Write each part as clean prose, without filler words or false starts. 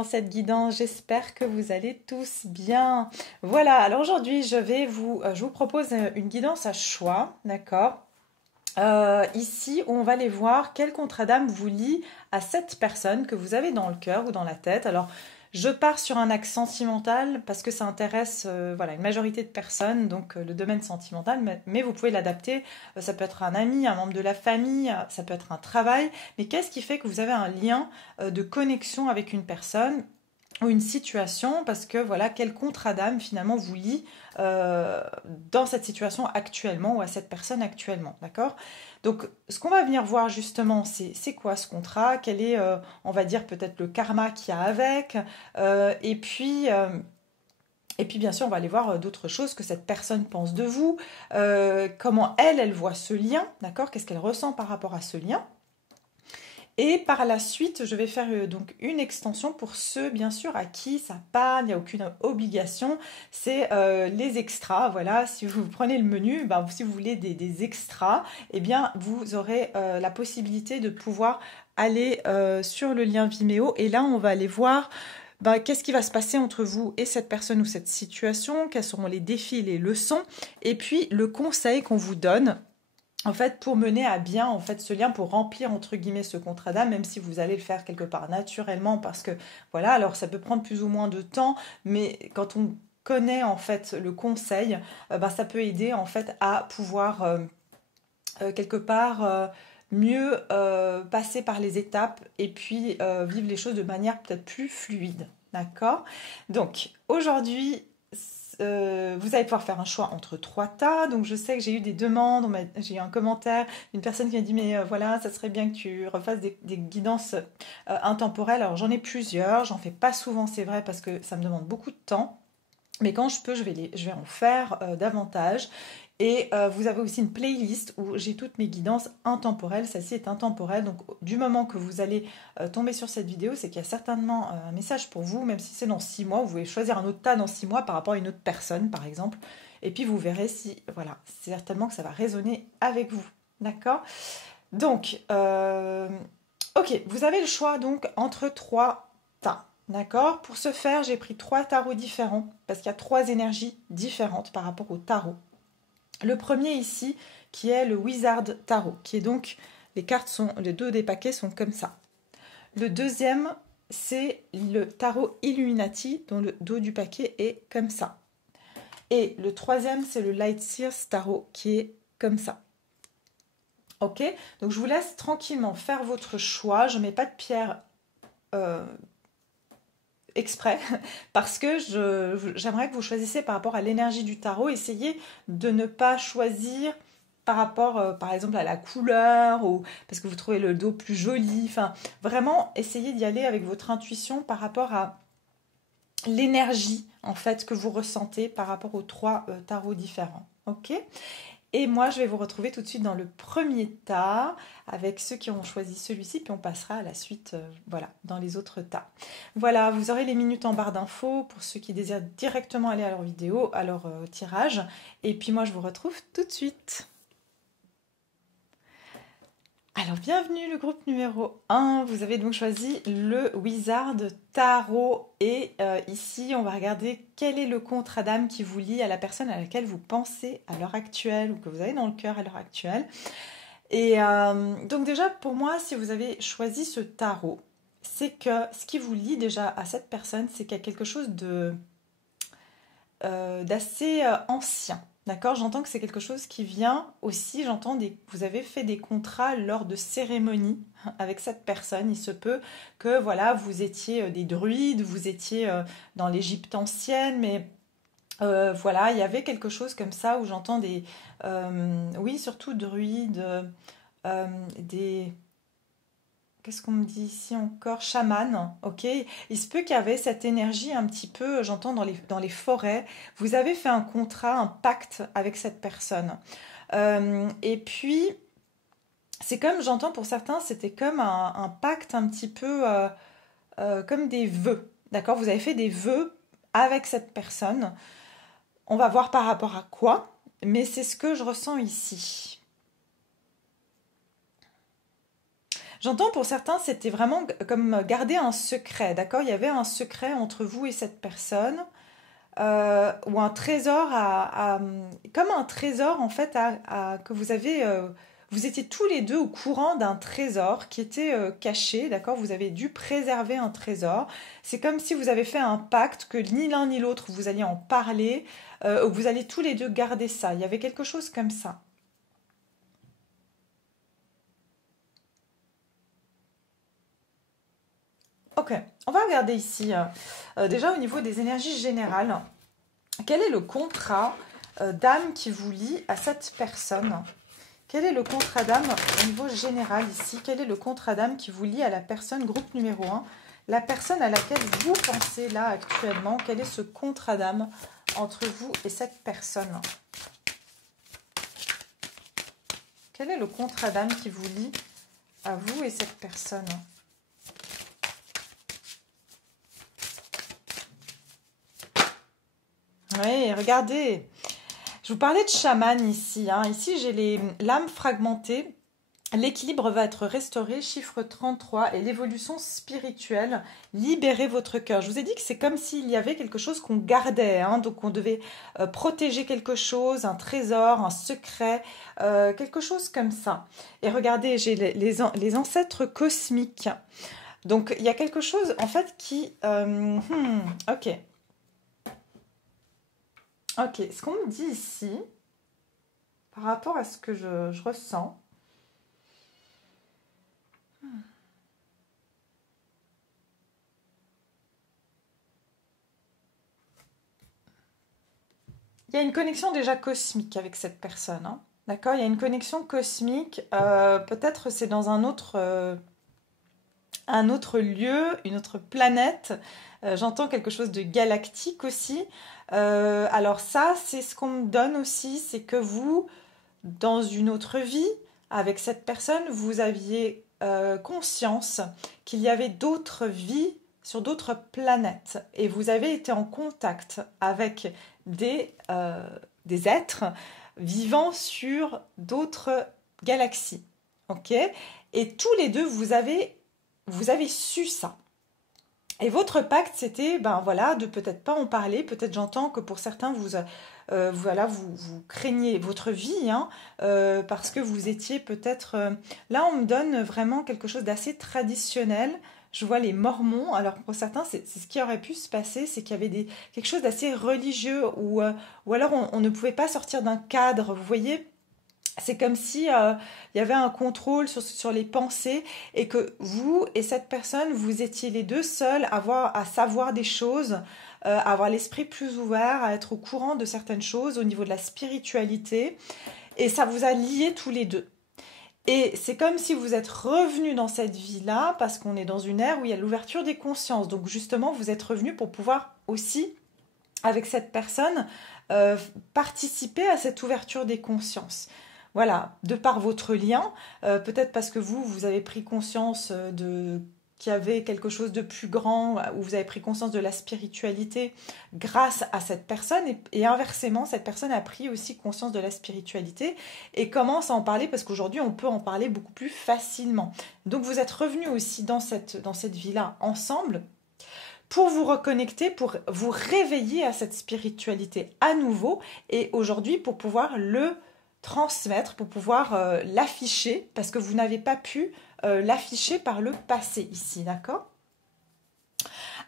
dans cette guidance. J'espère que vous allez tous bien. Voilà, alors aujourd'hui, je vous propose une guidance à choix, d'accord? Ici, on va aller voir quel contrat d'âme vous lie à cette personne que vous avez dans le cœur ou dans la tête. Alors, je pars sur un axe sentimental parce que ça intéresse voilà, une majorité de personnes, donc le domaine sentimental, mais vous pouvez l'adapter. Ça peut être un ami, un membre de la famille, ça peut être un travail. Mais qu'est-ce qui fait que vous avez un lien de connexion avec une personne ou une situation, parce que voilà, quel contrat d'âme finalement vous lie dans cette situation actuellement ou à cette personne actuellement, d'accord? Donc, ce qu'on va venir voir justement, c'est quoi ce contrat? Quel est, on va dire, peut-être le karma qu'il y a avec? Et puis, bien sûr, on va aller voir d'autres choses que cette personne pense de vous, comment elle voit ce lien, d'accord? Qu'est-ce qu'elle ressent par rapport à ce lien? Et par la suite, je vais faire donc une extension pour ceux, bien sûr, à qui ça parle, il n'y a aucune obligation. C'est les extras. Voilà, si vous prenez le menu, ben, si vous voulez des extras, eh bien, vous aurez la possibilité de pouvoir aller sur le lien Vimeo. Et là, on va aller voir qu'est-ce qui va se passer entre vous et cette personne ou cette situation, quels seront les défis et les leçons, et puis le conseil qu'on vous donne en fait, pour mener à bien en fait ce lien, pour remplir entre guillemets ce contrat d'âme, même si vous allez le faire quelque part naturellement, parce que voilà, alors ça peut prendre plus ou moins de temps, mais quand on connaît en fait le conseil, ça peut aider en fait à pouvoir quelque part mieux passer par les étapes et puis vivre les choses de manière peut-être plus fluide, d'accord? Donc aujourd'hui vous allez pouvoir faire un choix entre trois tas. Donc je sais que j'ai eu des demandes, j'ai eu un commentaire, une personne qui m'a dit mais voilà, ça serait bien que tu refasses des guidances intemporelles. Alors j'en ai plusieurs, j'en fais pas souvent, c'est vrai, parce que ça me demande beaucoup de temps. Mais quand je peux, je vais en faire davantage. Et vous avez aussi une playlist où j'ai toutes mes guidances intemporelles. Celle-ci est intemporelle. Donc du moment que vous allez tomber sur cette vidéo, c'est qu'il y a certainement un message pour vous, même si c'est dans 6 mois. Vous pouvez choisir un autre tas dans 6 mois par rapport à une autre personne, par exemple. Et puis vous verrez si, voilà, c'est certainement que ça va résonner avec vous. D'accord? Donc, ok, vous avez le choix donc entre trois tas. D'accord? Pour ce faire, j'ai pris trois tarots différents parce qu'il y a trois énergies différentes par rapport au tarot. Le premier ici, qui est le Wizard Tarot, qui est donc, les deux des paquets sont comme ça. Le deuxième, c'est le Tarot Illuminati, dont le dos du paquet est comme ça. Et le troisième, c'est le Light Seers Tarot, qui est comme ça. Ok? Donc je vous laisse tranquillement faire votre choix. Je ne mets pas de pierre exprès parce que j'aimerais que vous choisissiez par rapport à l'énergie du tarot. Essayez de ne pas choisir par rapport par exemple à la couleur ou parce que vous trouvez le dos plus joli. Enfin, vraiment essayez d'y aller avec votre intuition par rapport à l'énergie en fait que vous ressentez par rapport aux trois tarots différents. Ok? Et moi, je vais vous retrouver tout de suite dans le premier tas avec ceux qui ont choisi celui-ci, puis on passera à la suite, voilà, dans les autres tas. Voilà, vous aurez les minutes en barre d'infos pour ceux qui désirent directement aller à leur vidéo, à leur tirage. Et puis moi, je vous retrouve tout de suite. Alors, bienvenue le groupe numéro 1. Vous avez donc choisi le Wizard Tarot. Et ici, on va regarder quel est le contrat d'âme qui vous lie à la personne à laquelle vous pensez à l'heure actuelle ou que vous avez dans le cœur à l'heure actuelle. Et donc déjà, pour moi, si vous avez choisi ce tarot, c'est que ce qui vous lie déjà à cette personne, c'est qu'il y a quelque chose d'assez ancien. D'accord? J'entends que c'est quelque chose qui vient aussi, vous avez fait des contrats lors de cérémonies avec cette personne. Il se peut que voilà, vous étiez des druides, vous étiez dans l'Égypte ancienne, mais voilà, il y avait quelque chose comme ça où j'entends oui, surtout druides, des... Qu'est-ce qu'on me dit ici encore? Chaman, ok. Il se peut qu'il y avait cette énergie un petit peu, j'entends dans les forêts. Vous avez fait un contrat, un pacte avec cette personne. Et puis, c'est comme, j'entends pour certains, c'était comme un pacte un petit peu comme des vœux. D'accord? Vous avez fait des vœux avec cette personne. On va voir par rapport à quoi, mais c'est ce que je ressens ici. J'entends pour certains, c'était vraiment comme garder un secret, d'accord? Il y avait un secret entre vous et cette personne, ou un trésor comme un trésor en fait que vous avez, vous étiez tous les deux au courant d'un trésor qui était caché, d'accord? Vous avez dû préserver un trésor. C'est comme si vous avez fait un pacte que ni l'un ni l'autre vous alliez en parler, ou que vous allez tous les deux garder ça. Il y avait quelque chose comme ça. Ok, on va regarder ici, déjà au niveau des énergies générales. Quel est le contrat d'âme qui vous lie à cette personne? Quel est le contrat d'âme au niveau général ici? Quel est le contrat d'âme qui vous lie à la personne, groupe numéro un? La personne à laquelle vous pensez là actuellement, quel est ce contrat d'âme entre vous et cette personne? Quel est le contrat d'âme qui vous lie à vous et cette personne? Oui, regardez. Je vous parlais de chaman ici, hein. Ici, j'ai l'âme fragmentée. L'équilibre va être restauré, chiffre 33, et l'évolution spirituelle, libérez votre cœur. Je vous ai dit que c'est comme s'il y avait quelque chose qu'on gardait, hein. Donc on devait protéger quelque chose, un trésor, un secret, quelque chose comme ça. Et regardez, j'ai les ancêtres cosmiques. Donc il y a quelque chose en fait qui... ok, ok. Ce qu'on me dit ici, par rapport à ce que je ressens, il y a une connexion déjà cosmique avec cette personne, hein. D'accord? Il y a une connexion cosmique. Peut-être c'est dans un autre lieu, une autre planète. J'entends quelque chose de galactique aussi. Alors ça, c'est ce qu'on me donne aussi, c'est que vous, dans une autre vie, avec cette personne, vous aviez conscience qu'il y avait d'autres vies sur d'autres planètes et vous avez été en contact avec des êtres vivant sur d'autres galaxies. Ok? Et tous les deux, vous avez su ça. Et votre pacte, c'était, ben voilà, de peut-être pas en parler. Peut-être j'entends que pour certains, voilà, vous craignez votre vie, hein, parce que vous étiez peut-être... là, on me donne vraiment quelque chose d'assez traditionnel. Je vois les Mormons. Alors pour certains, c'est ce qui aurait pu se passer, c'est qu'il y avait quelque chose d'assez religieux, ou alors on ne pouvait pas sortir d'un cadre. Vous voyez, c'est comme si il y avait un contrôle sur les pensées et que vous et cette personne, vous étiez les deux seuls à savoir des choses, à avoir l'esprit plus ouvert, à être au courant de certaines choses au niveau de la spiritualité. Et ça vous a liés tous les deux. Et c'est comme si vous êtes revenus dans cette vie-là parce qu'on est dans une ère où il y a l'ouverture des consciences. Donc justement, vous êtes revenus pour pouvoir aussi, avec cette personne, euh, participer à cette ouverture des consciences. Voilà, de par votre lien, peut-être parce que vous avez pris conscience qu'il y avait quelque chose de plus grand, ou vous avez pris conscience de la spiritualité grâce à cette personne, et inversement, cette personne a pris aussi conscience de la spiritualité et commence à en parler parce qu'aujourd'hui, on peut en parler beaucoup plus facilement. Donc, vous êtes revenus aussi dans cette vie-là ensemble pour vous reconnecter, pour vous réveiller à cette spiritualité à nouveau, et aujourd'hui, pour pouvoir le transmettre, pour pouvoir l'afficher, parce que vous n'avez pas pu l'afficher par le passé ici, d'accord?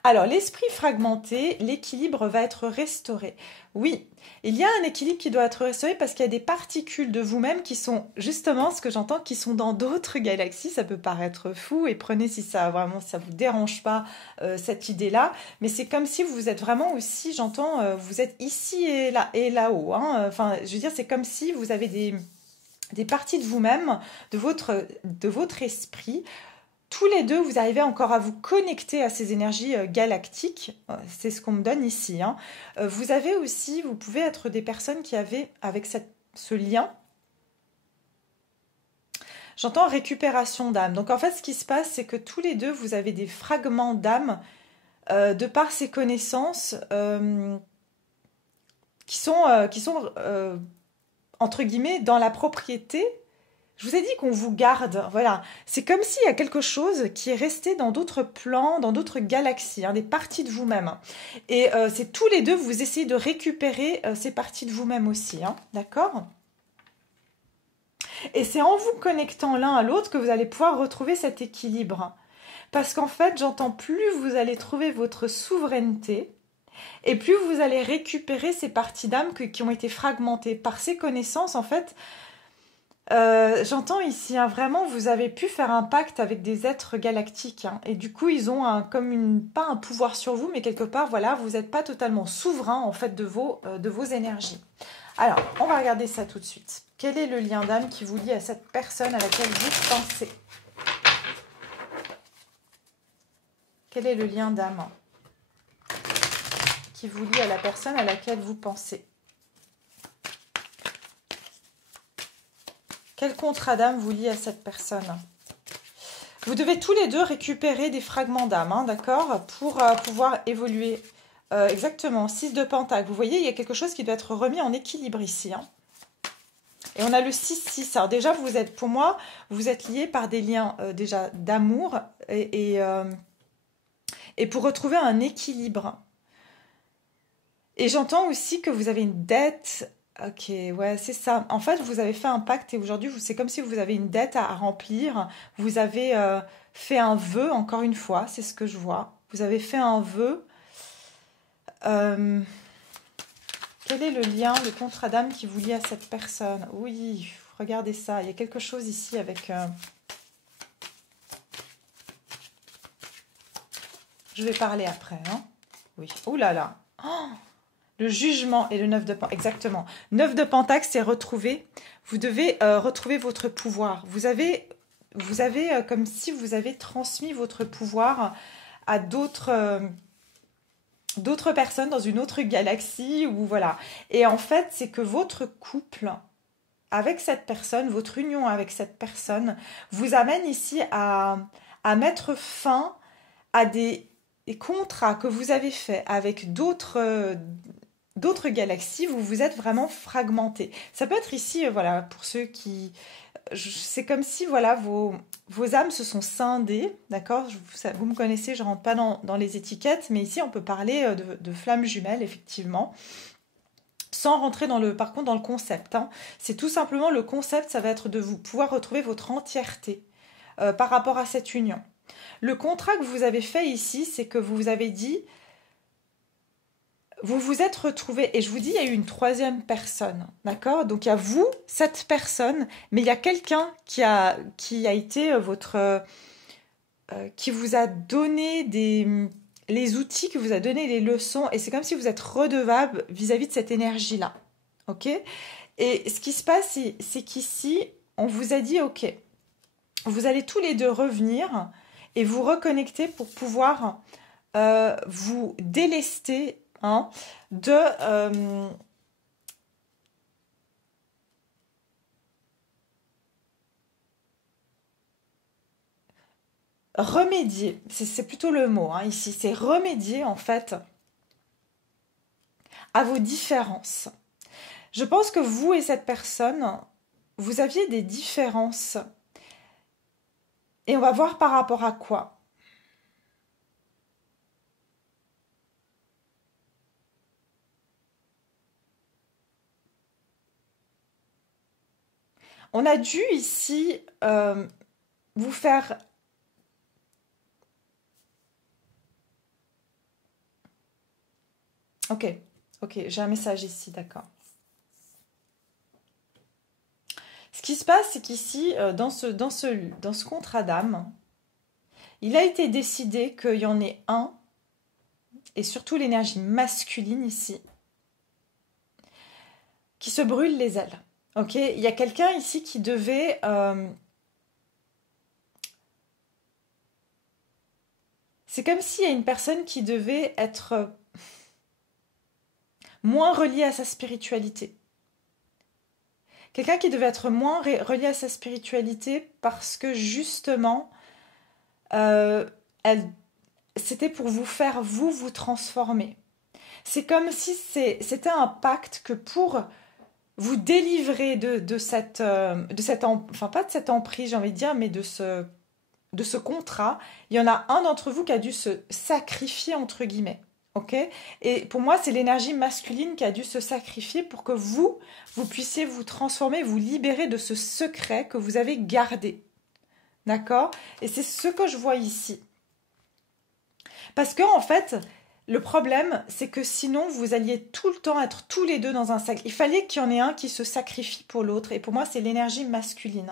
Alors, l'esprit fragmenté, l'équilibre va être restauré. Oui, il y a un équilibre qui doit être restauré parce qu'il y a des particules de vous-même qui sont, justement, ce que j'entends, qui sont dans d'autres galaxies. Ça peut paraître fou, et prenez si ça vraiment ça vous dérange pas cette idée-là, mais c'est comme si vous êtes vraiment aussi, j'entends, vous êtes ici et là-haut, hein. Enfin, je veux dire, c'est comme si vous avez des parties de vous-même, de votre esprit. Tous les deux, vous arrivez encore à vous connecter à ces énergies galactiques. C'est ce qu'on me donne ici, hein. Vous avez aussi, vous pouvez être des personnes qui avaient, avec ce lien, j'entends récupération d'âme. Donc en fait, ce qui se passe, c'est que tous les deux, vous avez des fragments d'âme de par ces connaissances qui sont entre guillemets, dans la propriété Je vous ai dit qu'on vous garde, voilà. C'est comme s'il y a quelque chose qui est resté dans d'autres plans, dans d'autres galaxies, hein, des parties de vous-même. Et c'est tous les deux, vous essayez de récupérer ces parties de vous-même aussi, hein, d'accord? Et c'est en vous connectant l'un à l'autre que vous allez pouvoir retrouver cet équilibre. Parce qu'en fait, j'entends plus vous allez trouver votre souveraineté, et plus vous allez récupérer ces parties d'âme qui ont été fragmentées par ces connaissances, en fait. J'entends ici, hein, vraiment, vous avez pu faire un pacte avec des êtres galactiques, hein, et du coup, ils ont pas un pouvoir sur vous, mais quelque part, voilà, vous n'êtes pas totalement souverain, en fait, de vos énergies. Alors, on va regarder ça tout de suite. Quel est le lien d'âme qui vous lie à cette personne à laquelle vous pensez? Quel est le lien d'âme qui vous lie à la personne à laquelle vous pensez? Quel contrat d'âme vous lie à cette personne? Vous devez tous les deux récupérer des fragments d'âme, hein, d'accord, pour pouvoir évoluer. Exactement, 6 de pentacle. Vous voyez, il y a quelque chose qui doit être remis en équilibre ici. Hein. Et on a le 6-6. Alors déjà, pour moi, vous êtes liés par des liens déjà d'amour et pour retrouver un équilibre. Et j'entends aussi que vous avez une dette. Ok, ouais, c'est ça. En fait, vous avez fait un pacte et aujourd'hui, c'est comme si vous avez une dette à remplir. Vous avez fait un vœu, encore une fois, c'est ce que je vois. Vous avez fait un vœu. Quel est le lien, le contrat d'âme qui vous lie à cette personne? Oui, regardez ça. Il y a quelque chose ici avec... Je vais parler après. Hein. Oui. Ouh là là. Oh, le jugement et le 9 de pentacle. Exactement. 9 de pentacle, c'est retrouver. Vous devez retrouver votre pouvoir. Vous avez comme si vous avez transmis votre pouvoir à d'autres personnes dans une autre galaxie. Ou voilà. Et en fait, c'est que votre couple avec cette personne, votre union avec cette personne, vous amène ici à mettre fin à des contrats que vous avez faits avec d'autres galaxies, vous vous êtes vraiment fragmentés. Ça peut être ici, voilà, pour ceux qui... C'est comme si, voilà, vos âmes se sont scindées, d'accord? Vous me connaissez, je ne rentre pas dans les étiquettes, mais ici, on peut parler de flammes jumelles, effectivement, sans rentrer par contre, dans le concept. Hein. C'est tout simplement le concept, ça va être de vous pouvoir retrouver votre entièreté par rapport à cette union. Le contrat que vous avez fait ici, c'est que vous vous avez dit, vous vous êtes retrouvés, et je vous dis, il y a eu une troisième personne, d'accord? Donc il y a vous, cette personne, mais il y a quelqu'un qui a été qui vous a donné les outils, qui vous a donné les leçons, et c'est comme si vous êtes redevable vis-à-vis de cette énergie-là, ok? Et ce qui se passe, c'est qu'ici, on vous a dit, ok, vous allez tous les deux revenir et vous reconnecter pour pouvoir vous délester, hein, de remédier, c'est plutôt le mot, hein, ici, c'est remédier en fait à vos différences. Je pense que vous et cette personne, vous aviez des différences. Et on va voir par rapport à quoi. On a dû ici vous faire... Ok, j'ai un message ici, d'accord. Ce qui se passe, c'est qu'ici, dans ce contrat d'âme, il a été décidé qu'il y en ait un, et surtout l'énergie masculine ici, qui se brûle les ailes. Ok, il y a quelqu'un ici qui devait... c'est comme s'il y a une personne qui devait être moins reliée à sa spiritualité. Quelqu'un qui devait être moins relié à sa spiritualité parce que justement, c'était pour vous faire vous transformer. C'est comme si c'était un pacte que pour vous délivrer enfin pas de cette emprise, j'ai envie de dire, mais de ce contrat. Il y en a un d'entre vous qui a dû se sacrifier, entre guillemets. Ok? Et pour moi, c'est l'énergie masculine qui a dû se sacrifier pour que vous puissiez vous transformer, vous libérer de ce secret que vous avez gardé. D'accord? Et c'est ce que je vois ici. Parce que, en fait, le problème, c'est que sinon, vous alliez tout le temps être tous les deux dans un sac. Il fallait qu'il y en ait un qui se sacrifie pour l'autre. Et pour moi, c'est l'énergie masculine.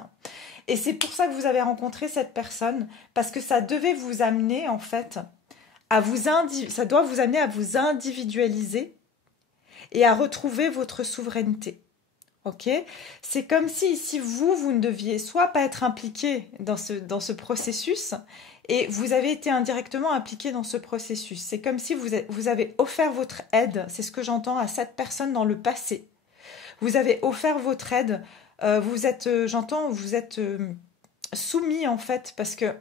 Et c'est pour ça que vous avez rencontré cette personne. Parce que ça devait vous amener, en fait, ça doit vous amener à vous individualiser et à retrouver votre souveraineté. Ok? C'est comme si ici, vous ne deviez soit pas être impliqué dans ce processus, et vous avez été indirectement impliqué dans ce processus. C'est comme si vous avez offert votre aide, c'est ce que j'entends, à cette personne dans le passé. Vous avez offert votre aide, vous êtes soumis en fait, parce que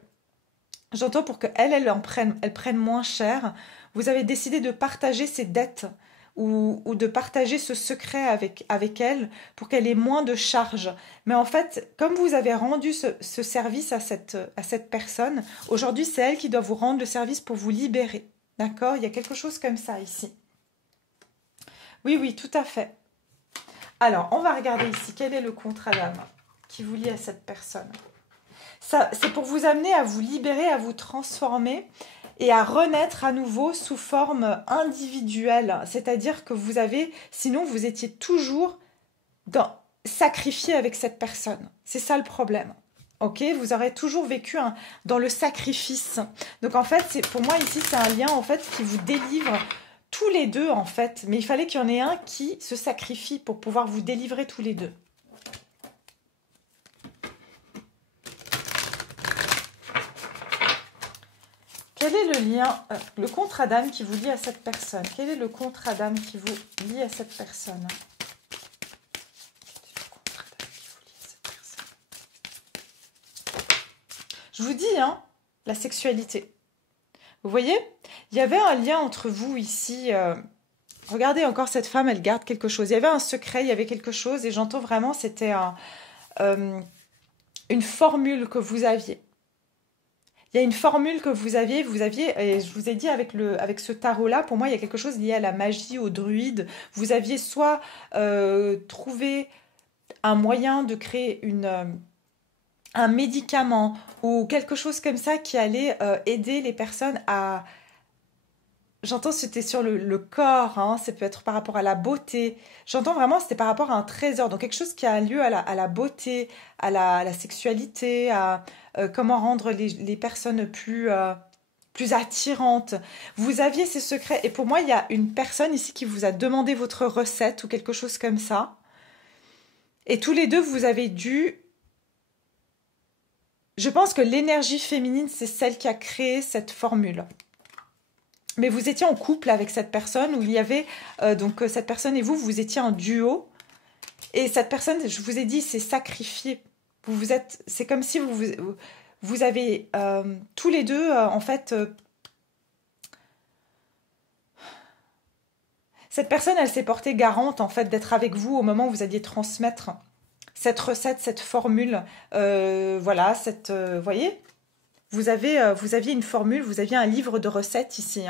j'entends pour qu'elle prenne moins cher. Vous avez décidé de partager ses dettes ou de partager ce secret avec elle pour qu'elle ait moins de charges. Mais en fait, comme vous avez rendu ce service à cette personne, aujourd'hui, c'est elle qui doit vous rendre le service pour vous libérer. D'accord? Il y a quelque chose comme ça ici. Oui, oui, tout à fait. Alors, on va regarder ici. Quel est le contrat d'âme qui vous lie à cette personne? Ça, c'est pour vous amener à vous libérer, à vous transformer et à renaître à nouveau sous forme individuelle. C'est-à-dire que sinon vous étiez toujours sacrifié avec cette personne. C'est ça le problème. Ok, vous aurez toujours vécu dans le sacrifice. Donc en fait, pour moi ici, c'est un lien en fait qui vous délivre tous les deux en fait. Mais il fallait qu'il y en ait un qui se sacrifie pour pouvoir vous délivrer tous les deux. Quel est le lien, le contrat d'âme qui vous lie à cette personne? Quel est le contrat d'âme qui vous lie à cette personne? Je vous dis, la sexualité. Vous voyez, il y avait un lien entre vous ici. Regardez encore cette femme, elle garde quelque chose. Il y avait un secret, il y avait quelque chose, et j'entends vraiment, c'était une formule que vous aviez. Il y a une formule que vous aviez, et je vous ai dit avec ce tarot-là, pour moi, il y a quelque chose lié à la magie, aux druides. Vous aviez soit trouvé un moyen de créer un médicament ou quelque chose comme ça qui allait aider les personnes à... J'entends c'était sur le corps, ça peut être par rapport à la beauté. J'entends vraiment c'était par rapport à un trésor, donc quelque chose qui a lieu à la beauté, à la sexualité, à comment rendre les personnes plus attirantes. Vous aviez ces secrets, et pour moi, il y a une personne ici qui vous a demandé votre recette ou quelque chose comme ça. Et tous les deux, vous avez dû... Je pense que l'énergie féminine, c'est celle qui a créé cette formule. Mais vous étiez en couple avec cette personne où il y avait... donc cette personne et vous étiez en duo. Et cette personne, je vous ai dit, c'est sacrifié. C'est comme si vous avez tous les deux, en fait... cette personne, elle s'est portée garante, en fait, d'être avec vous au moment où vous alliez transmettre cette recette, cette formule. Voilà, vous voyez, vous aviez une formule, vous aviez un livre de recettes ici,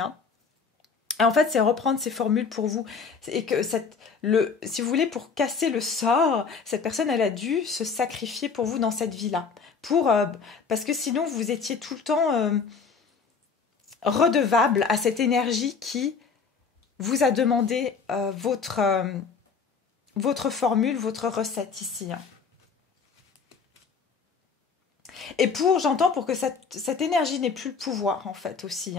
Et en fait, c'est reprendre ces formules pour vous. Et que si vous voulez, pour casser le sort, cette personne, elle a dû se sacrifier pour vous dans cette vie-là. Parce que sinon, vous étiez tout le temps redevable à cette énergie qui vous a demandé votre formule, votre recette ici. Et j'entends pour que cette énergie n'ait plus le pouvoir, en fait, aussi.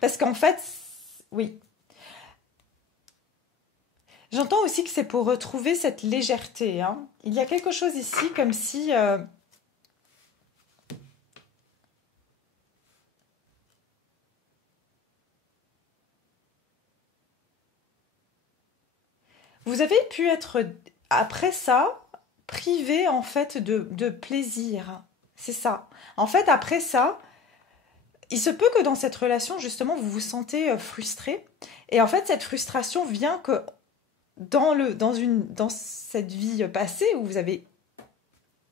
Parce qu'en fait, oui. J'entends aussi que c'est pour retrouver cette légèreté. Il y a quelque chose ici comme si... vous avez pu être, après ça, privé, en fait, de plaisir. C'est ça. En fait, après ça... il se peut que dans cette relation, justement, vous vous sentez frustré. Et en fait, cette frustration vient que dans cette vie passée où vous avez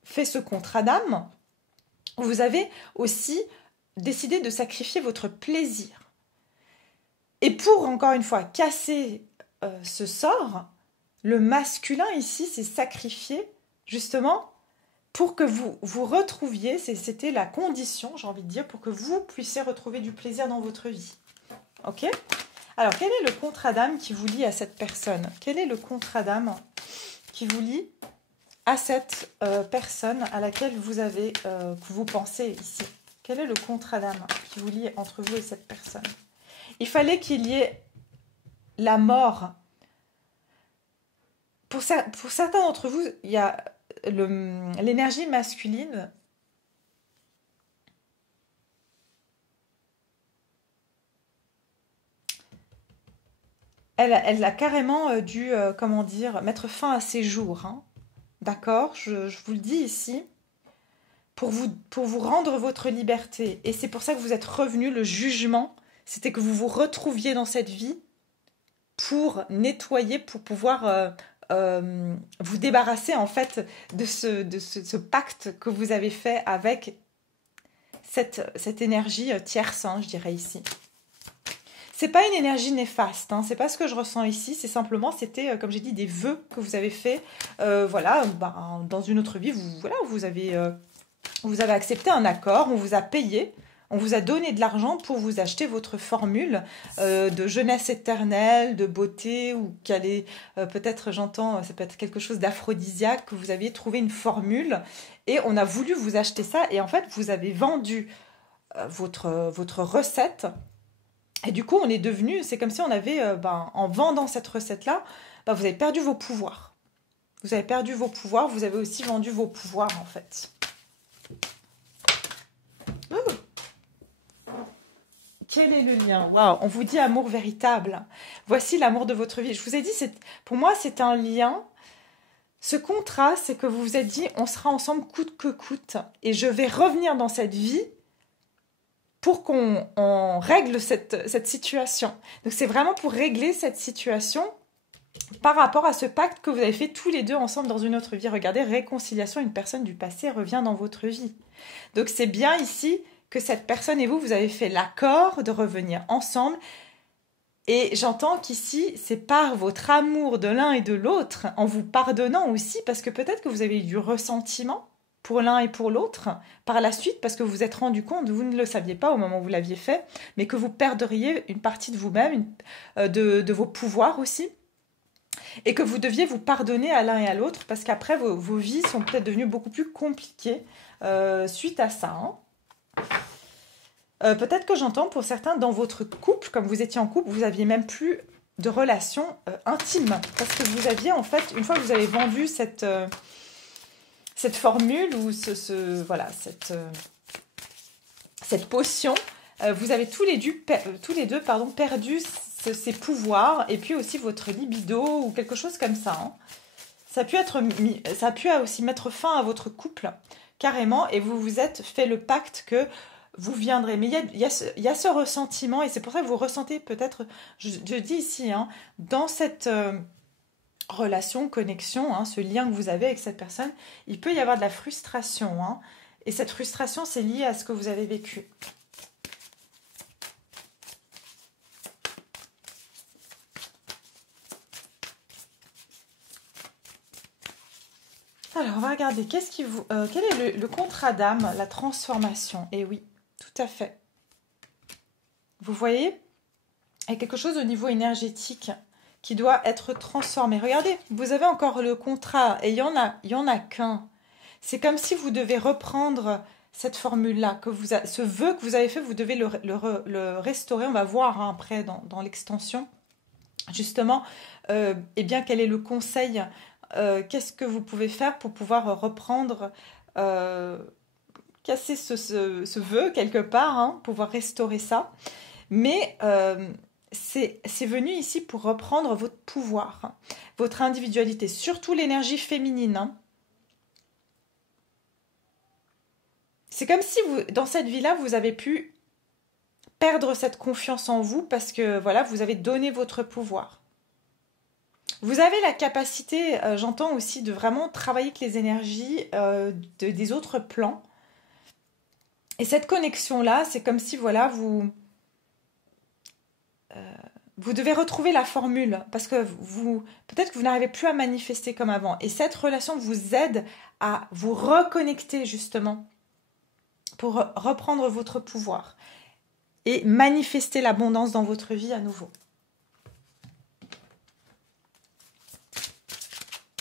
fait ce contrat d'âme, vous avez aussi décidé de sacrifier votre plaisir. Et pour, encore une fois, casser ce sort, le masculin ici s'est sacrifié justement pour que vous vous retrouviez, c'était la condition, j'ai envie de dire, pour que vous puissiez retrouver du plaisir dans votre vie. Ok ? Alors, quel est le contrat d'âme qui vous lie à cette personne? Quel est le contrat d'âme qui vous lie à cette personne à laquelle que vous pensez ici? Quel est le contrat d'âme qui vous lie entre vous et cette personne? Il fallait qu'il y ait la mort. Pour certains d'entre vous, il y a l'énergie masculine. Elle a carrément dû, comment dire, mettre fin à ses jours. Hein. D'accord, je vous le dis ici, pour vous rendre votre liberté. Et c'est pour ça que vous êtes revenu, le jugement, c'était que vous vous retrouviez dans cette vie pour nettoyer, pour pouvoir vous débarrasser en fait de ce pacte que vous avez fait avec cette énergie tierce, hein, je dirais ici. C'est pas une énergie néfaste, hein, c'est pas ce que je ressens ici, c'est simplement, c'était, comme j'ai dit, des vœux que vous avez faits, voilà, dans une autre vie, vous avez accepté un accord, on vous a payé, on vous a donné de l'argent pour vous acheter votre formule de jeunesse éternelle, de beauté, ou peut-être, j'entends, c'est peut-être quelque chose d'aphrodisiaque, que vous aviez trouvé une formule, et on a voulu vous acheter ça, et en fait, vous avez vendu votre recette. Et du coup, c'est comme si on avait, en vendant cette recette-là, vous avez perdu vos pouvoirs. Vous avez perdu vos pouvoirs, vous avez aussi vendu vos pouvoirs, en fait. Quel est le lien? Waouh, on vous dit amour véritable. Voici l'amour de votre vie. Je vous ai dit, pour moi, c'est un lien. Ce contrat, c'est que vous vous êtes dit, on sera ensemble coûte que coûte. Et je vais revenir dans cette vie pour qu'on règle cette situation. Donc c'est vraiment pour régler cette situation par rapport à ce pacte que vous avez fait tous les deux ensemble dans une autre vie. Regardez, réconciliation, une personne du passé revient dans votre vie. Donc c'est bien ici que cette personne et vous avez fait l'accord de revenir ensemble. Et j'entends qu'ici, c'est par votre amour de l'un et de l'autre, en vous pardonnant aussi, parce que peut-être que vous avez eu du ressentiment pour l'un et pour l'autre, par la suite, parce que vous vous êtes rendu compte, vous ne le saviez pas au moment où vous l'aviez fait, mais que vous perdriez une partie de vous-même, de vos pouvoirs aussi, et que vous deviez vous pardonner à l'un et à l'autre, parce qu'après, vos vies sont peut-être devenues beaucoup plus compliquées suite à ça. Hein. Peut-être que j'entends pour certains, dans votre couple, comme vous étiez en couple, vous n'aviez même plus de relation intime, parce que vous aviez, en fait, une fois que vous avez vendu cette formule ou cette potion, vous avez tous les deux perdu ces pouvoirs et puis aussi votre libido ou quelque chose comme ça. Hein. Ça a pu aussi mettre fin à votre couple carrément et vous vous êtes fait le pacte que vous viendrez. Mais il y a ce ressentiment et c'est pour ça que vous ressentez peut-être, je dis ici, hein, dans cette relation, connexion, hein, ce lien que vous avez avec cette personne, il peut y avoir de la frustration. Hein, et cette frustration, c'est lié à ce que vous avez vécu. Alors, on va regarder. Quel est le contrat d'âme, la transformation? Eh oui, tout à fait. Vous voyez, il y a quelque chose au niveau énergétique qui doit être transformé. Regardez, vous avez encore le contrat et il y en a qu'un. C'est comme si vous devez reprendre cette formule-là, ce vœu que vous avez fait, vous devez le restaurer. On va voir hein, après dans l'extension, justement, eh bien, quel est le conseil, qu'est-ce que vous pouvez faire pour pouvoir reprendre, casser ce vœu quelque part, hein, pouvoir restaurer ça. Mais c'est venu ici pour reprendre votre pouvoir, hein, votre individualité, surtout l'énergie féminine. Hein. C'est comme si dans cette vie-là, vous avez pu perdre cette confiance en vous parce que voilà, vous avez donné votre pouvoir. Vous avez la capacité, j'entends aussi, de vraiment travailler avec les énergies des autres plans. Et cette connexion-là, c'est comme si, voilà, vous devez retrouver la formule parce que peut-être que vous n'arrivez plus à manifester comme avant. Et cette relation vous aide à vous reconnecter justement pour reprendre votre pouvoir et manifester l'abondance dans votre vie à nouveau.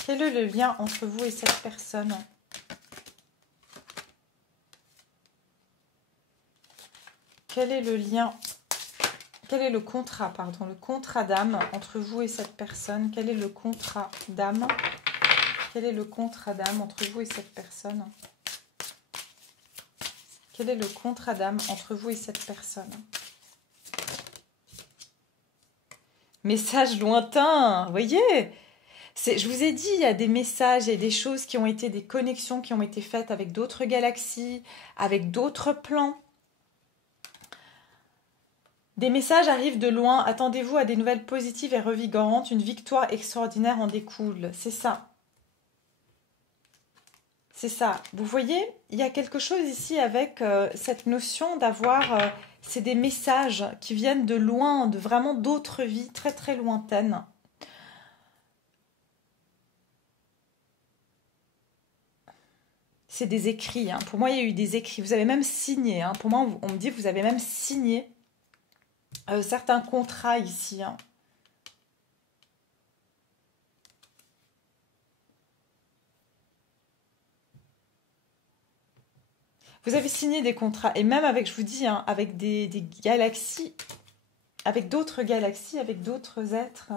Quel est le lien entre vous et cette personne ? Quel est le lien ? Quel est le contrat, pardon, le contrat d'âme entre vous et cette personne? Quel est le contrat d'âme? Quel est le contrat d'âme entre vous et cette personne? Quel est le contrat d'âme entre vous et cette personne? Message lointain, vous voyez? Je vous ai dit, il y a des messages et des choses qui ont été, des connexions qui ont été faites avec d'autres galaxies, avec d'autres plans. Des messages arrivent de loin. Attendez-vous à des nouvelles positives et revigorantes. Une victoire extraordinaire en découle. C'est ça. C'est ça. Vous voyez, il y a quelque chose ici avec cette notion d'avoir... c'est des messages qui viennent de loin, de vraiment d'autres vies très très lointaines. C'est des écrits. Hein. Pour moi, il y a eu des écrits. Vous avez même signé. Hein. Pour moi, on me dit que vous avez même signé certains contrats ici. Hein. Vous avez signé des contrats. Et même avec, je vous dis, hein, avec des galaxies, avec d'autres galaxies, avec d'autres êtres.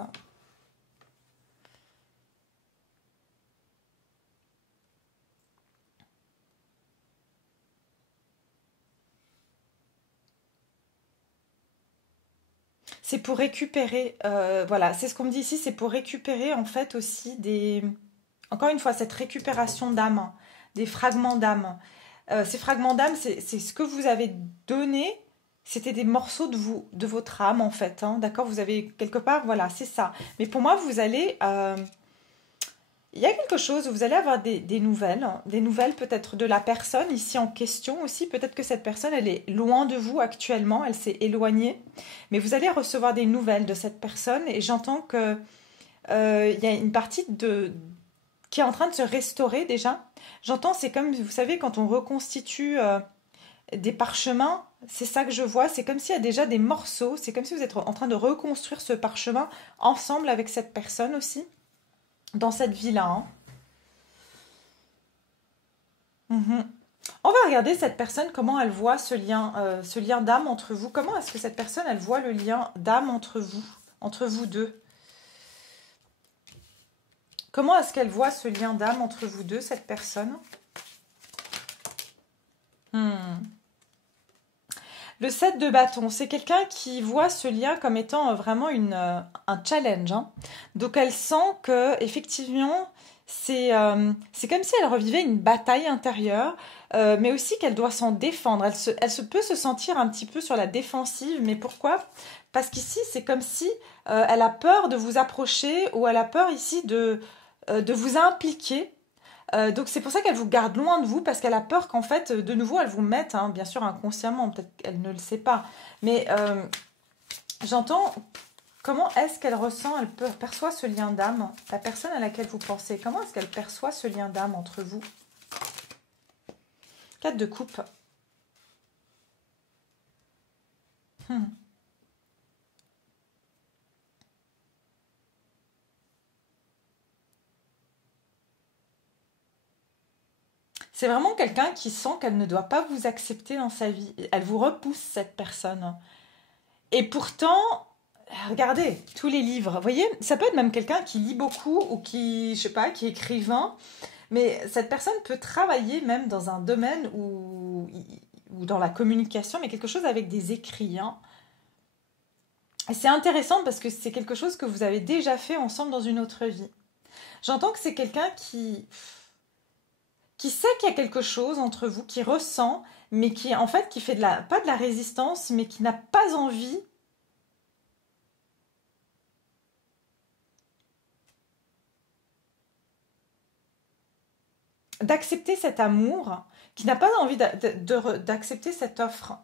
C'est pour récupérer, voilà, c'est ce qu'on me dit ici, c'est pour récupérer en fait aussi encore une fois, cette récupération d'âme, hein, des fragments d'âme. Ces fragments d'âme, c'est ce que vous avez donné, c'était des morceaux de vous, de votre âme en fait, hein, d'accord? Vous avez quelque part, voilà, c'est ça. Mais pour moi, vous allez... il y a quelque chose, vous allez avoir des nouvelles peut-être de la personne ici en question aussi. Peut-être que cette personne, elle est loin de vous actuellement, elle s'est éloignée. Mais vous allez recevoir des nouvelles de cette personne et j'entends que il y a une partie qui est en train de se restaurer déjà. J'entends, c'est comme, vous savez, quand on reconstitue des parchemins, c'est ça que je vois. C'est comme s'il y a déjà des morceaux. C'est comme si vous êtes en train de reconstruire ce parchemin ensemble avec cette personne aussi. Dans cette vie-là. Hein. On va regarder cette personne, comment elle voit ce lien d'âme entre vous. Comment est-ce que cette personne, elle voit le lien d'âme entre vous deux? Comment est-ce qu'elle voit ce lien d'âme entre vous deux, cette personne? Le 7 de bâton, c'est quelqu'un qui voit ce lien comme étant vraiment un challenge. Hein. Donc elle sent que effectivement, c'est comme si elle revivait une bataille intérieure, mais aussi qu'elle doit s'en défendre. Elle peut se sentir un petit peu sur la défensive, mais pourquoi? Parce qu'ici, c'est comme si elle a peur de vous approcher ou elle a peur ici de vous impliquer. Donc c'est pour ça qu'elle vous garde loin de vous, parce qu'elle a peur qu'en fait, de nouveau, elle vous mette, hein, bien sûr inconsciemment, peut-être qu'elle ne le sait pas, mais j'entends comment est-ce qu'elle ressent, perçoit ce lien d'âme, la personne à laquelle vous pensez, comment est-ce qu'elle perçoit ce lien d'âme entre vous? 4 de coupe. C'est vraiment quelqu'un qui sent qu'elle ne doit pas vous accepter dans sa vie. Elle vous repousse, cette personne. Et pourtant, regardez, tous les livres, vous voyez, ça peut être même quelqu'un qui lit beaucoup ou qui, je sais pas, qui est écrivain, mais cette personne peut travailler même dans un domaine ou dans la communication, mais quelque chose avec des écrits. Hein. Et c'est intéressant parce que c'est quelque chose que vous avez déjà fait ensemble dans une autre vie. J'entends que c'est quelqu'un qui sait qu'il y a quelque chose entre vous, qui ressent, mais qui en fait qui fait pas de la résistance, mais qui n'a pas envie d'accepter cet amour, qui n'a pas envie d'accepter cette offre.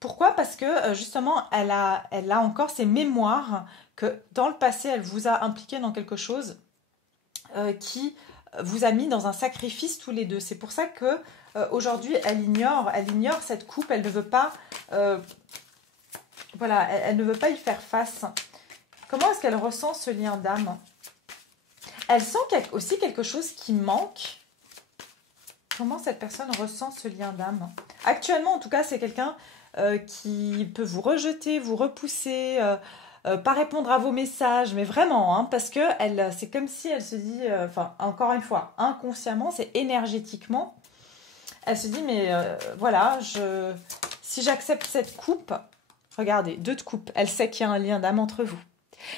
Pourquoi? Parce que justement, elle a encore ces mémoires que dans le passé, elle vous a impliqué dans quelque chose qui vous a mis dans un sacrifice tous les deux. C'est pour ça que aujourd'hui, elle ignore cette coupe, elle ne veut pas, voilà, elle ne veut pas y faire face. Comment est-ce qu'elle ressent ce lien d'âme? Elle sent aussi quelque chose qui manque. Comment cette personne ressent ce lien d'âme? Actuellement, en tout cas, c'est quelqu'un qui peut vous rejeter, vous repousser, pas répondre à vos messages, mais vraiment, hein, parce que c'est comme si elle se dit, enfin, encore une fois, inconsciemment, c'est énergétiquement, elle se dit, mais voilà, si j'accepte cette coupe, regardez, 2 de coupe, elle sait qu'il y a un lien d'âme entre vous.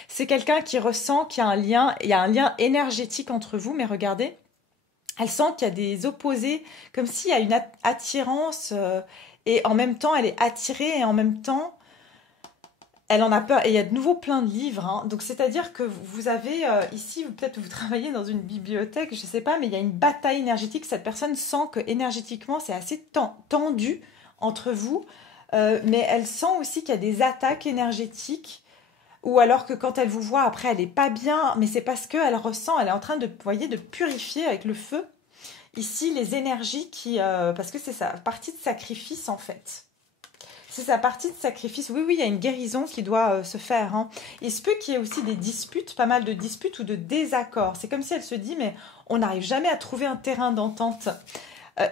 C'est quelqu'un qui ressent qu'il y a il y a un lien énergétique entre vous, mais regardez, elle sent qu'il y a des opposés, comme s'il y a une attirance, et en même temps, elle est attirée, et en même temps, elle en a peur. Et il y a de nouveau plein de livres. Hein. Donc, c'est-à-dire que vous avez, ici, peut-être vous travaillez dans une bibliothèque, je ne sais pas, mais il y a une bataille énergétique. Cette personne sent que énergétiquement, c'est assez tendu entre vous, mais elle sent aussi qu'il y a des attaques énergétiques. Ou alors que quand elle vous voit, après, elle n'est pas bien, mais c'est parce qu'elle ressent, elle est en train de, vous voyez, de purifier avec le feu, ici, les énergies qui... parce que c'est sa partie de sacrifice, en fait. C'est sa partie de sacrifice. Oui, oui, il y a une guérison qui doit se faire. Hein. Il se peut qu'il y ait aussi des disputes, pas mal de disputes ou de désaccords. C'est comme si elle se dit, mais on n'arrive jamais à trouver un terrain d'entente.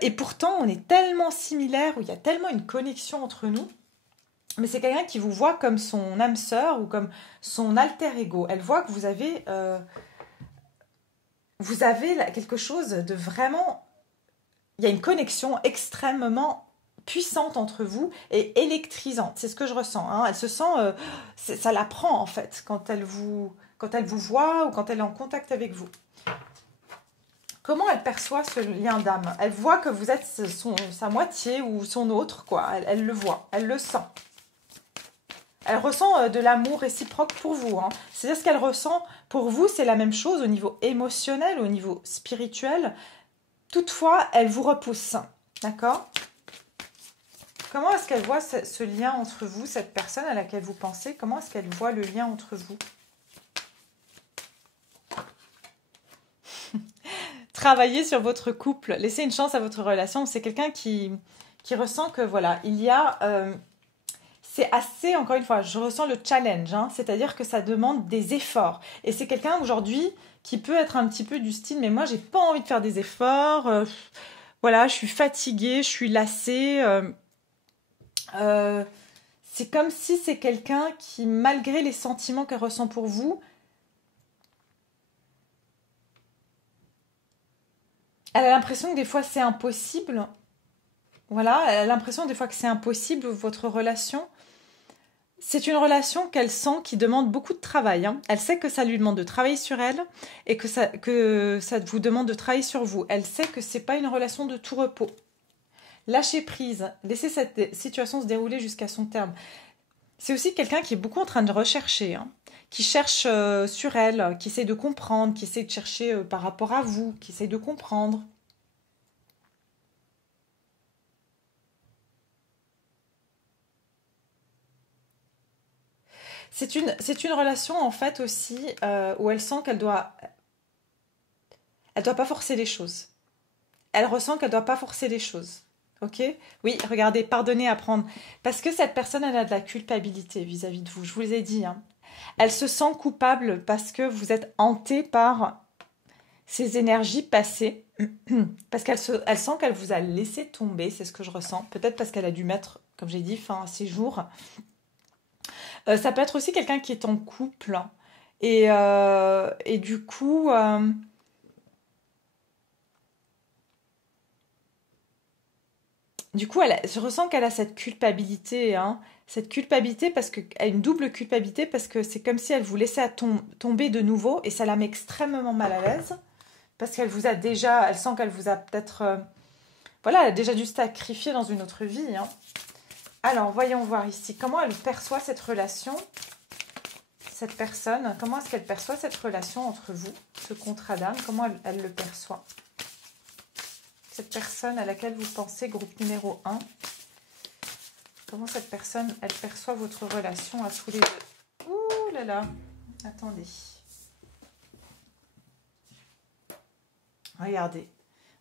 Et pourtant, on est tellement similaires, où il y a tellement une connexion entre nous. Mais c'est quelqu'un qui vous voit comme son âme sœur ou comme son alter ego. Elle voit que vous avez quelque chose de vraiment... Il y a une connexion extrêmement puissante entre vous et électrisante. C'est ce que je ressens. Hein. Elle se sent... ça la prend en fait quand elle vous voit ou quand elle est en contact avec vous. Comment elle perçoit ce lien d'âme? Elle voit que vous êtes sa moitié ou son autre, quoi. Elle le voit, elle le sent. Elle ressent de l'amour réciproque pour vous. Hein. C'est-à-dire ce qu'elle ressent pour vous, c'est la même chose au niveau émotionnel, au niveau spirituel. Toutefois, elle vous repousse. D'accord? Comment est-ce qu'elle voit ce lien entre vous, cette personne à laquelle vous pensez? Comment est-ce qu'elle voit le lien entre vous? Travaillez sur votre couple. Laissez une chance à votre relation. C'est quelqu'un qui ressent que, voilà, il y a... c'est assez, encore une fois, je ressens le challenge, hein, c'est-à-dire que ça demande des efforts. Et c'est quelqu'un aujourd'hui qui peut être un petit peu du style, mais moi, j'ai pas envie de faire des efforts, voilà, je suis fatiguée, je suis lassée. C'est comme si c'est quelqu'un qui, malgré les sentiments qu'elle ressent pour vous, elle a l'impression que des fois c'est impossible. Voilà, elle a l'impression des fois que c'est impossible, votre relation. C'est une relation qu'elle sent qui demande beaucoup de travail. Hein. Elle sait que ça lui demande de travailler sur elle et que ça vous demande de travailler sur vous. Elle sait que c'est pas une relation de tout repos. Lâchez prise, laissez cette situation se dérouler jusqu'à son terme. C'est aussi quelqu'un qui est beaucoup en train de rechercher, hein, qui cherche sur elle, qui essaie de comprendre, qui essaie de chercher par rapport à vous, qui essaie de comprendre. C'est une relation en fait aussi où elle sent elle doit pas forcer les choses. Elle ressent qu'elle doit pas forcer les choses. Ok? Oui, regardez, pardonnez, apprendre. Parce que cette personne, elle a de la culpabilité vis-à-vis de vous. Je vous ai dit. Hein. Elle se sent coupable parce que vous êtes hanté par ses énergies passées. Parce elle sent qu'elle vous a laissé tomber. C'est ce que je ressens. Peut-être parce qu'elle a dû mettre, comme j'ai dit, fin à ses jours. Ça peut être aussi quelqu'un qui est en couple. Et du coup... Du coup, je ressens qu'elle a cette culpabilité, hein. Cette culpabilité parce que, elle a une double culpabilité parce que c'est comme si elle vous laissait tomber de nouveau et ça la met extrêmement mal à l'aise parce qu'elle vous a déjà, elle sent qu'elle vous a peut-être, voilà, elle a déjà dû se sacrifier dans une autre vie. Hein. Alors, voyons voir ici comment elle perçoit cette relation, cette personne. Comment est-ce qu'elle perçoit cette relation entre vous, ce contrat d'âme? Comment elle le perçoit? cette personne à laquelle vous pensez, groupe numéro 1. Comment cette personne, elle perçoit votre relation à tous les deux. Ouh là là, attendez. Regardez.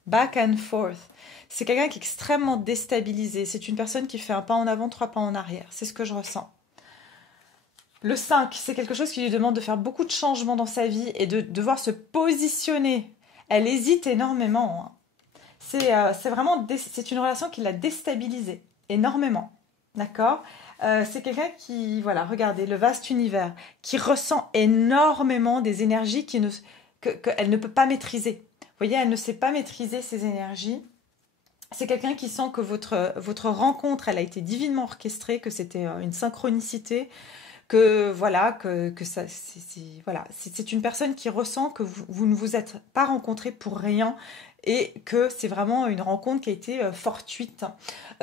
Back and forth. C'est quelqu'un qui est extrêmement déstabilisé. C'est une personne qui fait un pas en avant, 3 pas en arrière. C'est ce que je ressens. Le 5, c'est quelque chose qui lui demande de faire beaucoup de changements dans sa vie et de devoir se positionner. Elle hésite énormément. C'est vraiment c'est une relation qui l'a déstabilisée énormément. D'accord. C'est quelqu'un qui, voilà, regardez, le vaste univers, qui ressent énormément des énergies qu'elle ne peut pas maîtriser. Vous voyez, elle ne sait pas maîtriser ses énergies. C'est quelqu'un qui sent que votre rencontre, elle a été divinement orchestrée, que c'était une synchronicité, que voilà, que ça, voilà, c'est une personne qui ressent que vous ne vous êtes pas rencontrés pour rien et que c'est vraiment une rencontre qui a été fortuite.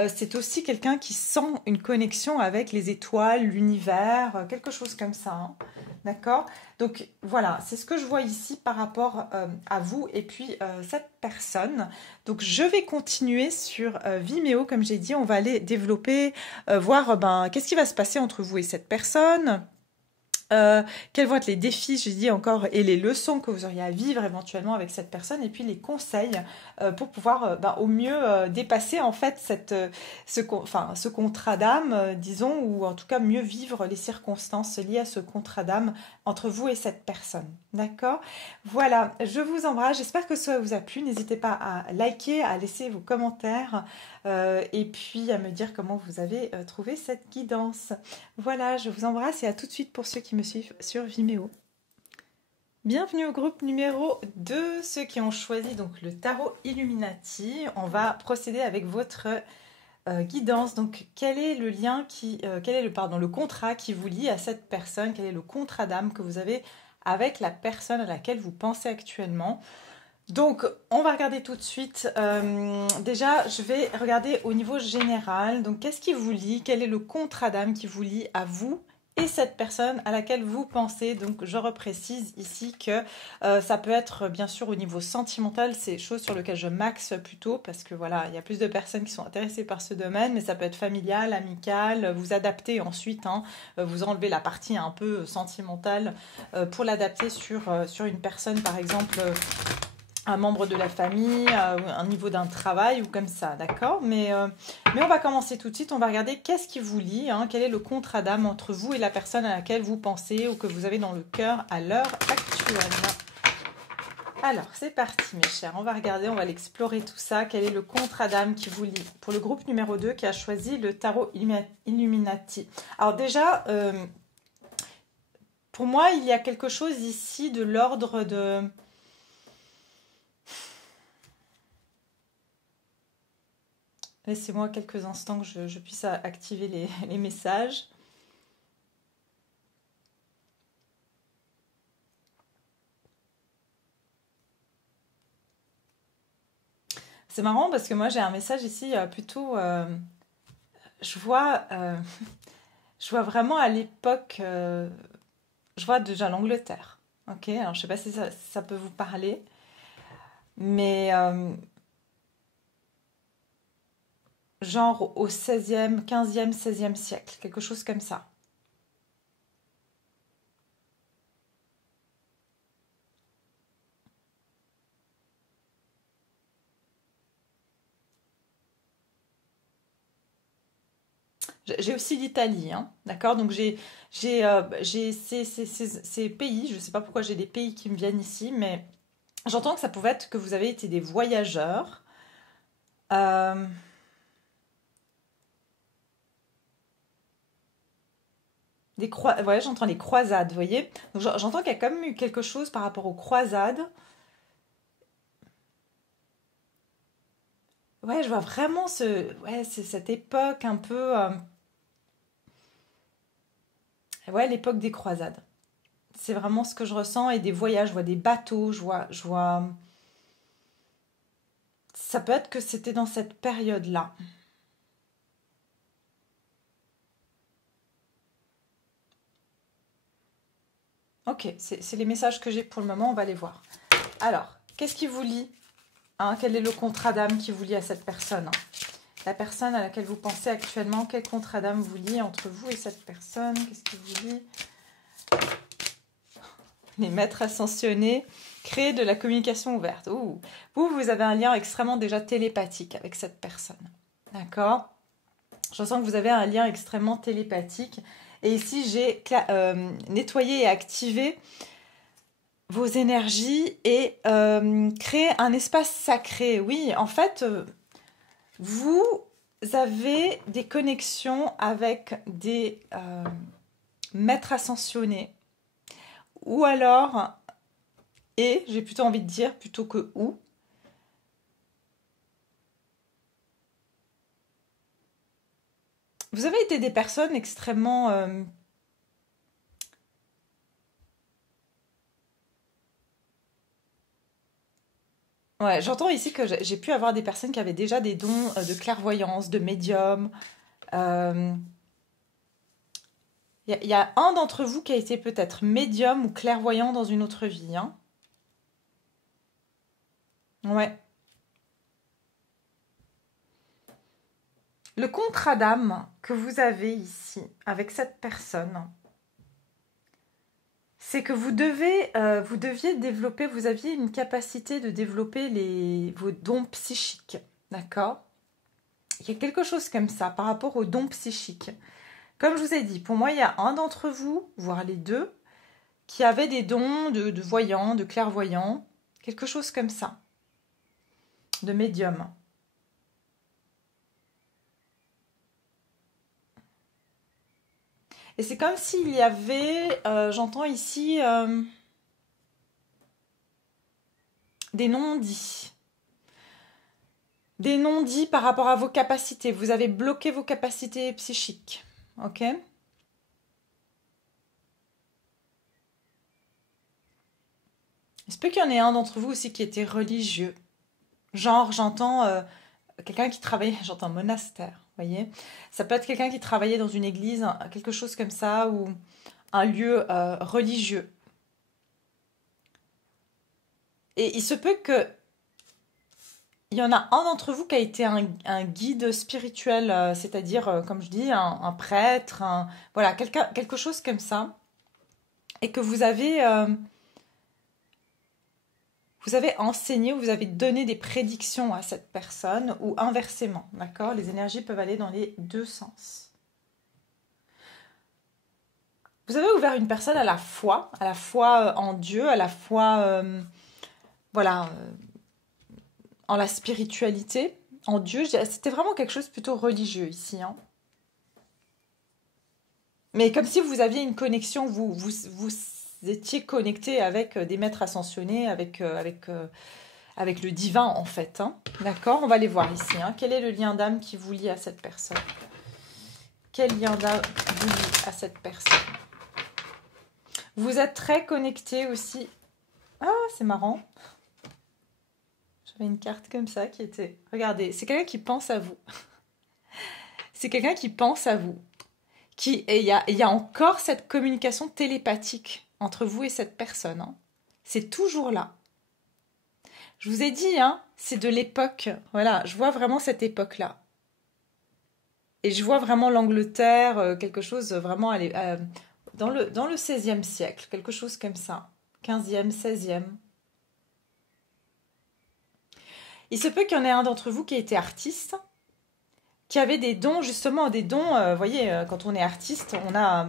C'est aussi quelqu'un qui sent une connexion avec les étoiles, l'univers, quelque chose comme ça. Hein. D'accord? Donc voilà, c'est ce que je vois ici par rapport à vous et puis cette personne. Donc je vais continuer sur Vimeo, comme j'ai dit, on va aller développer, voir qu'est-ce qui va se passer entre vous et cette personne. Quels vont être les défis, je dis encore, et les leçons que vous auriez à vivre éventuellement avec cette personne, et puis les conseils pour pouvoir au mieux dépasser en fait ce contrat d'âme, disons, ou en tout cas mieux vivre les circonstances liées à ce contrat d'âme entre vous et cette personne. D'accord? Voilà, je vous embrasse, j'espère que ça vous a plu. N'hésitez pas à liker, à laisser vos commentaires et puis à me dire comment vous avez trouvé cette guidance. Voilà, je vous embrasse et à tout de suite pour ceux qui me suivent sur Vimeo. Bienvenue au groupe numéro 2, ceux qui ont choisi donc le tarot Illuminati. On va procéder avec votre guidance. Donc, quel est le lien le contrat qui vous lie à cette personne? Quel est le contrat d'âme que vous avez avec la personne à laquelle vous pensez actuellement? Donc, on va regarder tout de suite. Déjà, je vais regarder au niveau général. Donc, qu'est-ce qui vous lie? Quel est le contrat d'âme qui vous lie à vous et cette personne à laquelle vous pensez? Donc, je reprécise ici que ça peut être, bien sûr, au niveau sentimental. C'est chose sur lesquelles je maxe plutôt parce que, voilà, il y a plus de personnes qui sont intéressées par ce domaine. Mais ça peut être familial, amical. Vous adaptez ensuite. Hein, vous enlevez la partie un peu sentimentale pour l'adapter sur une personne, par exemple... un membre de la famille, un niveau d'un travail ou comme ça, d'accord, mais on va commencer tout de suite, on va regarder qu'est-ce qui vous lie, hein, quel est le contrat d'âme entre vous et la personne à laquelle vous pensez ou que vous avez dans le cœur à l'heure actuelle. Alors, c'est parti mes chers, on va regarder, on va l'explorer tout ça, quel est le contrat d'âme qui vous lie pour le groupe numéro 2 qui a choisi le tarot Illuminati. Alors déjà, pour moi, il y a quelque chose ici de l'ordre de... Laissez-moi quelques instants que je puisse activer les messages. C'est marrant parce que moi j'ai un message ici plutôt... je vois vraiment à l'époque... je vois déjà l'Angleterre. Ok, alors je sais pas si ça peut vous parler. Mais... genre au 16e, 15e, 16e siècle, quelque chose comme ça. J'ai aussi l'Italie, hein, d'accord? Donc j'ai ces pays, je ne sais pas pourquoi j'ai des pays qui me viennent ici, mais j'entends que ça pouvait être que vous avez été des voyageurs. Euh, ouais, j'entends les croisades, vous voyez? Donc j'entends qu'il y a quand même eu quelque chose par rapport aux croisades. Ouais, je vois vraiment c'est cette époque un peu, ouais, l'époque des croisades. C'est vraiment ce que je ressens et des voyages, je vois des bateaux, ça peut être que c'était dans cette période-là. Ok, c'est les messages que j'ai pour le moment, on va les voir. Alors, qu'est-ce qui vous lie hein, quel est le contrat d'âme qui vous lie à cette personne, hein. La personne à laquelle vous pensez actuellement, quel contrat d'âme vous lie entre vous et cette personne? Qu'est-ce qui vous lie? Les maîtres ascensionnés, créer de la communication ouverte. Ouh. Vous avez un lien extrêmement déjà télépathique avec cette personne. D'accord? Je sens que vous avez un lien extrêmement télépathique. Et ici, j'ai nettoyé et activé vos énergies et créé un espace sacré. Oui, en fait... vous avez des connexions avec des maîtres ascensionnés. Ou alors, et j'ai plutôt envie de dire, plutôt que ou. Vous avez été des personnes extrêmement... Ouais, j'entends ici que j'ai pu avoir des personnes qui avaient déjà des dons de clairvoyance, de médium. Y a un d'entre vous qui a été peut-être médium ou clairvoyant dans une autre vie, hein. Ouais. Le contrat d'âme que vous avez ici avec cette personne, c'est que vous deviez développer, vous aviez une capacité de développer vos dons psychiques, d'accord? Il y a quelque chose comme ça par rapport aux dons psychiques. Comme je vous ai dit, pour moi, il y a un d'entre vous, voire les deux, qui avait des dons de voyant, de clairvoyant, quelque chose comme ça, de médium. Et c'est comme s'il y avait, j'entends ici, des non-dits. Des non-dits par rapport à vos capacités. Vous avez bloqué vos capacités psychiques. Ok? Il se peut qu'il y en ait un d'entre vous aussi qui était religieux. Genre, j'entends quelqu'un qui travaillait, j'entends monastère, vous voyez? Ça peut être quelqu'un qui travaillait dans une église, quelque chose comme ça, ou un lieu religieux. Et il se peut que il y en a un d'entre vous qui a été un guide spirituel, c'est-à-dire, comme je dis, un prêtre, voilà, quelque chose comme ça, et que vous avez enseigné ou vous avez donné des prédictions à cette personne, ou inversement, d'accord? Les énergies peuvent aller dans les deux sens. Vous avez ouvert une personne à la foi en Dieu, à la foi, voilà, en la spiritualité, en Dieu. C'était vraiment quelque chose plutôt religieux ici, hein. Mais comme si vous aviez une connexion, vous étiez connecté avec des maîtres ascensionnés, avec le divin en fait, hein. D'accord? On va les voir ici, hein. Quel est le lien d'âme qui vous lie à cette personne? Quel lien d'âme vous lie à cette personne? Vous êtes très connecté aussi. Ah, c'est marrant. J'avais une carte comme ça qui était... Regardez, c'est quelqu'un qui pense à vous. C'est quelqu'un qui pense à vous. Et il y a encore cette communication télépathique entre vous et cette personne, hein. C'est toujours là. Je vous ai dit, hein, c'est de l'époque. Voilà, je vois vraiment cette époque-là. Et je vois vraiment l'Angleterre, quelque chose vraiment dans le 16e siècle, quelque chose comme ça. 15e, 16e. Il se peut qu'il y en ait un d'entre vous qui ait été artiste, qui avait des dons, justement, des dons, vous voyez, quand on est artiste, on a,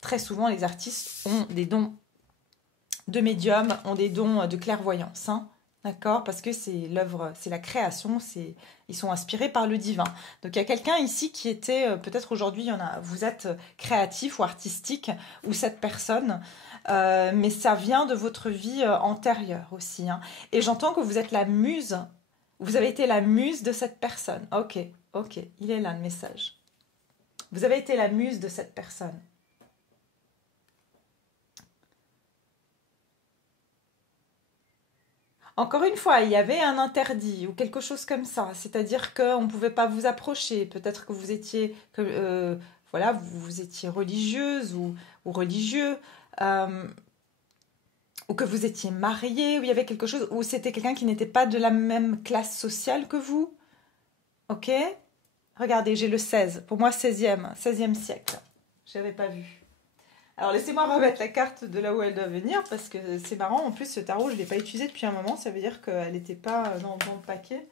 très souvent, les artistes ont des dons de médium, ont des dons de clairvoyance, hein, d'accord? Parce que c'est l'œuvre, c'est la création, ils sont inspirés par le divin. Donc il y a quelqu'un ici qui était, peut-être aujourd'hui, vous êtes créatif ou artistique, ou cette personne, mais ça vient de votre vie antérieure aussi, hein. Et j'entends que vous êtes la muse, vous avez été la muse de cette personne. Ok, ok, il est là le message. Vous avez été la muse de cette personne. Encore une fois, il y avait un interdit ou quelque chose comme ça. C'est-à-dire qu'on ne pouvait pas vous approcher. Peut-être que vous étiez, voilà, vous étiez religieuse ou religieux. ou que vous étiez marié, ou il y avait quelque chose, ou c'était quelqu'un qui n'était pas de la même classe sociale que vous. Ok? Regardez, j'ai le 16. Pour moi, 16e siècle. Je n'avais pas vu. Alors, laissez-moi remettre la carte de là où elle doit venir, parce que c'est marrant. En plus, ce tarot, je ne l'ai pas utilisé depuis un moment. Ça veut dire qu'elle n'était pas dans le paquet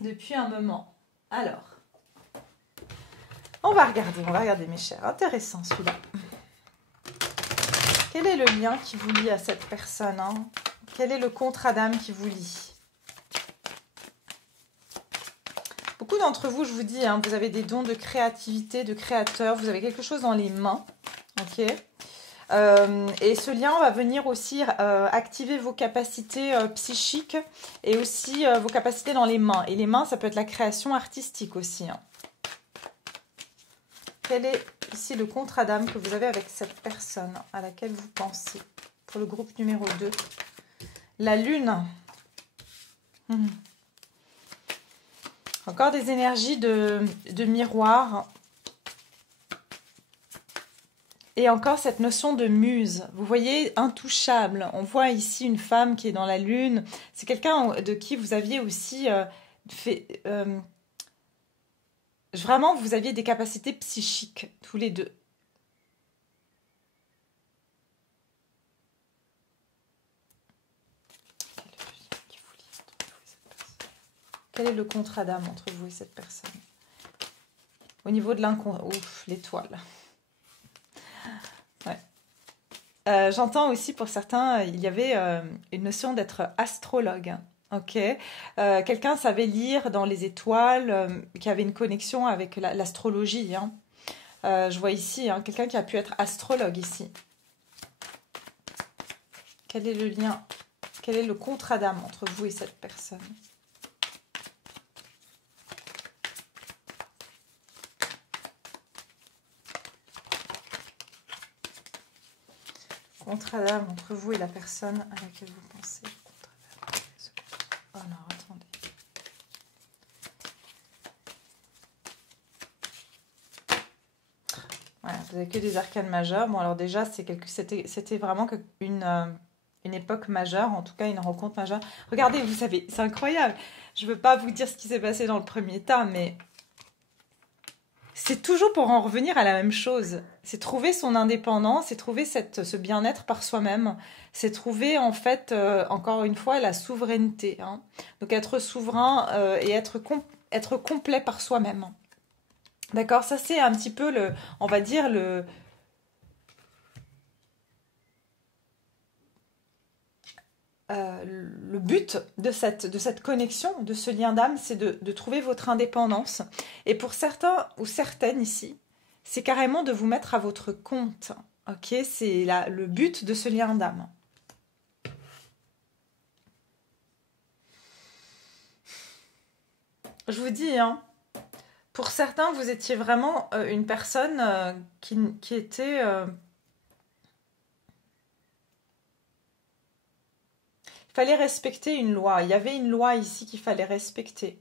depuis un moment. Alors, on va regarder, mes chers. Intéressant, celui-là. Quel est le lien qui vous lie à cette personne, hein? Quel est le contrat d'âme qui vous lie? Beaucoup d'entre vous, je vous dis, hein, vous avez des dons de créativité, de créateur, vous avez quelque chose dans les mains, ok? Et ce lien va venir aussi activer vos capacités psychiques et aussi vos capacités dans les mains. Et les mains, ça peut être la création artistique aussi, hein. Quel est ici le contrat d'âme que vous avez avec cette personne à laquelle vous pensez? Pour le groupe numéro 2. La lune. Encore des énergies de miroir. Et encore cette notion de muse. Vous voyez, intouchable. On voit ici une femme qui est dans la lune. C'est quelqu'un de qui vous aviez aussi fait... vraiment, vous aviez des capacités psychiques, tous les deux. Quel est le contrat d'âme entre vous et cette personne? Au niveau de l'inconscient... Ouf, l'étoile. Ouais. J'entends aussi pour certains, il y avait une notion d'être astrologue. Ok, quelqu'un savait lire dans les étoiles, qui avait une connexion avec l'astrologie. Hein. Je vois ici quelqu'un qui a pu être astrologue ici. Quel est le lien? Quel est le contrat d'âme entre vous et cette personne? Contrat d'âme entre vous et la personne à laquelle vous pensez. Oh non, attendez. Voilà, vous n'avez que des arcanes majeures. Bon, alors déjà, c'était vraiment une époque majeure, en tout cas une rencontre majeure. Regardez, vous savez, c'est incroyable. Je ne veux pas vous dire ce qui s'est passé dans le premier tas, mais c'est toujours pour en revenir à la même chose. C'est trouver son indépendance, c'est trouver ce bien-être par soi-même. C'est trouver, en fait, encore une fois, la souveraineté. Hein. Donc, être souverain et être complet par soi-même. D'accord? Ça, c'est un petit peu, on va dire, le but de cette connexion, de ce lien d'âme, c'est de trouver votre indépendance. Et pour certains ou certaines ici, c'est carrément de vous mettre à votre compte. Ok, c'est le but de ce lien d'âme. Je vous dis, hein, pour certains, vous étiez vraiment une personne qui était... Il fallait respecter une loi. Il y avait une loi ici qu'il fallait respecter.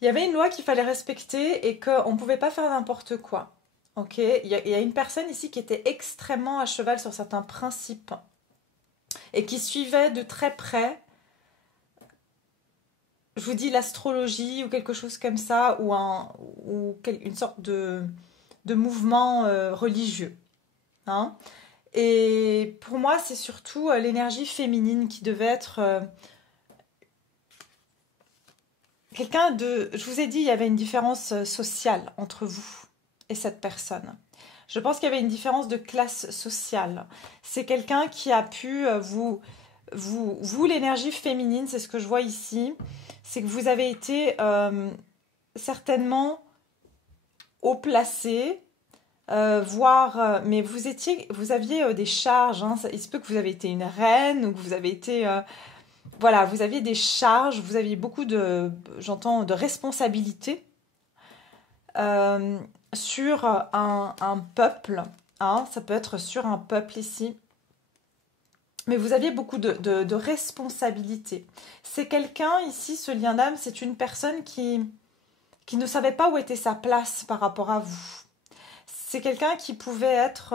Il y avait une loi qu'il fallait respecter et qu'on ne pouvait pas faire n'importe quoi. Ok, il y a une personne ici qui était extrêmement à cheval sur certains principes et qui suivait de très près, je vous dis, l'astrologie ou quelque chose comme ça, ou une sorte de mouvement religieux. Hein. Et pour moi, c'est surtout l'énergie féminine qui devait être... quelqu'un de... Je vous ai dit, il y avait une différence sociale entre vous et cette personne. Je pense qu'il y avait une différence de classe sociale. C'est quelqu'un qui a pu vous l'énergie féminine, c'est ce que je vois ici, c'est que vous avez été certainement haut placé, mais vous aviez des charges. Hein, il se peut que vous avez été une reine ou que vous avez été... voilà, vous aviez des charges, vous aviez beaucoup de responsabilités sur un peuple, hein, ça peut être sur un peuple ici. Mais vous aviez beaucoup de responsabilités. C'est quelqu'un ici, ce lien d'âme, c'est une personne qui ne savait pas où était sa place par rapport à vous. C'est quelqu'un qui pouvait être...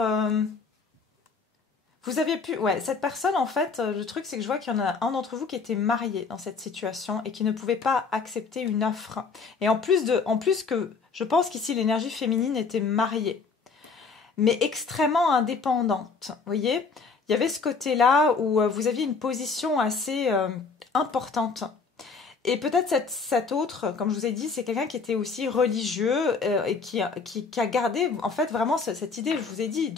vous aviez pu... Ouais, cette personne, en fait, le truc, c'est que je vois qu'il y en a un d'entre vous qui était marié dans cette situation et qui ne pouvait pas accepter une offre. Et en plus que... Je pense qu'ici, l'énergie féminine était mariée, mais extrêmement indépendante. Vous voyez, il y avait ce côté-là où vous aviez une position assez importante. Et peut-être cet autre, comme je vous ai dit, c'est quelqu'un qui était aussi religieux et qui a gardé, en fait, vraiment cette idée, je vous ai dit,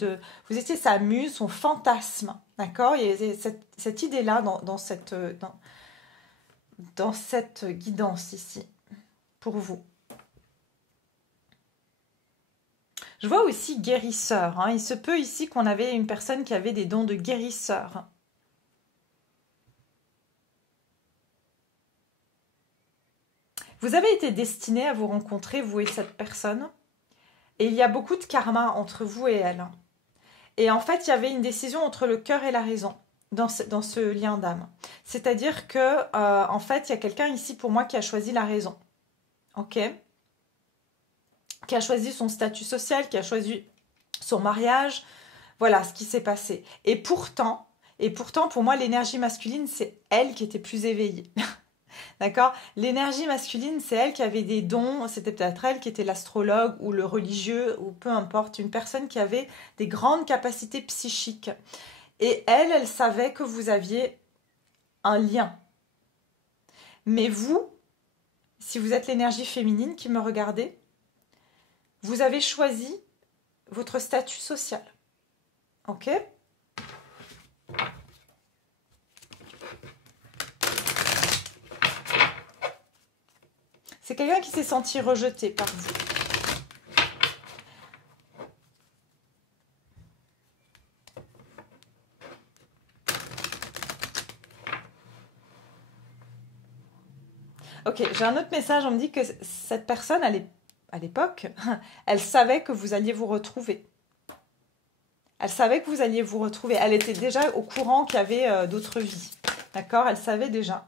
vous étiez sa muse, son fantasme, d'accord? Il y avait cette idée-là dans cette guidance ici, pour vous. Je vois aussi guérisseur, hein. Il se peut ici qu'on avait une personne qui avait des dons de guérisseur. Vous avez été destiné à vous rencontrer, vous et cette personne. Et il y a beaucoup de karma entre vous et elle. Et en fait, il y avait une décision entre le cœur et la raison dans ce lien d'âme. C'est-à-dire que, en fait, il y a quelqu'un ici pour moi qui a choisi la raison. Ok? Qui a choisi son statut social, qui a choisi son mariage. Voilà ce qui s'est passé. Et pourtant, pour moi, l'énergie masculine, c'est elle qui était plus éveillée. D'accord? L'énergie masculine, c'est elle qui avait des dons, c'était peut-être elle qui était l'astrologue ou le religieux, ou peu importe, une personne qui avait des grandes capacités psychiques. Et elle savait que vous aviez un lien. Mais vous, si vous êtes l'énergie féminine qui me regardez, vous avez choisi votre statut social. Ok? C'est quelqu'un qui s'est senti rejeté par vous. Ok, j'ai un autre message. On me dit que cette personne, à l'époque, elle savait que vous alliez vous retrouver. Elle savait que vous alliez vous retrouver. Elle était déjà au courant qu'il y avait d'autres vies. D'accord? Elle savait déjà.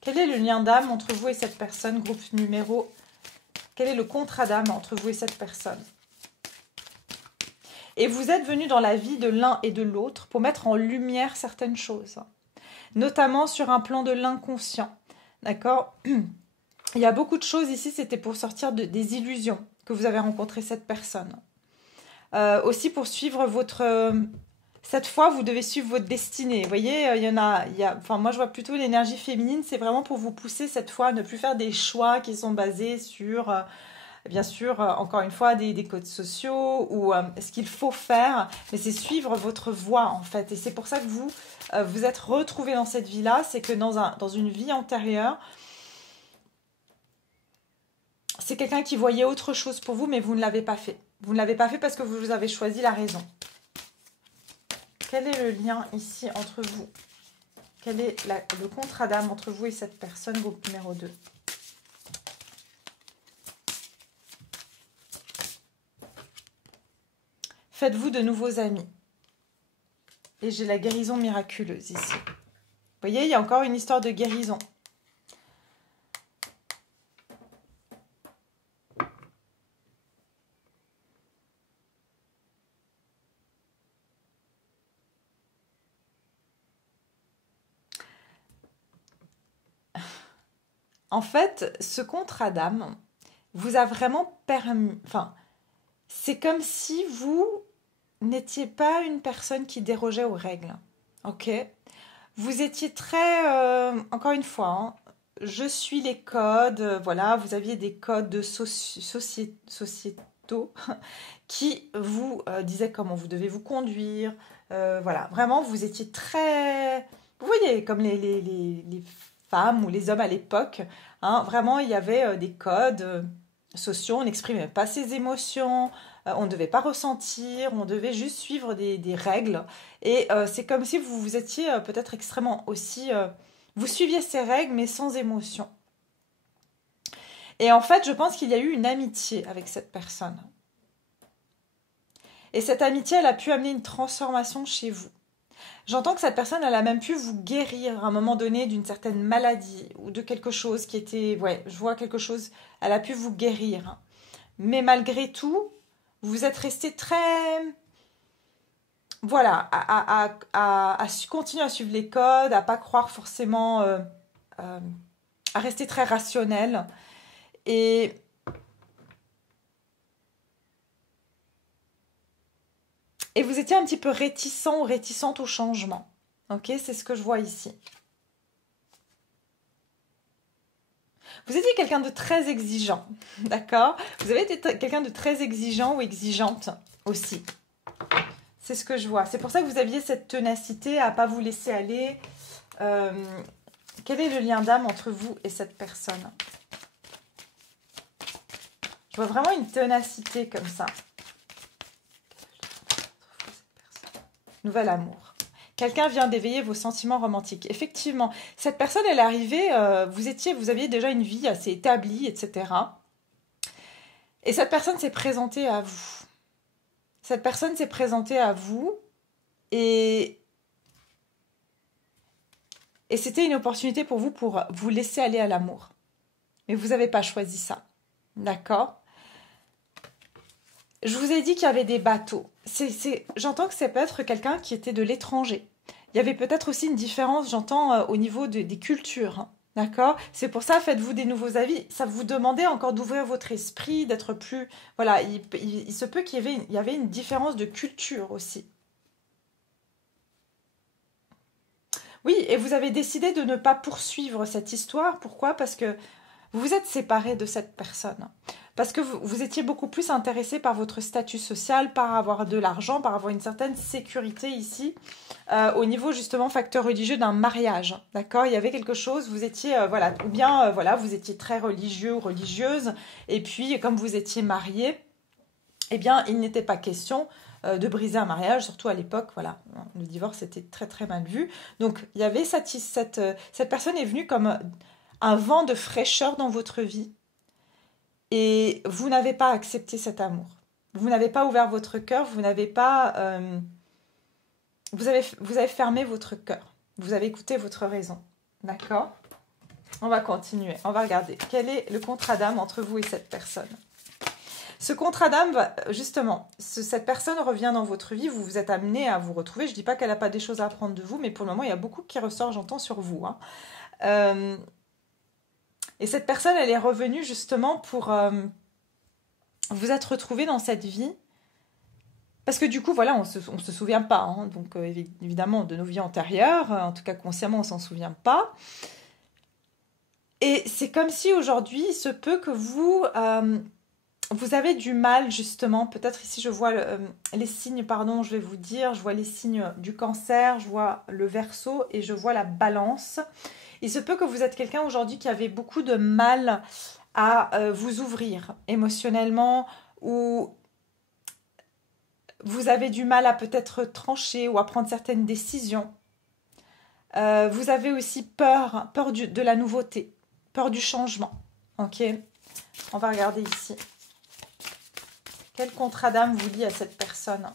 Quel est le lien d'âme entre vous et cette personne, groupe numéro? Quel est le contrat d'âme entre vous et cette personne? Et vous êtes venu dans la vie de l'un et de l'autre pour mettre en lumière certaines choses, notamment sur un plan de l'inconscient. D'accord? Il y a beaucoup de choses ici, c'était pour sortir des illusions que vous avez rencontré cette personne. Aussi pour suivre votre... cette fois, vous devez suivre votre destinée. Vous voyez, enfin, moi, je vois plutôt l'énergie féminine, c'est vraiment pour vous pousser cette fois à ne plus faire des choix qui sont basés sur, bien sûr, encore une fois, des codes sociaux ou ce qu'il faut faire, mais c'est suivre votre voie, en fait. Et c'est pour ça que vous êtes retrouvés dans cette vie-là, c'est que dans une vie antérieure, c'est quelqu'un qui voyait autre chose pour vous, mais vous ne l'avez pas fait. Vous ne l'avez pas fait parce que vous avez choisi la raison. Quel est le lien ici entre vous? Quel est le contrat d'âme entre vous et cette personne, groupe numéro 2? Faites-vous de nouveaux amis. Et j'ai la guérison miraculeuse ici. Vous voyez, il y a encore une histoire de guérison. En fait, ce contrat d'âme vous a vraiment permis... Enfin, c'est comme si vous n'étiez pas une personne qui dérogeait aux règles. Ok? Vous étiez très... encore une fois, hein, je suis les codes. Voilà, vous aviez des codes de sociétaux qui vous disaient comment vous devez vous conduire. Voilà, vraiment, vous étiez très... Vous voyez, comme les femmes ou les hommes à l'époque, hein, vraiment, il y avait des codes sociaux, on n'exprimait pas ses émotions, on ne devait pas ressentir, on devait juste suivre des règles. Et c'est comme si vous étiez peut-être extrêmement aussi... vous suiviez ces règles, mais sans émotion. Et en fait, je pense qu'il y a eu une amitié avec cette personne. Et cette amitié, elle a pu amener une transformation chez vous. J'entends que cette personne, elle a même pu vous guérir à un moment donné d'une certaine maladie ou de quelque chose qui était... Ouais, je vois quelque chose, elle a pu vous guérir. Mais malgré tout, vous êtes resté très... Voilà, continuer à suivre les codes, à pas croire forcément... à rester très rationnel. Et vous étiez un petit peu réticent ou réticente au changement. Ok, c'est ce que je vois ici. Vous étiez quelqu'un de très exigeant, d'accord? Vous avez été quelqu'un de très exigeant ou exigeante aussi. C'est ce que je vois. C'est pour ça que vous aviez cette ténacité à ne pas vous laisser aller. Quel est le lien d'âme entre vous et cette personne? Je vois vraiment une ténacité comme ça. Nouvel amour. Quelqu'un vient d'éveiller vos sentiments romantiques. Effectivement, cette personne, elle est arrivée, vous aviez déjà une vie assez établie, etc. Et cette personne s'est présentée à vous. Cette personne s'est présentée à vous et c'était une opportunité pour vous laisser aller à l'amour. Mais vous n'avez pas choisi ça. D'accord? Je vous ai dit qu'il y avait des bateaux. J'entends que c'est peut-être quelqu'un qui était de l'étranger. Il y avait peut-être aussi une différence, j'entends, au niveau des cultures. Hein. D'accord? C'est pour ça, faites-vous des nouveaux avis. Ça vous demandait encore d'ouvrir votre esprit, d'être plus... Voilà, il se peut qu'il y avait une différence de culture aussi. Oui, et vous avez décidé de ne pas poursuivre cette histoire. Pourquoi? Parce que vous vous êtes séparé de cette personne. Parce que vous étiez beaucoup plus intéressé par votre statut social, par avoir de l'argent, par avoir une certaine sécurité ici, au niveau justement facteur religieux d'un mariage. D'accord? Il y avait quelque chose, vous étiez, voilà, ou bien, voilà, vous étiez très religieux ou religieuse, et puis comme vous étiez marié, eh bien, il n'était pas question de briser un mariage, surtout à l'époque, voilà, le divorce était très très mal vu. Donc, il y avait cette personne est venue comme un vent de fraîcheur dans votre vie, et vous n'avez pas accepté cet amour. Vous n'avez pas ouvert votre cœur, vous n'avez pas... vous avez fermé votre cœur. Vous avez écouté votre raison. D'accord? On va continuer. On va regarder. Quel est le contrat d'âme entre vous et cette personne? Ce contrat d'âme, justement, cette personne revient dans votre vie, vous vous êtes amené à vous retrouver. Je ne dis pas qu'elle n'a pas des choses à apprendre de vous, mais pour le moment, il y a beaucoup qui ressort, j'entends, sur vous. Hein. Et cette personne, elle est revenue justement pour vous être retrouvé dans cette vie. Parce que du coup, voilà, on se souvient pas. Hein, donc, évidemment, de nos vies antérieures, en tout cas consciemment, on s'en souvient pas. Et c'est comme si aujourd'hui, il se peut que vous avez du mal, justement. Peut-être ici, je vois les signes, pardon, je vais vous dire. Je vois les signes du Cancer, je vois le Verseau et je vois la Balance. Il se peut que vous êtes quelqu'un aujourd'hui qui avait beaucoup de mal à vous ouvrir émotionnellement, ou vous avez du mal à peut-être trancher ou à prendre certaines décisions. Vous avez aussi peur de la nouveauté, peur du changement. Ok, on va regarder ici. Quel contrat d'âme vous lie à cette personne?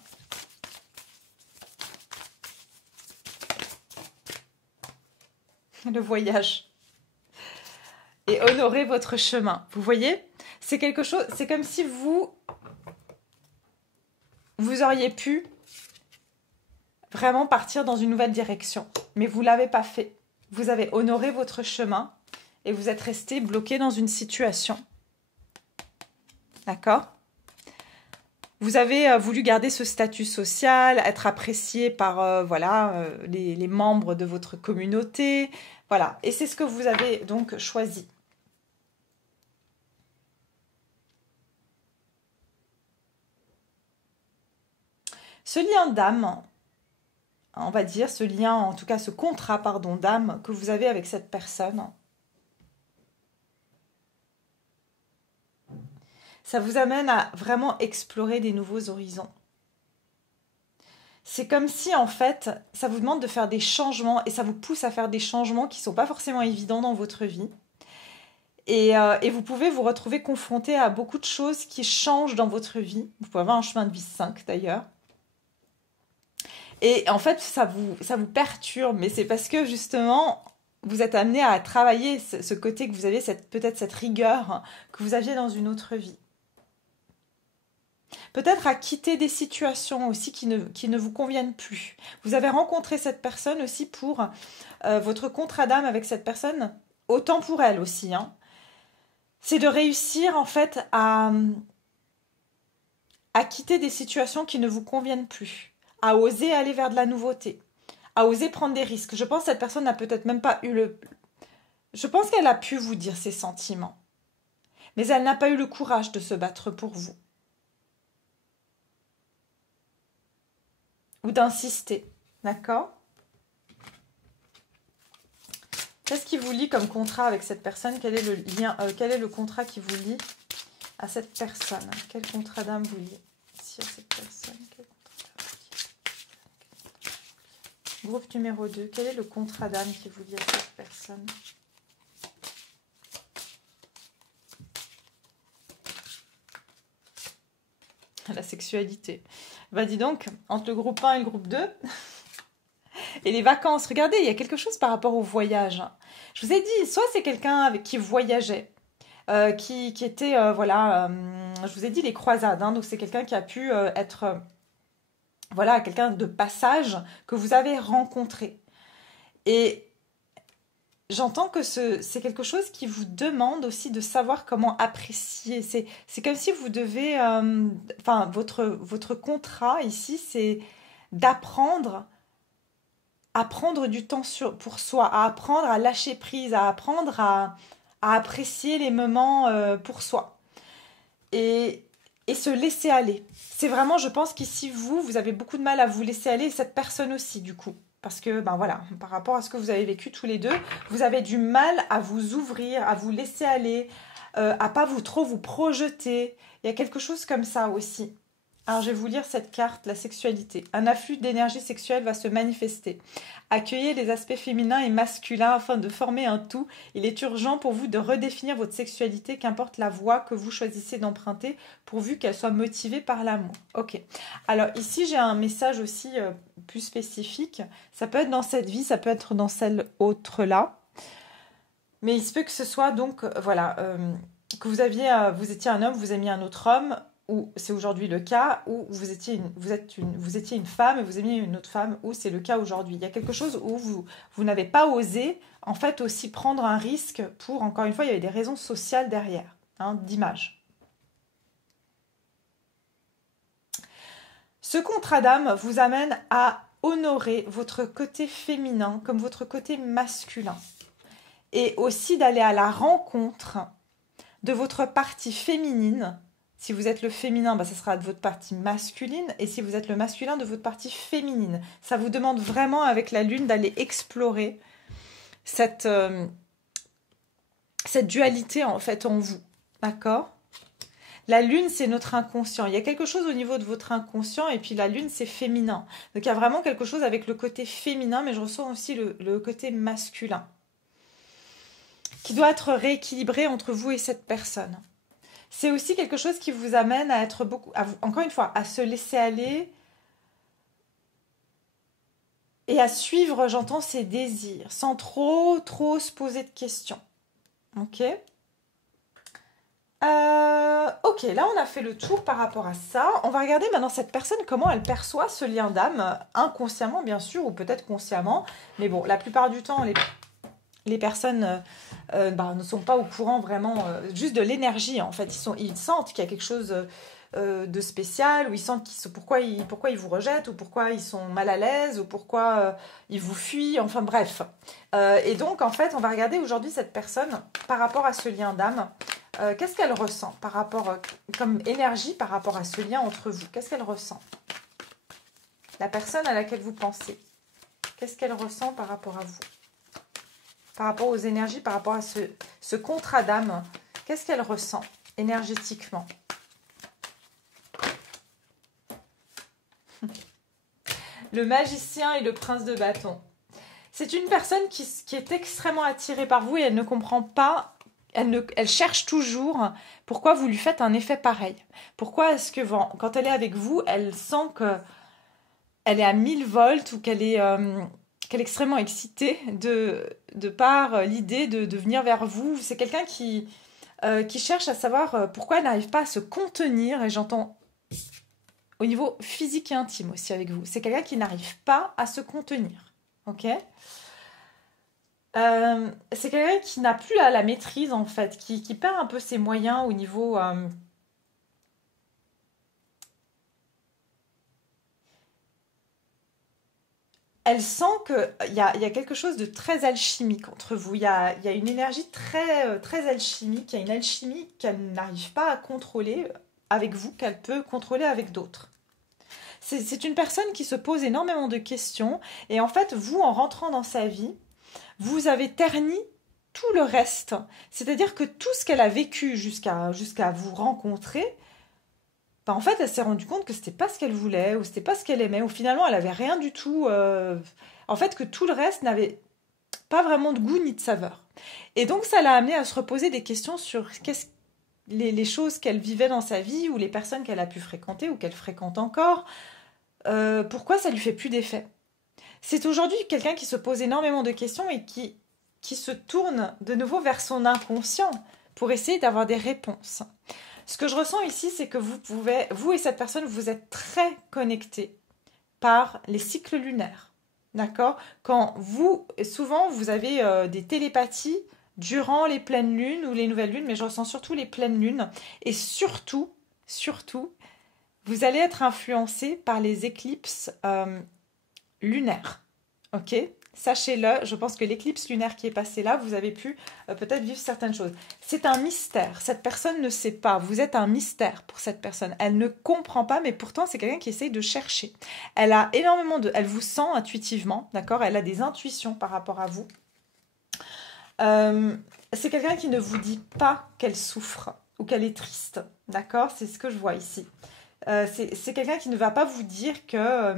Le voyage. Et honorer votre chemin. Vous voyez? C'est quelque chose, c'est comme si vous auriez pu vraiment partir dans une nouvelle direction. Mais vous ne l'avez pas fait. Vous avez honoré votre chemin et vous êtes resté bloqué dans une situation. D'accord? Vous avez voulu garder ce statut social, être apprécié par les membres de votre communauté. Voilà. Et c'est ce que vous avez donc choisi. Ce lien d'âme, on va dire, ce lien, en tout cas ce contrat, pardon, d'âme que vous avez avec cette personne, ça vous amène à vraiment explorer des nouveaux horizons. C'est comme si, en fait, ça vous demande de faire des changements et ça vous pousse à faire des changements qui ne sont pas forcément évidents dans votre vie. Et vous pouvez vous retrouver confronté à beaucoup de choses qui changent dans votre vie. Vous pouvez avoir un chemin de vie 5 d'ailleurs. Et en fait, ça vous perturbe, mais c'est parce que justement, vous êtes amené à travailler ce côté que vous avez, peut-être cette rigueur que vous aviez dans une autre vie. Peut-être à quitter des situations aussi qui ne vous conviennent plus. Vous avez rencontré cette personne aussi pour votre contrat d'âme avec cette personne, autant pour elle aussi, hein. C'est de réussir en fait à quitter des situations qui ne vous conviennent plus, à oser aller vers de la nouveauté, à oser prendre des risques. Je pense que cette personne n'a peut-être même pas eu le... Je pense qu'elle a pu vous dire ses sentiments, mais elle n'a pas eu le courage de se battre pour vous. Ou d'insister, d'accord? Qu'est-ce qui vous lie comme contrat avec cette personne? Quel est le lien, quel est le contrat qui vous lie à cette personne? Quel contrat d'âme vous lie ici à cette personne? Quel contrat d'âme vous lie? Groupe numéro 2, quel est le contrat d'âme qui vous lie à cette personne? La sexualité. Bah dis donc, entre le groupe 1 et le groupe 2... Et les vacances, regardez, il y a quelque chose par rapport au voyage. Je vous ai dit, soit c'est quelqu'un avec qui voyageait, qui était, voilà, je vous ai dit les croisades, hein, donc c'est quelqu'un qui a pu être, voilà, quelqu'un de passage que vous avez rencontré. Et j'entends que c'est quelque chose qui vous demande aussi de savoir comment apprécier. C'est comme si vous devez, enfin, votre contrat ici, c'est d'apprendre à prendre du temps pour soi, à apprendre à lâcher prise, à apprendre à apprécier les moments pour soi. Et se laisser aller. C'est vraiment, je pense qu'ici, vous avez beaucoup de mal à vous laisser aller, et cette personne aussi, du coup. Parce que, ben voilà, par rapport à ce que vous avez vécu tous les deux, vous avez du mal à vous ouvrir, à vous laisser aller, à pas trop vous projeter. Il y a quelque chose comme ça aussi. Alors, je vais vous lire cette carte, la sexualité. Un afflux d'énergie sexuelle va se manifester. Accueillez les aspects féminins et masculins afin de former un tout. Il est urgent pour vous de redéfinir votre sexualité, qu'importe la voie que vous choisissez d'emprunter, pourvu qu'elle soit motivée par l'amour. Ok. Alors, ici, j'ai un message aussi plus spécifique. Ça peut être dans cette vie, ça peut être dans celle autre-là. Mais il se peut que ce soit donc, voilà, que vous étiez un homme, vous aimiez un autre homme, ou c'est aujourd'hui le cas, où vous étiez une femme et vous aimiez une autre femme, ou c'est le cas aujourd'hui. Il y a quelque chose où vous n'avez pas osé, en fait, aussi prendre un risque pour, encore une fois, il y avait des raisons sociales derrière, hein, d'image. Ce contrat d'âme vous amène à honorer votre côté féminin comme votre côté masculin. Et aussi d'aller à la rencontre de votre partie féminine. Si vous êtes le féminin, bah, ça sera de votre partie masculine. Et si vous êtes le masculin, de votre partie féminine. Ça vous demande vraiment, avec la lune, d'aller explorer cette dualité, en fait, en vous. D'accord ? La lune, c'est notre inconscient. Il y a quelque chose au niveau de votre inconscient. Et puis la lune, c'est féminin. Donc il y a vraiment quelque chose avec le côté féminin. Mais je ressens aussi le côté masculin, qui doit être rééquilibré entre vous et cette personne. C'est aussi quelque chose qui vous amène à être encore une fois, à se laisser aller et à suivre, j'entends, ses désirs, sans trop se poser de questions. Ok. Ok, là on a fait le tour par rapport à ça. On va regarder maintenant cette personne, comment elle perçoit ce lien d'âme, inconsciemment bien sûr, ou peut-être consciemment. Mais bon, la plupart du temps, les personnes ne sont pas au courant vraiment juste de l'énergie en fait. Ils sentent qu'il y a quelque chose de spécial, ou ils sentent pourquoi ils vous rejettent, ou pourquoi ils sont mal à l'aise, ou pourquoi ils vous fuient, enfin bref. Et donc en fait on va regarder aujourd'hui cette personne par rapport à ce lien d'âme. Qu'est-ce qu'elle ressent par rapport, comme énergie par rapport à ce lien entre vous? Qu'est-ce qu'elle ressent? La personne à laquelle vous pensez, qu'est-ce qu'elle ressent par rapport à vous? Par rapport aux énergies, par rapport à ce contrat d'âme, qu'est-ce qu'elle ressent énergétiquement? Le magicien et le prince de bâton. C'est une personne qui est extrêmement attirée par vous et elle ne comprend pas elle cherche toujours pourquoi vous lui faites un effet pareil. Pourquoi est-ce que quand elle est avec vous, elle sent que elle est à 1000 volts ou qu'elle est extrêmement excitée de par l'idée de venir vers vous. C'est quelqu'un qui cherche à savoir pourquoi elle n'arrive pas à se contenir, et j'entends au niveau physique et intime aussi avec vous. C'est quelqu'un qui n'arrive pas à se contenir. Ok. C'est quelqu'un qui n'a plus la maîtrise en fait, qui perd un peu ses moyens au niveau... elle sent qu'il y a quelque chose de très alchimique entre vous. Il y a une énergie très alchimique, il y a une alchimie qu'elle n'arrive pas à contrôler avec vous, qu'elle peut contrôler avec d'autres. C'est une personne qui se pose énormément de questions, et en fait, vous, en rentrant dans sa vie, vous avez terni tout le reste. C'est-à-dire que tout ce qu'elle a vécu jusqu'à vous rencontrer, en fait, elle s'est rendue compte que c'était pas ce qu'elle voulait, ou c'était pas ce qu'elle aimait, ou finalement, elle avait rien du tout. En fait, que tout le reste n'avait pas vraiment de goût ni de saveur. Et donc, ça l'a amenée à se reposer des questions sur les choses qu'elle vivait dans sa vie, ou les personnes qu'elle a pu fréquenter, ou qu'elle fréquente encore. Pourquoi ça lui fait plus d'effet? C'est aujourd'hui quelqu'un qui se pose énormément de questions et qui se tourne de nouveau vers son inconscient pour essayer d'avoir des réponses. Ce que je ressens ici, c'est que vous et cette personne, vous êtes très connectés par les cycles lunaires. D'accord? Souvent, vous avez des télépathies durant les pleines lunes ou les nouvelles lunes, mais je ressens surtout les pleines lunes. Et surtout, vous allez être influencé par les éclipses lunaire. Ok? Sachez-le, je pense que l'éclipse lunaire qui est passée là, vous avez pu peut-être vivre certaines choses. C'est un mystère. Cette personne ne sait pas. Vous êtes un mystère pour cette personne. Elle ne comprend pas, mais pourtant, c'est quelqu'un qui essaye de chercher. Elle a énormément Elle vous sent intuitivement, d'accord? Elle a des intuitions par rapport à vous. C'est quelqu'un qui ne vous dit pas qu'elle souffre ou qu'elle est triste, d'accord? C'est ce que je vois ici. C'est quelqu'un qui ne va pas vous dire que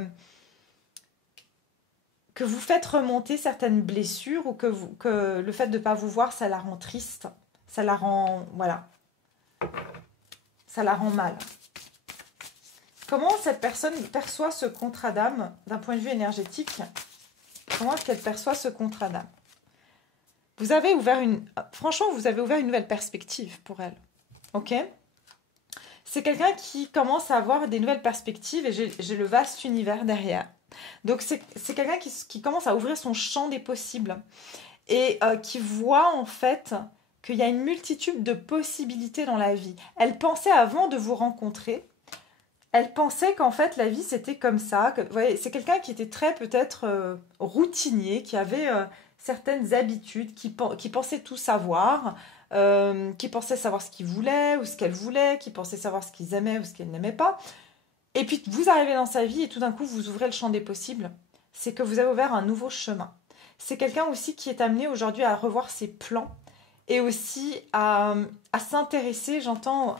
vous faites remonter certaines blessures, ou que le fait de ne pas vous voir, ça la rend triste. Ça la rend... Voilà. Ça la rend mal. Comment cette personne perçoit ce contrat d'âme d'un point de vue énergétique? Comment est-ce qu'elle perçoit ce contrat d'âme? Franchement, vous avez ouvert une nouvelle perspective pour elle. Ok? C'est quelqu'un qui commence à avoir des nouvelles perspectives, et j'ai le vaste univers derrière. Donc c'est quelqu'un qui commence à ouvrir son champ des possibles, et qui voit en fait qu'il y a une multitude de possibilités dans la vie. Elle pensait, avant de vous rencontrer, elle pensait qu'en fait la vie c'était comme ça. Vous voyez, c'est quelqu'un qui était très peut-être routinier, qui avait certaines habitudes, qui pensait tout savoir, qui pensait savoir ce qu'il voulait ou ce qu'elle voulait, qui pensait savoir ce qu'ils aimaient ou ce qu'elle n'aimait pas. Et puis vous arrivez dans sa vie et tout d'un coup vous ouvrez le champ des possibles. C'est que vous avez ouvert un nouveau chemin. C'est quelqu'un aussi qui est amené aujourd'hui à revoir ses plans, et aussi à s'intéresser, j'entends,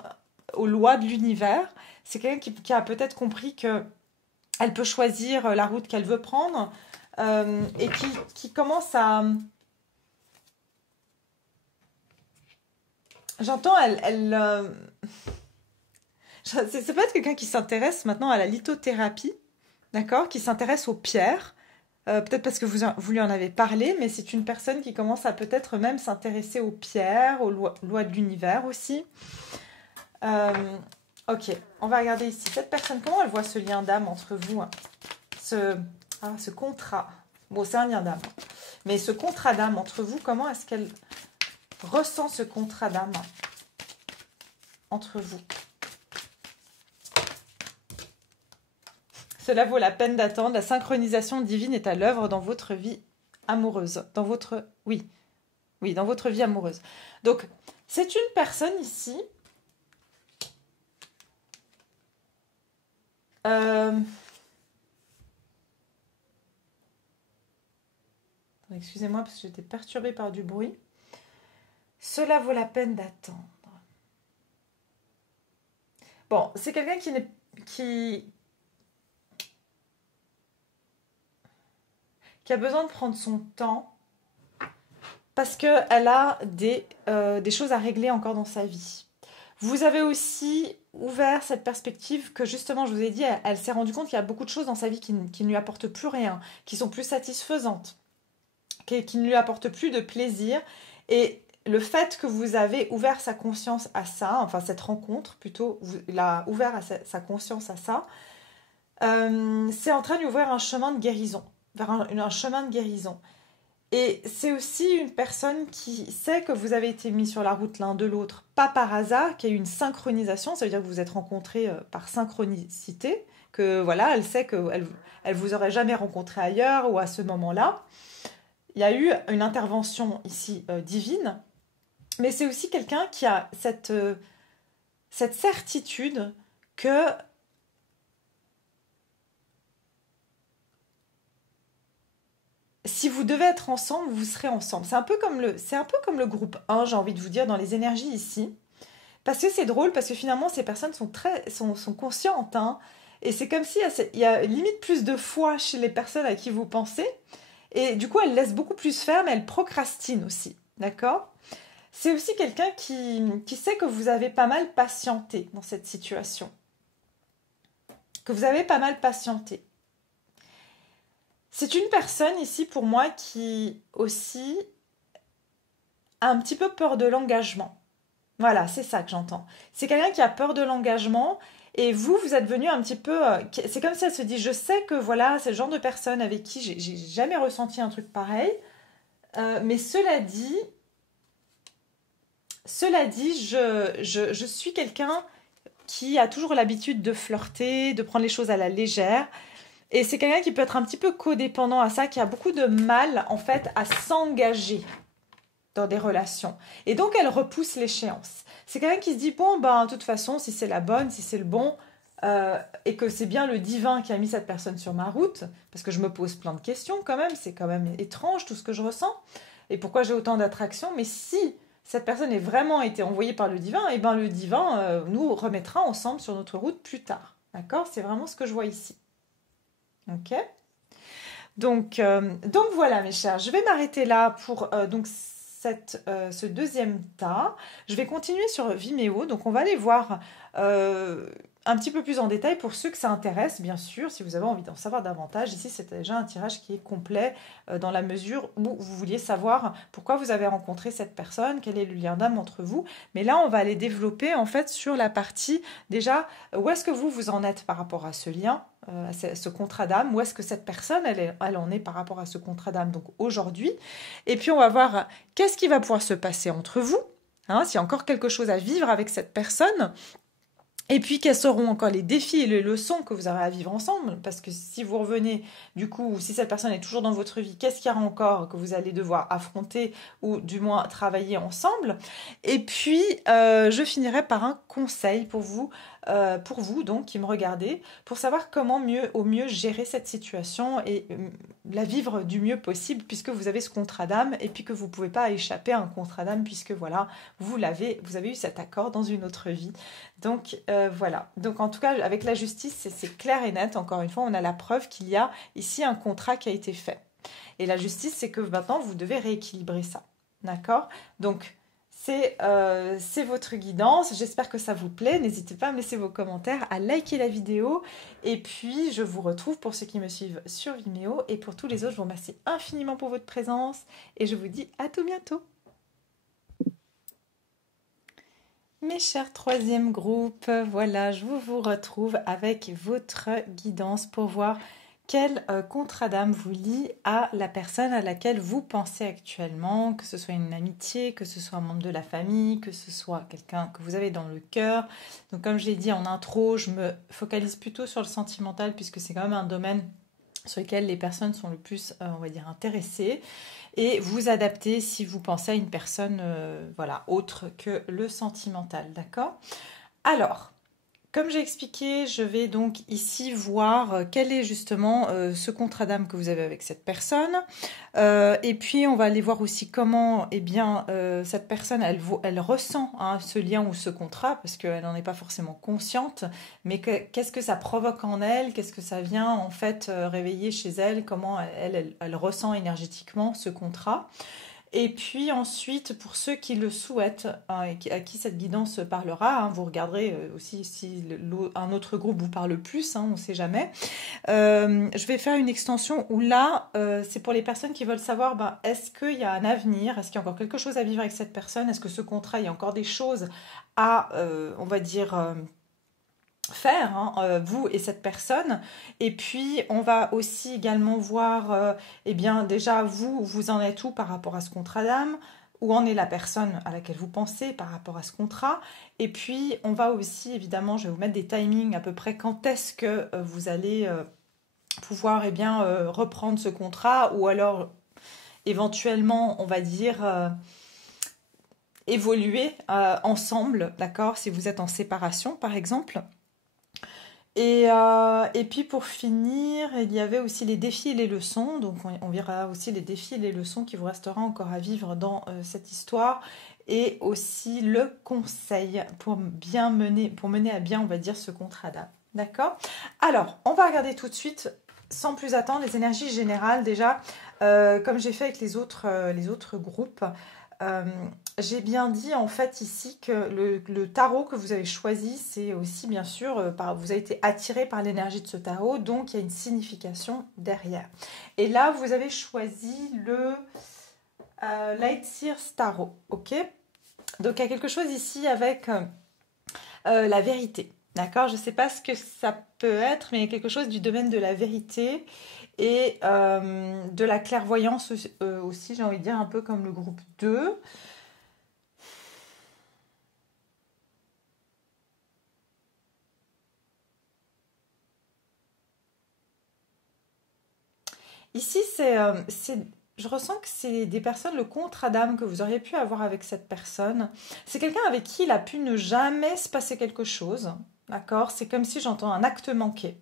aux lois de l'univers. C'est quelqu'un qui a peut-être compris que elle peut choisir la route qu'elle veut prendre, et qui commence à... J'entends, ça peut être quelqu'un qui s'intéresse maintenant à la lithothérapie, d'accord? Qui s'intéresse aux pierres. Peut-être parce que vous lui en avez parlé, mais c'est une personne qui commence à peut-être même s'intéresser aux pierres, aux lois de l'univers aussi. Ok, on va regarder ici. Cette personne, comment elle voit ce lien d'âme entre vous, hein? Ce contrat. Bon, c'est un lien d'âme. Mais ce contrat d'âme entre vous, comment est-ce qu'elle ressent ce contrat d'âme entre vous? Cela vaut la peine d'attendre. La synchronisation divine est à l'œuvre dans votre vie amoureuse. Dans votre vie amoureuse. Donc, c'est une personne ici. Excusez-moi parce que j'étais perturbée par du bruit. Cela vaut la peine d'attendre. Bon, c'est quelqu'un qui a besoin de prendre son temps parce qu'elle a des choses à régler encore dans sa vie. Vous avez aussi ouvert cette perspective que justement, je vous ai dit, elle s'est rendue compte qu'il y a beaucoup de choses dans sa vie qui ne lui apportent plus rien, qui sont plus satisfaisantes, qui ne lui apportent plus de plaisir. Et le fait que vous avez ouvert sa conscience à ça, enfin cette rencontre plutôt, il a ouvert sa conscience à ça, c'est en train de lui ouvrir un chemin de guérison, vers un chemin de guérison. Et c'est aussi une personne qui sait que vous avez été mis sur la route l'un de l'autre, pas par hasard, qu'il y a eu une synchronisation, ça veut dire que vous vous êtes rencontrés par synchronicité, que voilà, elle sait qu'elle vous aurait jamais rencontré ailleurs ou à ce moment-là. Il y a eu une intervention ici divine, mais c'est aussi quelqu'un qui a cette certitude que si vous devez être ensemble, vous serez ensemble. C'est un peu comme le groupe 1, j'ai envie de vous dire, dans les énergies ici. Parce que c'est drôle, parce que finalement, ces personnes sont conscientes. Hein, et c'est comme si il y a limite plus de foi chez les personnes à qui vous pensez. Et du coup, elles laissent beaucoup plus faire, mais elles procrastinent aussi. D'accord? C'est aussi quelqu'un qui sait que vous avez pas mal patienté dans cette situation. Que vous avez pas mal patienté. C'est une personne ici pour moi qui aussi a un petit peu peur de l'engagement. Voilà, c'est ça que j'entends. C'est quelqu'un qui a peur de l'engagement et vous êtes venu un petit peu... c'est comme si elle se dit, je sais que voilà, c'est le genre de personne avec qui j'ai jamais ressenti un truc pareil. Mais cela dit, je suis quelqu'un qui a toujours l'habitude de flirter, de prendre les choses à la légère. Et c'est quelqu'un qui peut être un petit peu codépendant à ça, qui a beaucoup de mal, en fait, à s'engager dans des relations. Et donc, elle repousse l'échéance. C'est quelqu'un qui se dit, bon, ben, de toute façon, si c'est la bonne, si c'est le bon, et que c'est bien le divin qui a mis cette personne sur ma route, parce que je me pose plein de questions quand même, c'est quand même étrange tout ce que je ressens, et pourquoi j'ai autant d'attraction, mais si cette personne est vraiment été envoyée par le divin, et ben le divin nous remettra ensemble sur notre route plus tard. D'accord? C'est vraiment ce que je vois ici. Ok. Donc voilà mes chers, je vais m'arrêter là pour ce deuxième tas. Je vais continuer sur Vimeo, donc on va aller voir un petit peu plus en détail pour ceux que ça intéresse, bien sûr, si vous avez envie d'en savoir davantage. Ici, c'est déjà un tirage qui est complet dans la mesure où vous vouliez savoir pourquoi vous avez rencontré cette personne, quel est le lien d'âme entre vous. Mais là, on va aller développer en fait sur la partie déjà, où est-ce que vous en êtes par rapport à ce lien, à ce contrat d'âme, où est-ce que cette personne, elle en est par rapport à ce contrat d'âme, donc aujourd'hui. Et puis, on va voir qu'est-ce qui va pouvoir se passer entre vous, hein, s'il y a encore quelque chose à vivre avec cette personne. Et puis, quels seront encore les défis et les leçons que vous aurez à vivre ensemble? Parce que si vous revenez, du coup, ou si cette personne est toujours dans votre vie, qu'est-ce qu'il y aura encore que vous allez devoir affronter ou du moins travailler ensemble? Et puis, je finirai par un conseil pour vous donc, qui me regardez, pour savoir comment au mieux gérer cette situation et la vivre du mieux possible, puisque vous avez ce contrat d'âme et puis que vous ne pouvez pas échapper à un contrat d'âme, puisque voilà, vous avez eu cet accord dans une autre vie. Donc voilà. Donc en tout cas, avec la justice, c'est clair et net. Encore une fois, on a la preuve qu'il y a ici un contrat qui a été fait. Et la justice, c'est que maintenant, vous devez rééquilibrer ça. D'accord? Donc, c'est votre guidance. J'espère que ça vous plaît. N'hésitez pas à me laisser vos commentaires, à liker la vidéo. Et puis, je vous retrouve pour ceux qui me suivent sur Vimeo. Et pour tous les autres, je vous remercie infiniment pour votre présence. Et je vous dis à tout bientôt. Mes chers troisième groupe, voilà, je vous retrouve avec votre guidance pour voir quel contrat d'âme vous lie à la personne à laquelle vous pensez actuellement, que ce soit une amitié, que ce soit un membre de la famille, que ce soit quelqu'un que vous avez dans le cœur. Donc comme je l'ai dit en intro, je me focalise plutôt sur le sentimental puisque c'est quand même un domaine sur lequel les personnes sont le plus, on va dire, intéressées. Et vous adaptez si vous pensez à une personne voilà, autre que le sentimental, d'accord? Alors, comme j'ai expliqué, je vais donc ici voir quel est justement ce contrat d'âme que vous avez avec cette personne. Et puis, on va aller voir aussi comment eh bien, cette personne, elle ressent hein, ce lien ou ce contrat, parce qu'elle n'en est pas forcément consciente, mais qu'est-ce que ça provoque en elle, qu'est-ce que ça vient en fait réveiller chez elle, comment elle ressent énergétiquement ce contrat. Et puis ensuite, pour ceux qui le souhaitent, hein, et à qui cette guidance parlera, hein, vous regarderez aussi si un autre groupe vous parle plus, hein, on ne sait jamais. Je vais faire une extension où là, c'est pour les personnes qui veulent savoir, ben, est-ce qu'il y a un avenir, est-ce qu'il y a encore quelque chose à vivre avec cette personne, est-ce que ce contrat, il y a encore des choses à, on va dire, faire, hein, vous et cette personne. Et puis, on va aussi également voir, eh bien, déjà, vous en êtes où par rapport à ce contrat d'âme, où en est la personne à laquelle vous pensez par rapport à ce contrat. Et puis, on va aussi, évidemment, je vais vous mettre des timings à peu près quand est-ce que vous allez pouvoir, eh bien, reprendre ce contrat, ou alors, éventuellement, on va dire évoluer ensemble, d'accord, si vous êtes en séparation, par exemple. Et puis pour finir, il y avait aussi les défis et les leçons. Donc on verra aussi les défis et les leçons qui vous restera encore à vivre dans cette histoire. Et aussi le conseil pour mener à bien, on va dire, ce contrat d'âme. D'accord? Alors, on va regarder tout de suite, sans plus attendre, les énergies générales déjà. Comme j'ai fait avec les autres groupes. Euh, j'ai bien dit en fait ici que le tarot que vous avez choisi, c'est aussi bien sûr, vous avez été attiré par l'énergie de ce tarot, donc il y a une signification derrière. Et là, vous avez choisi le Light Seers Tarot, ok? Donc il y a quelque chose ici avec la vérité, d'accord? Je ne sais pas ce que ça peut être, mais il y a quelque chose du domaine de la vérité et de la clairvoyance aussi, j'ai envie de dire, un peu comme le groupe 2. Ici, je ressens que c'est des personnes, le contrat d'âme que vous auriez pu avoir avec cette personne. C'est quelqu'un avec qui il a pu ne jamais se passer quelque chose. D'accord? C'est comme si j'entends un acte manqué.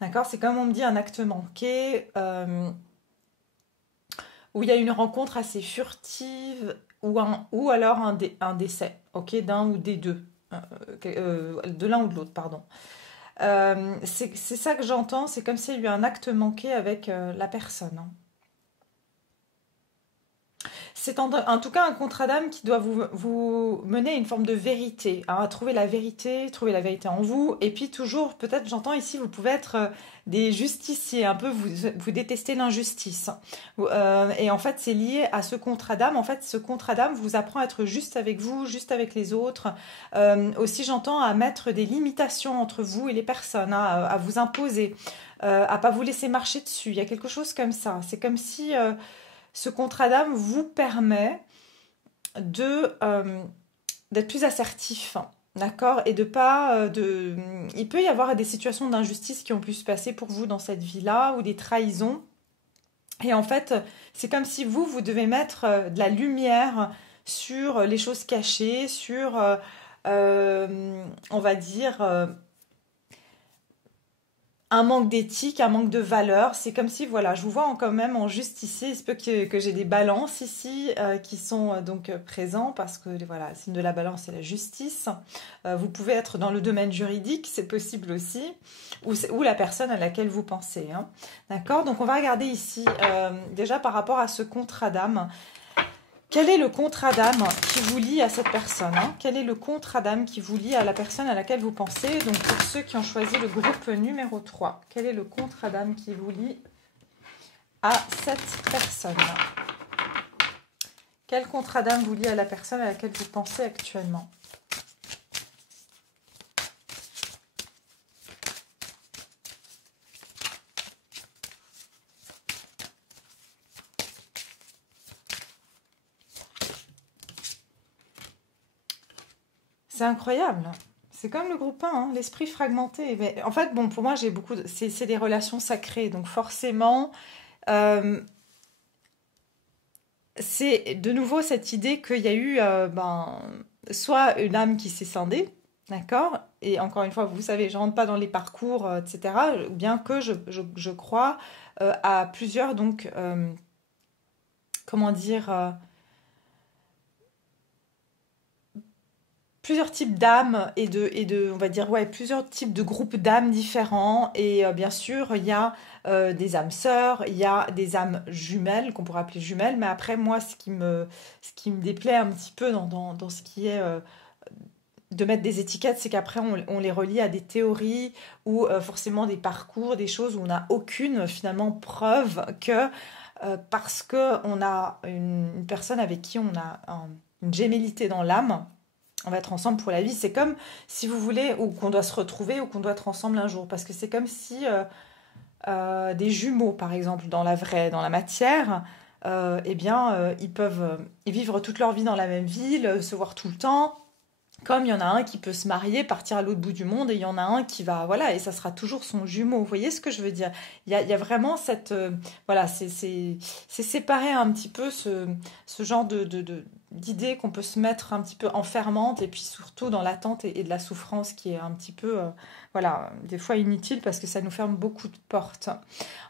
D'accord? C'est comme on me dit un acte manqué où il y a une rencontre assez furtive ou alors un décès, ok? D'un ou des deux. De l'un ou de l'autre, pardon. C'est ça que j'entends, c'est comme s'il y a eu un acte manqué avec la personne, hein. C'est en tout cas un contrat d'âme qui doit vous mener à une forme de vérité, hein, à trouver la vérité en vous. Et puis toujours, peut-être j'entends ici, vous pouvez être des justiciers, un peu vous détestez l'injustice. Et en fait, c'est lié à ce contrat d'âme. En fait, ce contrat d'âme vous apprend à être juste avec vous, juste avec les autres. Aussi, j'entends à mettre des limitations entre vous et les personnes, hein, à vous imposer, à pas vous laisser marcher dessus. Il y a quelque chose comme ça. C'est comme si ce contrat d'âme vous permet d'être plus assertif, d'accord? Et de pas... il peut y avoir des situations d'injustice qui ont pu se passer pour vous dans cette vie-là, ou des trahisons. Et en fait, c'est comme si vous devez mettre de la lumière sur les choses cachées, sur, on va dire, un manque d'éthique, un manque de valeur. C'est comme si, voilà, je vous vois quand même en justicier. Il se peut que j'ai des balances ici qui sont donc présents parce que, voilà, le signe de la balance, c'est la justice. Vous pouvez être dans le domaine juridique, c'est possible aussi, ou la personne à laquelle vous pensez, hein. D'accord? Donc, on va regarder ici, déjà par rapport à ce contrat d'âme. Quel est le contrat d'âme qui vous lie à cette personne, hein? Quel est le contrat d'âme qui vous lie à la personne à laquelle vous pensez? Donc pour ceux qui ont choisi le groupe numéro 3, quel est le contrat d'âme qui vous lie à cette personne? Quel contrat d'âme vous lie à la personne à laquelle vous pensez actuellement? C'est incroyable. C'est comme le groupe 1, hein, l'esprit fragmenté. Mais en fait, bon, pour moi, j'ai beaucoup c'est des relations sacrées. Donc forcément, euh, c'est de nouveau cette idée qu'il y a eu soit une âme qui s'est scindée, d'accord? Et encore une fois, vous savez, je ne rentre pas dans les parcours, etc. Bien que je crois à plusieurs, donc, comment dire... plusieurs types d'âmes on va dire, ouais, plusieurs types de groupes d'âmes différents. Et bien sûr, il y a des âmes sœurs, il y a des âmes jumelles, qu'on pourrait appeler jumelles. Mais après, moi, ce qui me déplaît un petit peu dans ce qui est de mettre des étiquettes, c'est qu'après, on les relie à des théories ou forcément des parcours, des choses où on n'a aucune, finalement, preuve que parce qu'on a une personne avec qui on a une gémellité dans l'âme, on va être ensemble pour la vie. C'est comme, si vous voulez, ou qu'on doit se retrouver, ou qu'on doit être ensemble un jour. Parce que c'est comme si des jumeaux, par exemple, dans la matière, eh bien, ils peuvent vivre toute leur vie dans la même ville, se voir tout le temps. Comme il y en a un qui peut se marier, partir à l'autre bout du monde, et il y en a un qui va, voilà, et ça sera toujours son jumeau. Vous voyez ce que je veux dire? Il y a vraiment cette, voilà, c'est séparer un petit peu ce genre d'idée qu'on peut se mettre un petit peu enfermante, et puis surtout dans l'attente et de la souffrance qui est un petit peu, voilà, des fois inutile parce que ça nous ferme beaucoup de portes.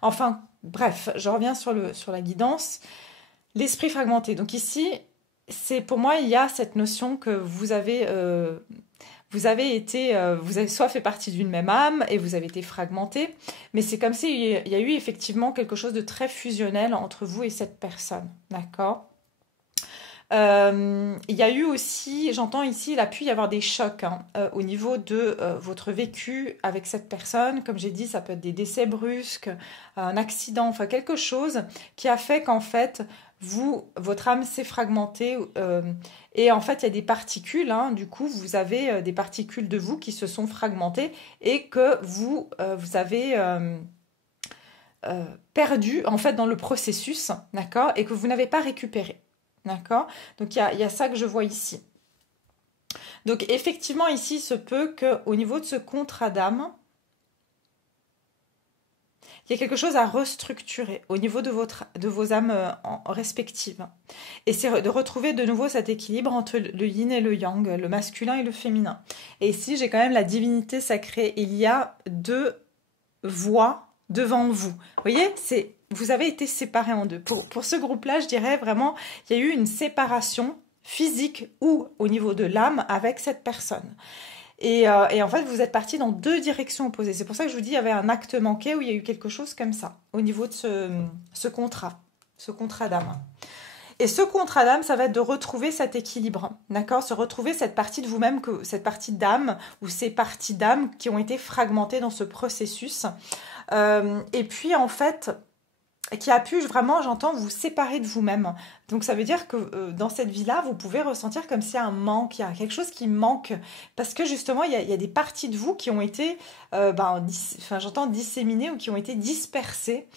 Enfin, bref, je reviens sur la guidance. L'esprit fragmenté. Donc ici, pour moi, il y a cette notion que vous avez soit fait partie d'une même âme et vous avez été fragmenté, mais c'est comme s'il y a eu effectivement quelque chose de très fusionnel entre vous et cette personne, d'accord? Il y a eu aussi, j'entends ici, il a pu y avoir des chocs au niveau de votre vécu avec cette personne. Comme j'ai dit, ça peut être des décès brusques, un accident, enfin quelque chose qui a fait qu'en fait, votre âme s'est fragmentée. Et en fait, il y a des particules, du coup, vous avez des particules de vous qui se sont fragmentées et que vous avez perdu en fait dans le processus, d'accord, et que vous n'avez pas récupéré. D'accord? Donc, il y a ça que je vois ici. Donc, effectivement, ici, il se peut qu'au niveau de ce contrat d'âme, il y a quelque chose à restructurer au niveau de vos âmes respectives. Et c'est de retrouver de nouveau cet équilibre entre le yin et le yang, le masculin et le féminin. Et ici, j'ai quand même la divinité sacrée. Il y a deux voix devant vous. Vous voyez, vous avez été séparés en deux. Pour ce groupe-là, je dirais vraiment, il y a eu une séparation physique ou au niveau de l'âme avec cette personne. Et en fait, vous êtes partis dans deux directions opposées. C'est pour ça que je vous dis, il y avait un acte manqué où il y a eu quelque chose comme ça, au niveau de ce contrat d'âme. Et ce contrat d'âme, ça va être de retrouver cet équilibre, d'accord? Se retrouver cette partie de vous-même, cette partie d'âme, ou ces parties d'âme qui ont été fragmentées dans ce processus. Et puis, en fait, qui a pu vraiment, j'entends, vous séparer de vous-même. Donc, ça veut dire que dans cette vie-là, vous pouvez ressentir comme s'il y a un manque, il y a quelque chose qui manque. Parce que, justement, il y a des parties de vous qui ont été, j'entends, disséminées ou qui ont été dispersées.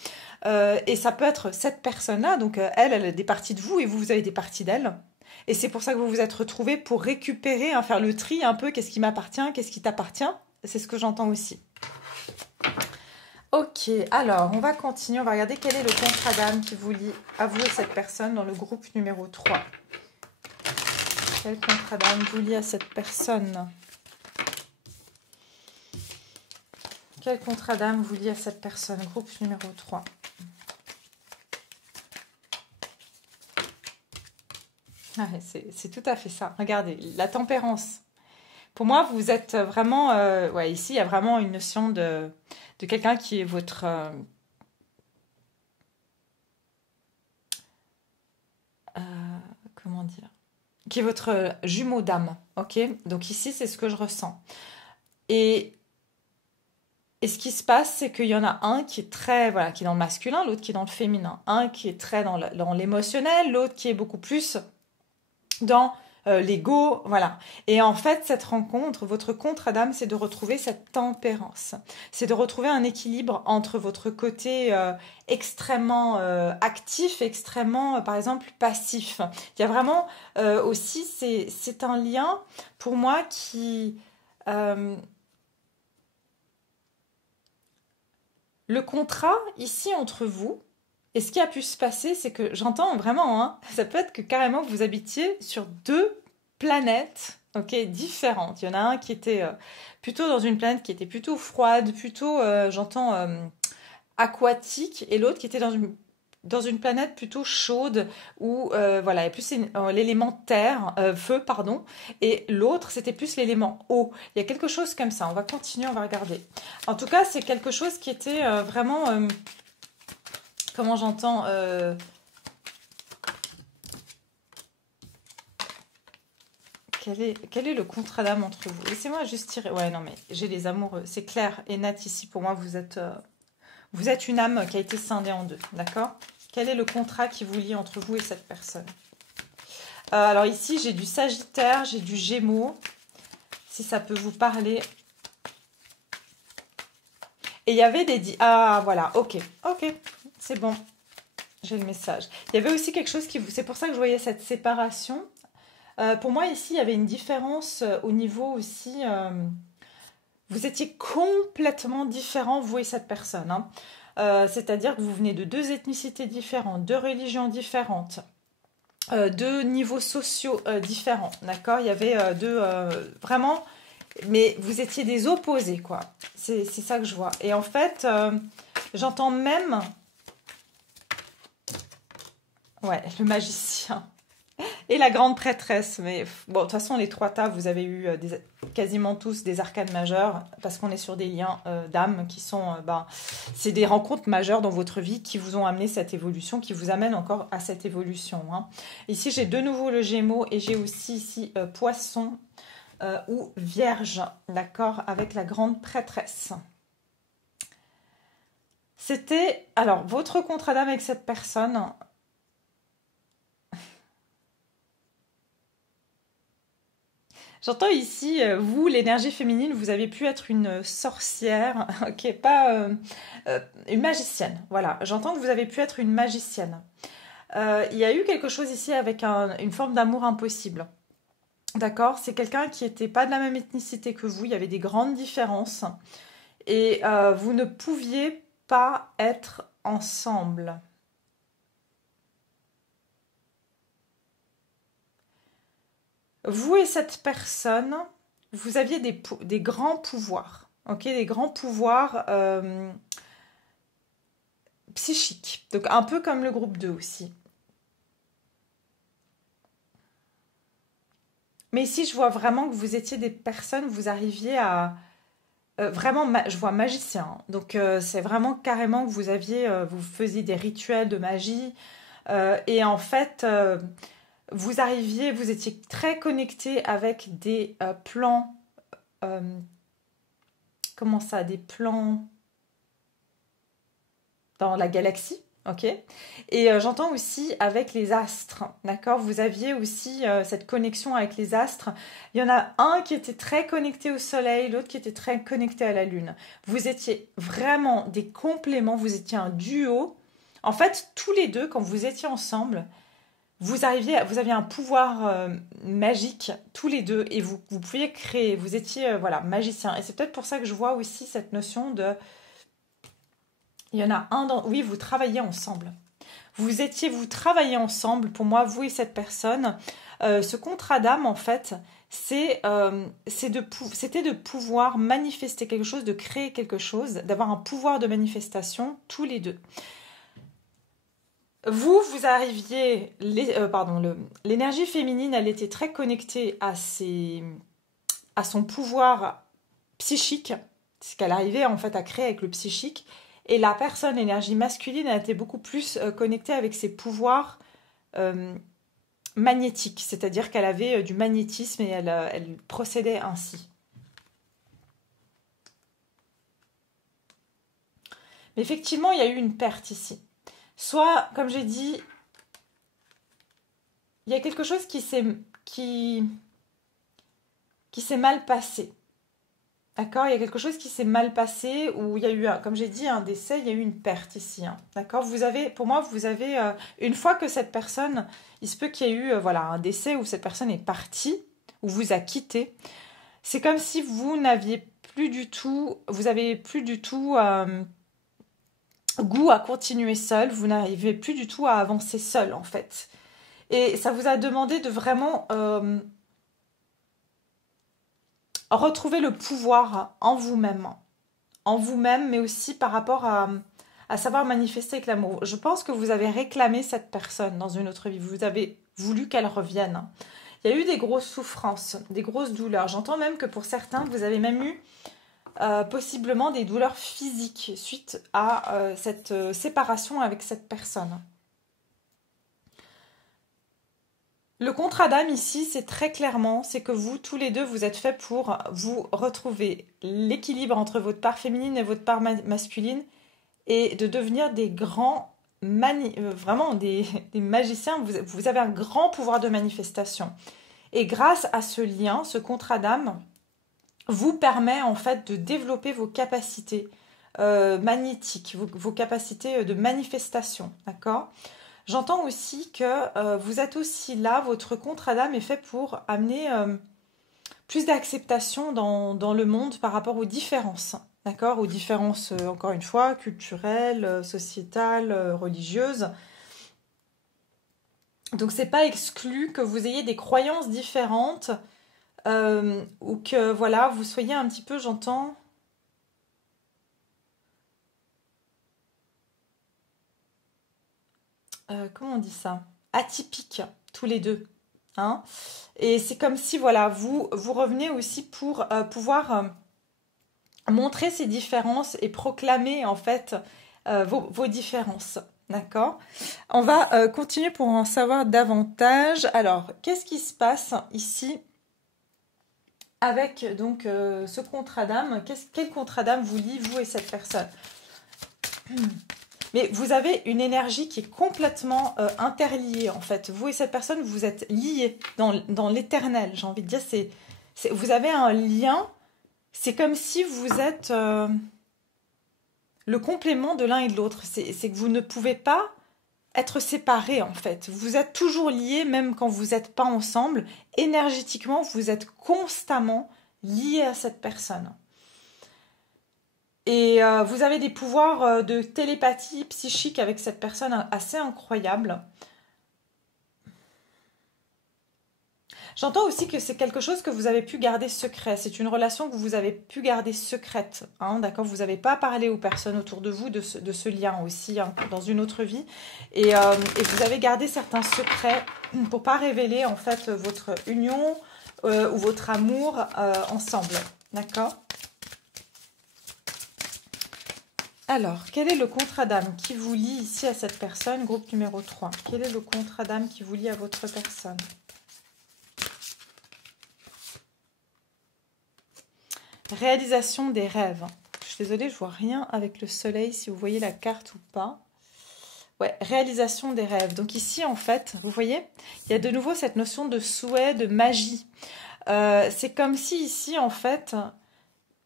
Et ça peut être cette personne-là, donc elle a des parties de vous et vous avez des parties d'elle. Et c'est pour ça que vous vous êtes retrouvés pour récupérer, faire le tri un peu, qu'est-ce qui m'appartient, qu'est-ce qui t'appartient. C'est ce que j'entends aussi. Ok, alors on va continuer, on va regarder quel est le contrat d'âme qui vous lie à vous et cette personne dans le groupe numéro 3. Quel contrat d'âme vous lie à cette personne? Quel contrat d'âme vous lie à cette personne? Groupe numéro 3. Ah, c'est tout à fait ça. Regardez, la tempérance. Pour moi, vous êtes vraiment... ouais, ici, il y a vraiment une notion de quelqu'un qui est votre... comment dire? Qui est votre jumeau d'âme, ok? Donc ici, c'est ce que je ressens. Et ce qui se passe, c'est qu'il y en a un qui est très... Voilà, qui est dans le masculin, l'autre qui est dans le féminin. Un qui est très dans l'émotionnel, l'autre qui est beaucoup plus dans... l'ego, voilà. Et en fait, cette rencontre, votre contrat d'âme, c'est de retrouver cette tempérance. C'est de retrouver un équilibre entre votre côté extrêmement actif et extrêmement, par exemple, passif. Il y a vraiment aussi, c'est un lien, pour moi, qui... le contrat, ici, entre vous, et ce qui a pu se passer, c'est que j'entends vraiment, ça peut être que carrément vous habitiez sur deux planètes, ok, différentes. Il y en a un qui était plutôt dans une planète qui était plutôt froide, plutôt, j'entends, aquatique, et l'autre qui était dans une dans une planète plutôt chaude où voilà, il y a plus l'élément terre, feu, pardon, et l'autre c'était plus l'élément eau. Il y a quelque chose comme ça. On va continuer, on va regarder. En tout cas, c'est quelque chose qui était vraiment, comment j'entends, quel est le contrat d'âme entre vous? Laissez-moi juste tirer. Ouais, non, mais j'ai les amoureux. C'est clair et net ici. Pour moi, vous êtes une âme qui a été scindée en deux. D'accord? Quel est le contrat qui vous lie entre vous et cette personne? Alors ici, j'ai du Sagittaire, j'ai du Gémeaux. Si ça peut vous parler. Et il y avait des... Ah, voilà. Ok. Ok. C'est bon. J'ai le message. Il y avait aussi quelque chose qui... C'est pour ça que je voyais cette séparation. Pour moi, ici, il y avait une différence au niveau aussi... vous étiez complètement différents, vous et cette personne. Hein. C'est-à-dire que vous venez de deux ethnicités différentes, deux religions différentes, deux niveaux sociaux différents. D'accord? Il y avait deux... vraiment... Mais vous étiez des opposés, quoi. C'est ça que je vois. Et en fait, j'entends même... Ouais, le magicien. Et la grande prêtresse, mais bon, de toute façon, les trois tas, vous avez eu quasiment tous des arcanes majeures, parce qu'on est sur des liens d'âme qui sont, c'est des rencontres majeures dans votre vie qui vous ont amené cette évolution, qui vous amènent encore à cette évolution. Hein. Ici, j'ai de nouveau le Gémeaux et j'ai aussi ici Poisson ou Vierge, d'accord, avec la grande prêtresse. C'était, alors, votre contrat d'âme avec cette personne... J'entends ici, vous, l'énergie féminine, vous avez pu être une sorcière, qui n'est pas une magicienne. Voilà, j'entends que vous avez pu être une magicienne. Il y a eu quelque chose ici avec une forme d'amour impossible. D'accord? C'est quelqu'un qui n'était pas de la même ethnicité que vous, il y avait des grandes différences. Et vous ne pouviez pas être ensemble. Vous et cette personne, vous aviez des grands pouvoirs, ok, des grands pouvoirs psychiques, donc un peu comme le groupe 2 aussi. Mais ici, je vois vraiment que vous étiez des personnes, vous arriviez à... vraiment, je vois magicien, hein. Donc c'est vraiment carrément que vous faisiez des rituels de magie, et en fait... vous arriviez, vous étiez très connecté avec des plans, comment ça, des plans dans la galaxie, ok? Et j'entends aussi avec les astres, d'accord? Vous aviez aussi cette connexion avec les astres. Il y en a un qui était très connecté au soleil, l'autre qui était très connecté à la lune. Vous étiez vraiment des compléments, vous étiez un duo. En fait, tous les deux, quand vous étiez ensemble... vous aviez un pouvoir magique tous les deux et vous pouviez créer, vous étiez voilà, magicien. Et c'est peut-être pour ça que je vois aussi cette notion de... Il y en a un dans... Oui, vous travaillez ensemble. Vous travaillez ensemble, pour moi, vous et cette personne. Ce contrat d'âme, en fait, c'était de pouvoir manifester quelque chose, de créer quelque chose, d'avoir un pouvoir de manifestation tous les deux. Vous arriviez, l'énergie féminine, elle était très connectée à son pouvoir psychique, ce qu'elle arrivait en fait à créer avec le psychique, et la personne, l'énergie masculine, elle était beaucoup plus connectée avec ses pouvoirs magnétiques, c'est-à-dire qu'elle avait du magnétisme et elle procédait ainsi. Mais effectivement, il y a eu une perte ici. Soit, comme j'ai dit, il y a quelque chose qui s'est mal passé. D'accord? Il y a quelque chose qui s'est mal passé où il y a eu, comme j'ai dit, un décès, il y a eu une perte ici. Hein. D'accord? Pour moi, vous avez, une fois que cette personne, il se peut qu'il y ait eu voilà, un décès où cette personne est partie, ou vous a quitté. C'est comme si vous n'aviez plus du tout, vous avez plus du tout goût à continuer seul, vous n'arrivez plus du tout à avancer seul en fait. Et ça vous a demandé de vraiment retrouver le pouvoir en vous-même, mais aussi par rapport à savoir manifester avec l'amour. Je pense que vous avez réclamé cette personne dans une autre vie. Vous avez voulu qu'elle revienne. Il y a eu des grosses souffrances, des grosses douleurs. J'entends même que pour certains, vous avez même eu possiblement des douleurs physiques suite à cette séparation avec cette personne. Le contrat d'âme ici, c'est très clairement, c'est que vous, tous les deux, vous êtes faits pour vous retrouver l'équilibre entre votre part féminine et votre part masculine et de devenir des grands, vraiment des magiciens. Vous avez un grand pouvoir de manifestation. Et grâce à ce lien, ce contrat d'âme vous permet en fait de développer vos capacités magnétiques, vos capacités de manifestation, d'accord ? J'entends aussi que vous êtes aussi là, votre contrat d'âme est fait pour amener plus d'acceptation dans le monde par rapport aux différences, d'accord ? Aux différences, encore une fois, culturelles, sociétales, religieuses. Donc, c'est pas exclu que vous ayez des croyances différentes ou que, voilà, vous soyez un petit peu, j'entends... comment on dit ça? Atypiques, tous les deux. Hein, et c'est comme si, voilà, vous revenez aussi pour pouvoir montrer ces différences et proclamer, en fait, vos différences. D'accord? On va continuer pour en savoir davantage. Alors, qu'est-ce qui se passe ici avec donc ce contrat d'âme? Quel contrat d'âme vous lie, vous et cette personne? Mais vous avez une énergie qui est complètement interliée, en fait. Vous et cette personne, vous êtes liés dans l'éternel. J'ai envie de dire, vous avez un lien. C'est comme si vous êtes le complément de l'un et de l'autre. C'est que vous ne pouvez pas être séparés, en fait. Vous êtes toujours liés, même quand vous n'êtes pas ensemble. Énergétiquement, vous êtes constamment liés à cette personne. Et vous avez des pouvoirs de télépathie psychique avec cette personne assez incroyables. J'entends aussi que c'est quelque chose que vous avez pu garder secret. C'est une relation que vous avez pu garder secrète. Hein, d'accord ? Vous n'avez pas parlé aux personnes autour de vous de ce lien aussi, hein, dans une autre vie. Et vous avez gardé certains secrets pour ne pas révéler en fait votre union ou votre amour ensemble. D'accord ? Alors, quel est le contrat d'âme qui vous lie ici à cette personne? Groupe numéro 3. Quel est le contrat d'âme qui vous lie à votre personne? Réalisation des rêves. Je suis désolée, je ne vois rien avec le soleil, si vous voyez la carte ou pas. Ouais, réalisation des rêves. Donc ici, en fait, vous voyez, il y a de nouveau cette notion de souhait, de magie. C'est comme si ici, en fait...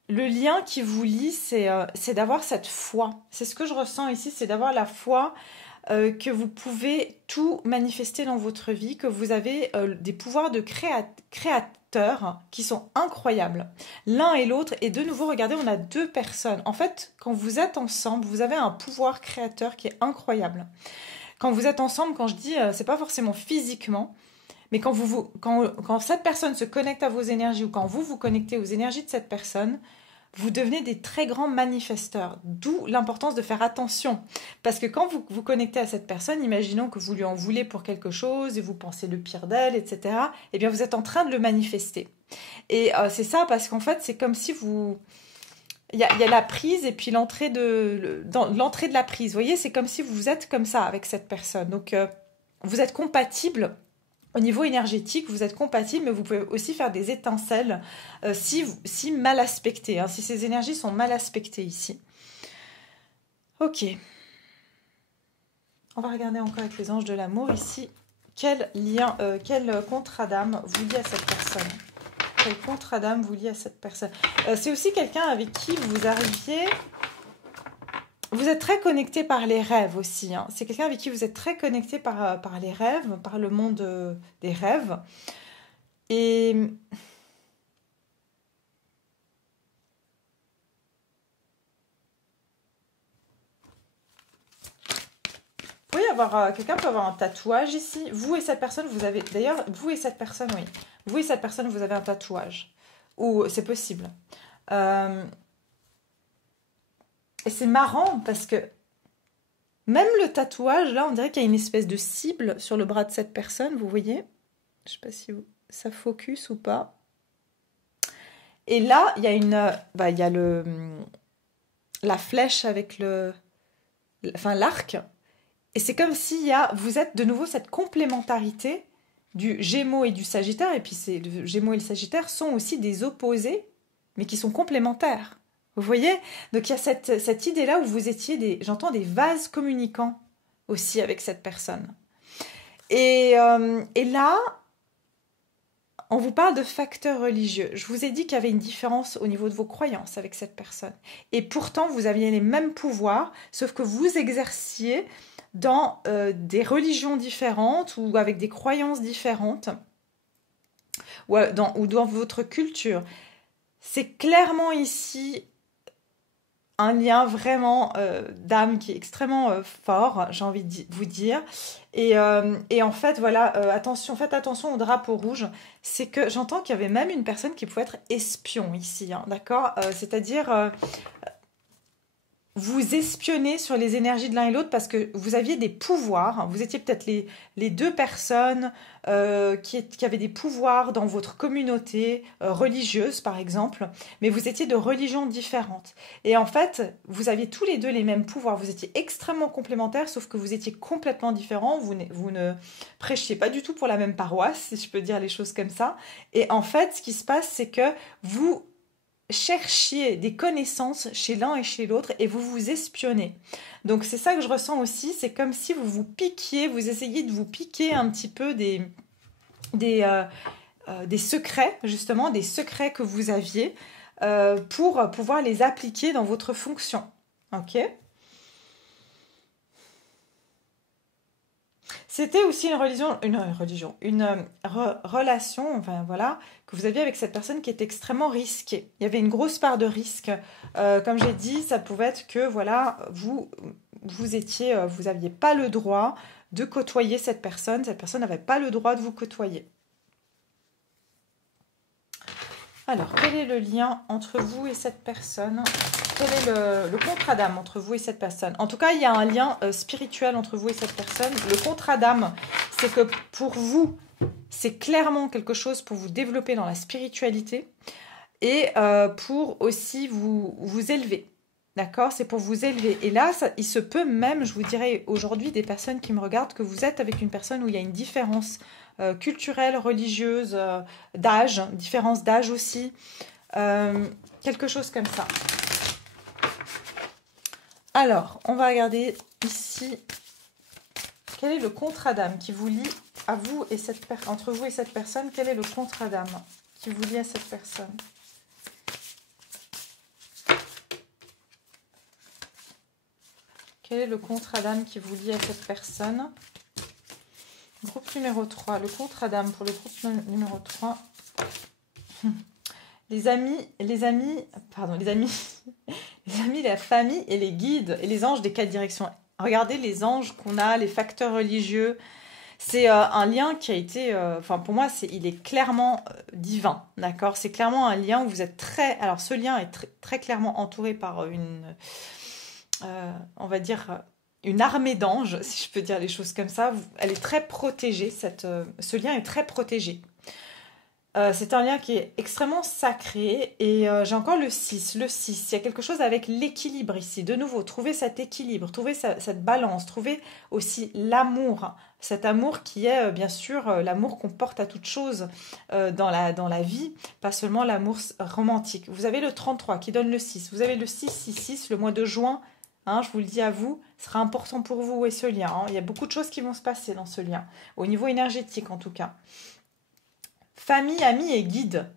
Le lien qui vous lie, c'est d'avoir cette foi. C'est ce que je ressens ici, c'est d'avoir la foi que vous pouvez tout manifester dans votre vie, que vous avez des pouvoirs de créateurs qui sont incroyables. L'un et l'autre, et de nouveau, regardez, on a deux personnes. En fait, quand vous êtes ensemble, vous avez un pouvoir créateur qui est incroyable. Quand vous êtes ensemble, quand je dis, c'est pas forcément physiquement, mais quand cette personne se connecte à vos énergies ou quand vous vous connectez aux énergies de cette personne, vous devenez des très grands manifesteurs. D'où l'importance de faire attention. Parce que quand vous vous connectez à cette personne, imaginons que vous lui en voulez pour quelque chose et vous pensez le pire d'elle, etc. Eh bien, vous êtes en train de le manifester. Et c'est ça, parce qu'en fait, c'est comme si vous... Il y a la prise et puis l'entrée de la prise. Vous voyez, c'est comme si vous êtes comme ça avec cette personne. Donc, vous êtes compatible. Au niveau énergétique, vous êtes compatible, mais vous pouvez aussi faire des étincelles si mal aspectées, hein, si ces énergies sont mal aspectées ici. Ok. On va regarder encore avec les anges de l'amour ici. Quel lien, quel contrat d'âme vous lie à cette personne? Quel contrat d'âme vous lie à cette personne? C'est aussi quelqu'un avec qui vous arriviez... Vous êtes très connecté par les rêves aussi. Hein. C'est quelqu'un avec qui vous êtes très connecté par les rêves, par le monde des rêves. Et quelqu'un peut avoir un tatouage ici. Vous et cette personne, vous avez... D'ailleurs, vous et cette personne, oui. Vous et cette personne, vous avez un tatouage. Ou c'est possible. Et c'est marrant parce que Même le tatouage, là, on dirait qu'il y a une espèce de cible sur le bras de cette personne, vous voyez? Je ne sais pas si ça focus ou pas. Et là, il y a il y a la flèche avec l'arc. Et c'est comme vous êtes de nouveau cette complémentarité du Gémeaux et du Sagittaire. Et puis le Gémeaux et le Sagittaire sont aussi des opposés, mais qui sont complémentaires. Vous voyez? Donc il y a cette idée-là où vous étiez j'entends des vases communicants aussi avec cette personne. Et là, on vous parle de facteurs religieux. Je vous ai dit qu'il y avait une différence au niveau de vos croyances avec cette personne. Et pourtant, vous aviez les mêmes pouvoirs, sauf que vous exerciez dans des religions différentes ou avec des croyances différentes ou dans votre culture. C'est clairement ici un lien vraiment d'âme qui est extrêmement fort, j'ai envie de vous dire. Et en fait, voilà, faites attention au drapeau rouge. C'est que j'entends qu'il y avait même une personne qui pouvait être espion ici, hein, d'accord? C'est-à-dire vous espionnez sur les énergies de l'un et l'autre parce que vous aviez des pouvoirs. Vous étiez peut-être les deux personnes qui avaient des pouvoirs dans votre communauté religieuse, par exemple, mais vous étiez de religions différentes. Et en fait, vous aviez tous les deux les mêmes pouvoirs. Vous étiez extrêmement complémentaires, sauf que vous étiez complètement différents. Vous ne prêchiez pas du tout pour la même paroisse, si je peux dire les choses comme ça. Et en fait, ce qui se passe, c'est que vous cherchiez des connaissances chez l'un et chez l'autre et vous vous espionnez. Donc c'est ça que je ressens aussi, c'est comme si vous vous piquiez, vous essayez de vous piquer un petit peu des secrets, justement, des secrets que vous aviez pour pouvoir les appliquer dans votre fonction. Ok ? C'était aussi une relation, enfin voilà, que vous aviez avec cette personne qui était extrêmement risquée. Il y avait une grosse part de risque. Comme j'ai dit, ça pouvait être que voilà, vous aviez pas le droit de côtoyer cette personne n'avait pas le droit de vous côtoyer. Alors, quel est le lien entre vous et cette personne ? Quel est le contrat d'âme entre vous et cette personne? En tout cas, il y a un lien spirituel entre vous et cette personne. Le contrat d'âme, c'est que pour vous, c'est clairement quelque chose pour vous développer dans la spiritualité et pour aussi vous élever. D'accord? C'est pour vous élever. Et là, il se peut même, je vous dirais aujourd'hui, des personnes qui me regardent, que vous êtes avec une personne où il y a une différence culturelle, religieuse, d'âge, différence d'âge aussi. Quelque chose comme ça. Alors, on va regarder ici. Quel est le contrat d'âme qui vous lie à vous et entre vous et cette personne? Quel est le contrat d'âme qui vous lie à cette personne? Quel est le contrat d'âme qui vous lie à cette personne? Groupe numéro 3. Le contrat d'âme pour le groupe numéro 3. Les amis, la famille et les guides et les anges des 4 directions. Regardez les anges qu'on a, les facteurs religieux. C'est un lien qui a été, pour moi, il est clairement divin, d'accord? C'est clairement un lien où vous êtes alors ce lien est très clairement entouré par on va dire, une armée d'anges, si je peux dire les choses comme ça. Elle est très protégée, ce lien est très protégé. C'est un lien qui est extrêmement sacré et j'ai encore le 6. Le 6, il y a quelque chose avec l'équilibre ici. De nouveau, trouver cet équilibre, trouver cette balance, trouver aussi l'amour. Cet amour qui est bien sûr l'amour qu'on porte à toute chose dans la vie, pas seulement l'amour romantique. Vous avez le 33 qui donne le 6. Vous avez le 666, le mois de juin. Je vous le dis à vous, sera important pour vous et ce lien. Il y a beaucoup de choses qui vont se passer dans ce lien, au niveau énergétique en tout cas. Famille, amis et guides.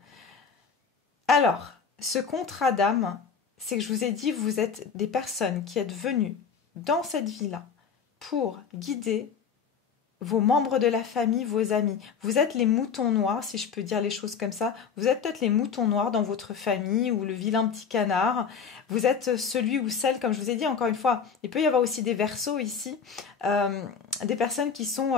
Alors, ce contrat d'âme, c'est que je vous ai dit, vous êtes des personnes qui êtes venues dans cette vie-là pour guider vos membres de la famille, vos amis. Vous êtes les moutons noirs, si je peux dire les choses comme ça. Vous êtes peut-être les moutons noirs dans votre famille ou le vilain petit canard. Vous êtes celui ou celle, comme je vous ai dit encore une fois, il peut y avoir aussi des verseaux ici, des personnes qui sont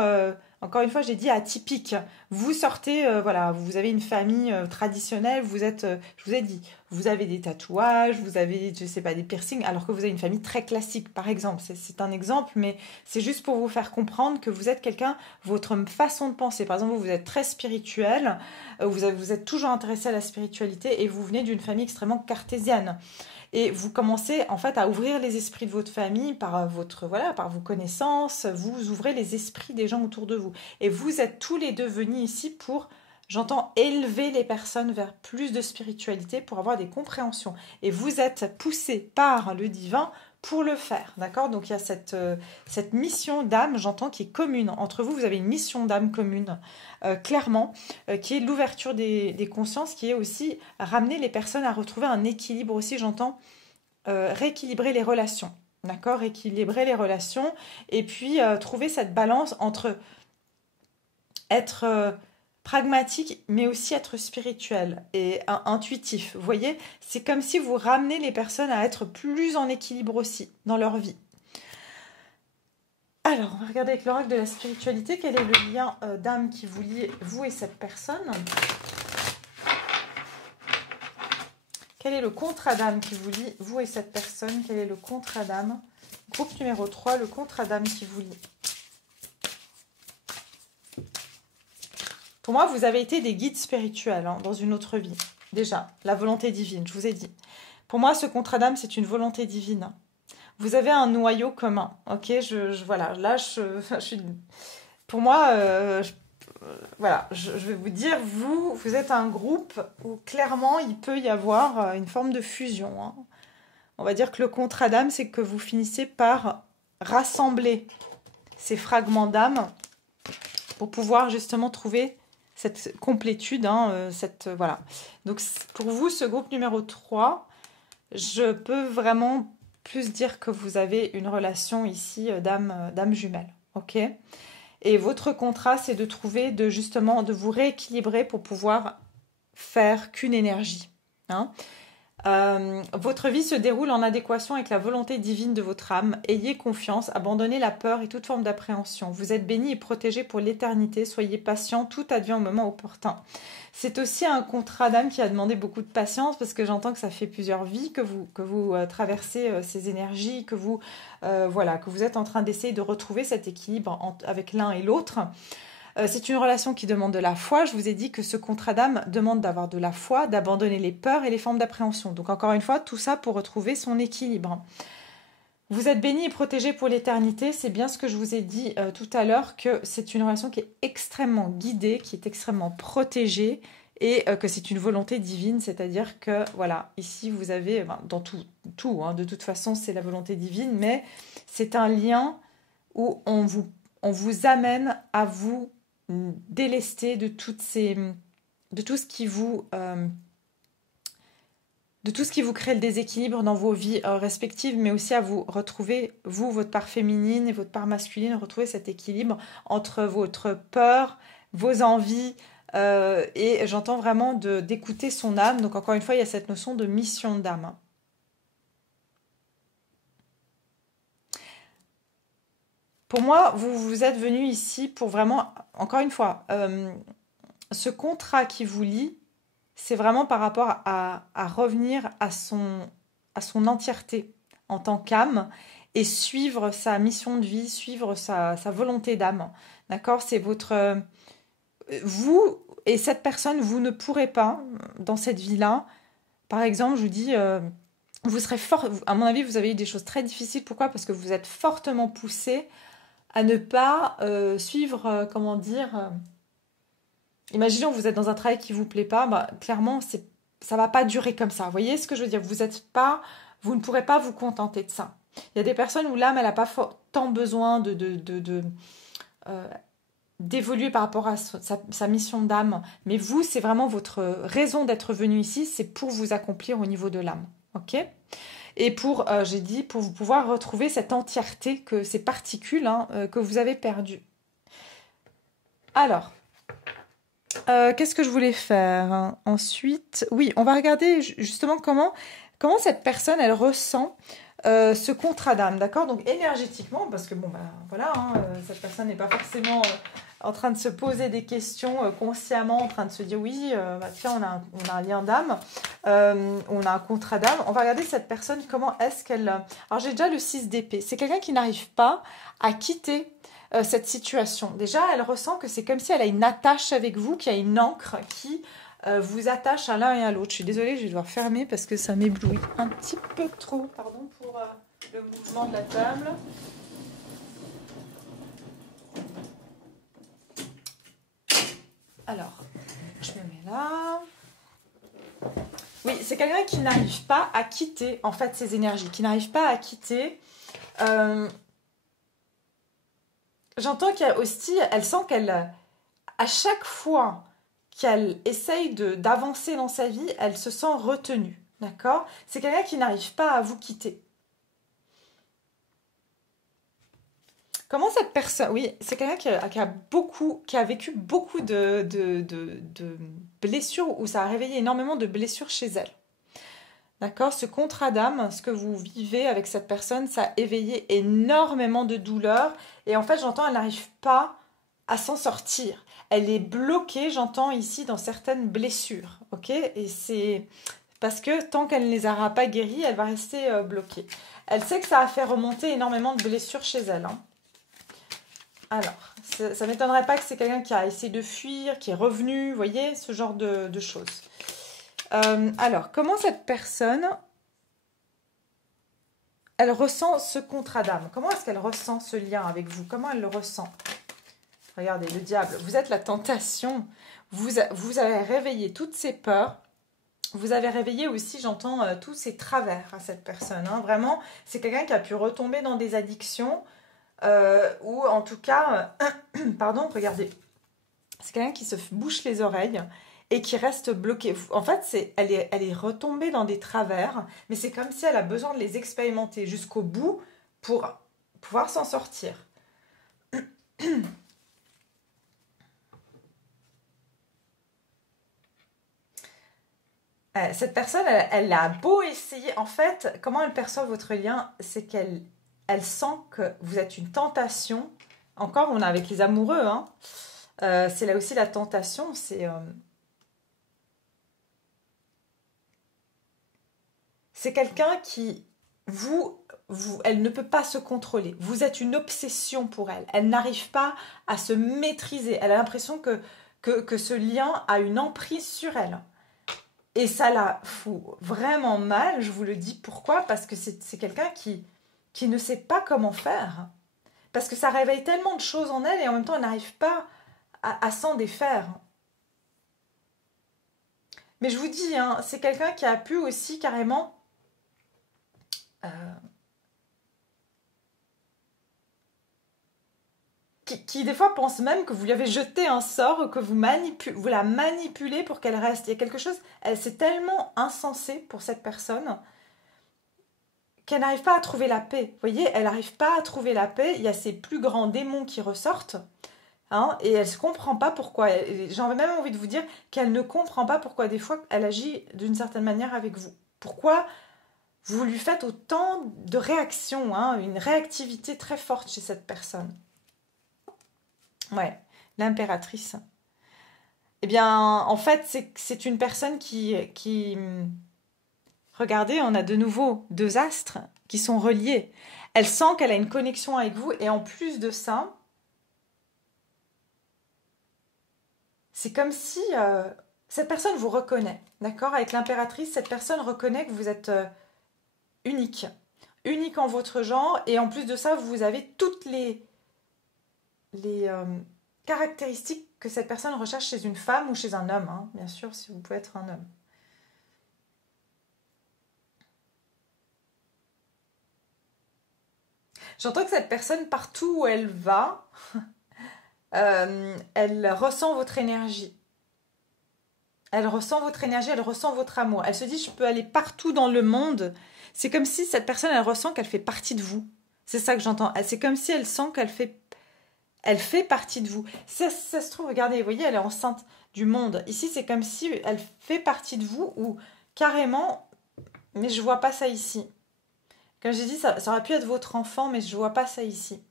encore une fois, j'ai dit atypique. Vous sortez, voilà, vous avez une famille traditionnelle, vous êtes, je vous ai dit, vous avez des tatouages, vous avez, je sais pas, des piercings, alors que vous avez une famille très classique, par exemple. C'est un exemple, mais c'est juste pour vous faire comprendre que vous êtes quelqu'un, votre façon de penser. Par exemple, vous êtes très spirituel, vous êtes toujours intéressé à la spiritualité et vous venez d'une famille extrêmement cartésienne. Et vous commencez en fait à ouvrir les esprits de votre famille par par vos connaissances, vous ouvrez les esprits des gens autour de vous. Et vous êtes tous les deux venus ici pour, j'entends, élever les personnes vers plus de spiritualité pour avoir des compréhensions. Et vous êtes poussés par le divin pour le faire, d'accord? Donc il y a cette mission d'âme, j'entends, qui est commune. Entre vous, vous avez une mission d'âme commune, clairement, qui est l'ouverture des consciences, qui est aussi ramener les personnes à retrouver un équilibre aussi, j'entends, rééquilibrer les relations, d'accord? Rééquilibrer les relations et puis trouver cette balance entre être pragmatique, mais aussi être spirituel et intuitif. Vous voyez, c'est comme si vous ramenez les personnes à être plus en équilibre aussi dans leur vie. Alors, on va regarder avec l'oracle de la spiritualité, quel est le lien d'âme qui vous lie, vous et cette personne. Quel est le contrat d'âme qui vous lie, vous et cette personne? Quel est le contrat d'âme? Groupe numéro 3, le contrat d'âme qui vous lie. Pour moi, vous avez été des guides spirituels dans une autre vie. Déjà, la volonté divine, je vous ai dit. Pour moi, ce contrat d'âme, c'est une volonté divine. Vous avez un noyau commun, ok? Voilà, là, je suis... Pour moi, voilà, je vais vous dire, vous êtes un groupe où clairement, il peut y avoir une forme de fusion. Hein. On va dire que le contrat d'âme, c'est que vous finissez par rassembler ces fragments d'âme pour pouvoir justement trouver cette complétude, voilà. Donc, pour vous, ce groupe numéro 3, je peux vraiment plus dire que vous avez une relation ici d'âme jumelle, ok? Et votre contrat, c'est de trouver, de vous rééquilibrer pour pouvoir faire qu'une énergie, hein? Votre vie se déroule en adéquation avec la volonté divine de votre âme. Ayez confiance, abandonnez la peur et toute forme d'appréhension. Vous êtes bénis et protégés pour l'éternité. Soyez patients, tout advient au moment opportun. C'est aussi un contrat d'âme qui a demandé beaucoup de patience parce que j'entends que ça fait plusieurs vies que vous traversez ces énergies, que vous êtes en train d'essayer de retrouver cet équilibre avec l'un et l'autre. C'est une relation qui demande de la foi. Je vous ai dit que ce contrat d'âme demande d'avoir de la foi, d'abandonner les peurs et les formes d'appréhension. Donc encore une fois, tout ça pour retrouver son équilibre. Vous êtes bénis et protégés pour l'éternité. C'est bien ce que je vous ai dit tout à l'heure, que c'est une relation qui est extrêmement guidée, qui est extrêmement protégée et que c'est une volonté divine. C'est-à-dire que, voilà, ici vous avez, dans tout de toute façon, c'est la volonté divine, mais c'est un lien où on vous amène à vous délester de tout ce qui vous crée le déséquilibre dans vos vies respectives, mais aussi à vous retrouver, vous, votre part féminine et votre part masculine, retrouver cet équilibre entre votre peur, vos envies, et j'entends vraiment d'écouter son âme. Donc encore une fois, il y a cette notion de mission d'âme. Pour moi, vous êtes venu ici pour vraiment, encore une fois, ce contrat qui vous lie, c'est vraiment par rapport à revenir à son entièreté en tant qu'âme et suivre sa mission de vie, suivre sa volonté d'âme. D'accord? C'est votre... vous et cette personne, vous ne pourrez pas, dans cette vie-là, par exemple, je vous dis... vous serez fort, à mon avis, vous avez eu des choses très difficiles. Pourquoi? Parce que vous êtes fortement poussé à ne pas suivre, imaginons que vous êtes dans un travail qui ne vous plaît pas, clairement, ça ne va pas durer comme ça. Vous voyez ce que je veux dire? Vous ne pourrez pas vous contenter de ça. Il y a des personnes où l'âme, elle n'a pas tant besoin d'évoluer par rapport à sa mission d'âme. Mais vous, c'est vraiment votre raison d'être venu ici, c'est pour vous accomplir au niveau de l'âme. Ok? Et j'ai dit, pour vous pouvoir retrouver cette entièreté, ces particules que vous avez perdues. Alors, qu'est-ce que je voulais faire ensuite? Oui, on va regarder justement comment cette personne, elle ressent ce contrat d'âme, d'accord? Donc énergétiquement, parce que bon, voilà, cette personne n'est pas forcément en train de se poser des questions consciemment, en train de se dire oui, bah, tiens, on a un lien d'âme, on a un contrat d'âme. On va regarder cette personne, comment est-ce qu'elle... Alors j'ai déjà le 6 d'épée. C'est quelqu'un qui n'arrive pas à quitter cette situation. Déjà, elle ressent que c'est comme si elle a une attache avec vous, qu'il y a une encre qui vous attache à l'un et à l'autre. Je suis désolée, je vais devoir fermer parce que ça m'éblouit un petit peu trop. Pardon pour le mouvement de la table. Alors, je me mets là. Oui, c'est quelqu'un qui n'arrive pas à quitter, en fait, ses énergies, qui n'arrive pas à quitter. J'entends qu'il y a aussi, elle sent qu'elle, à chaque fois qu'elle essaye d'avancer dans sa vie, elle se sent retenue, d'accord? C'est quelqu'un qui n'arrive pas à vous quitter. Comment cette personne... Oui, c'est quelqu'un qui a vécu beaucoup de blessures, où ça a réveillé énormément de blessures chez elle. D'accord? Ce contrat d'âme, ce que vous vivez avec cette personne, ça a éveillé énormément de douleurs. Et en fait, j'entends, elle n'arrive pas à s'en sortir. Elle est bloquée, j'entends ici, dans certaines blessures. Ok? Et c'est parce que tant qu'elle ne les aura pas guéries, elle va rester bloquée. Elle sait que ça a fait remonter énormément de blessures chez elle. Hein. Alors, ça ne m'étonnerait pas que c'est quelqu'un qui a essayé de fuir, qui est revenu, vous voyez, ce genre de choses. Alors, comment cette personne, elle ressent ce contrat d'âme? Comment est-ce qu'elle ressent ce lien avec vous? Comment elle le ressent? Regardez, le diable, vous êtes la tentation. Vous avez réveillé toutes ces peurs. Vous avez réveillé aussi, j'entends, tous ces travers à cette personne. Hein. Vraiment, c'est quelqu'un qui a pu retomber dans des addictions. Ou en tout cas, pardon, regardez. C'est quelqu'un qui se bouche les oreilles et qui reste bloqué. En fait, elle est retombée dans des travers, mais c'est comme si elle a besoin de les expérimenter jusqu'au bout pour pouvoir s'en sortir. Cette personne, elle a beau essayer. En fait, comment elle perçoit votre lien? C'est qu'elle sent que vous êtes une tentation. Encore, on est avec les amoureux. Hein. C'est là aussi la tentation. C'est quelqu'un qui, elle ne peut pas se contrôler. Vous êtes une obsession pour elle. Elle n'arrive pas à se maîtriser. Elle a l'impression que ce lien a une emprise sur elle. Et ça la fout vraiment mal, je vous le dis. Pourquoi? Parce que c'est quelqu'un qui ne sait pas comment faire. Parce que ça réveille tellement de choses en elle et en même temps, elle n'arrive pas à s'en défaire. Mais je vous dis, hein, c'est quelqu'un qui a pu aussi carrément... Qui des fois pense même que vous lui avez jeté un sort, que vous la manipulez pour qu'elle reste. Il y a quelque chose, c'est tellement insensé pour cette personne qu'elle n'arrive pas à trouver la paix. Vous voyez, elle n'arrive pas à trouver la paix. Il y a ces plus grands démons qui ressortent. Hein, et elle ne comprend pas pourquoi. J'en ai même envie de vous dire qu'elle ne comprend pas pourquoi des fois elle agit d'une certaine manière avec vous. Pourquoi vous lui faites autant de réactions, hein, une réactivité très forte chez cette personne. Ouais, l'impératrice. Eh bien, en fait, c'est une personne qui... Regardez, on a de nouveau deux astres qui sont reliés. Elle sent qu'elle a une connexion avec vous et en plus de ça, c'est comme si cette personne vous reconnaît. D'accord? Avec l'impératrice, cette personne reconnaît que vous êtes unique. Unique en votre genre et en plus de ça, vous avez toutes les caractéristiques que cette personne recherche chez une femme ou chez un homme, hein, bien sûr, si vous pouvez être un homme. J'entends que cette personne, partout où elle va, elle ressent votre énergie. Elle ressent votre énergie, elle ressent votre amour. Elle se dit, je peux aller partout dans le monde. C'est comme si cette personne, elle ressent qu'elle fait partie de vous. C'est ça que j'entends. C'est comme si elle sent qu'elle fait partie de vous. Ça se trouve, regardez, vous voyez, elle est enceinte du monde. Ici, c'est comme si elle fait partie de vous ou carrément, mais je vois pas ça ici. Comme j'ai dit, ça aurait pu être votre enfant, mais je vois pas ça ici.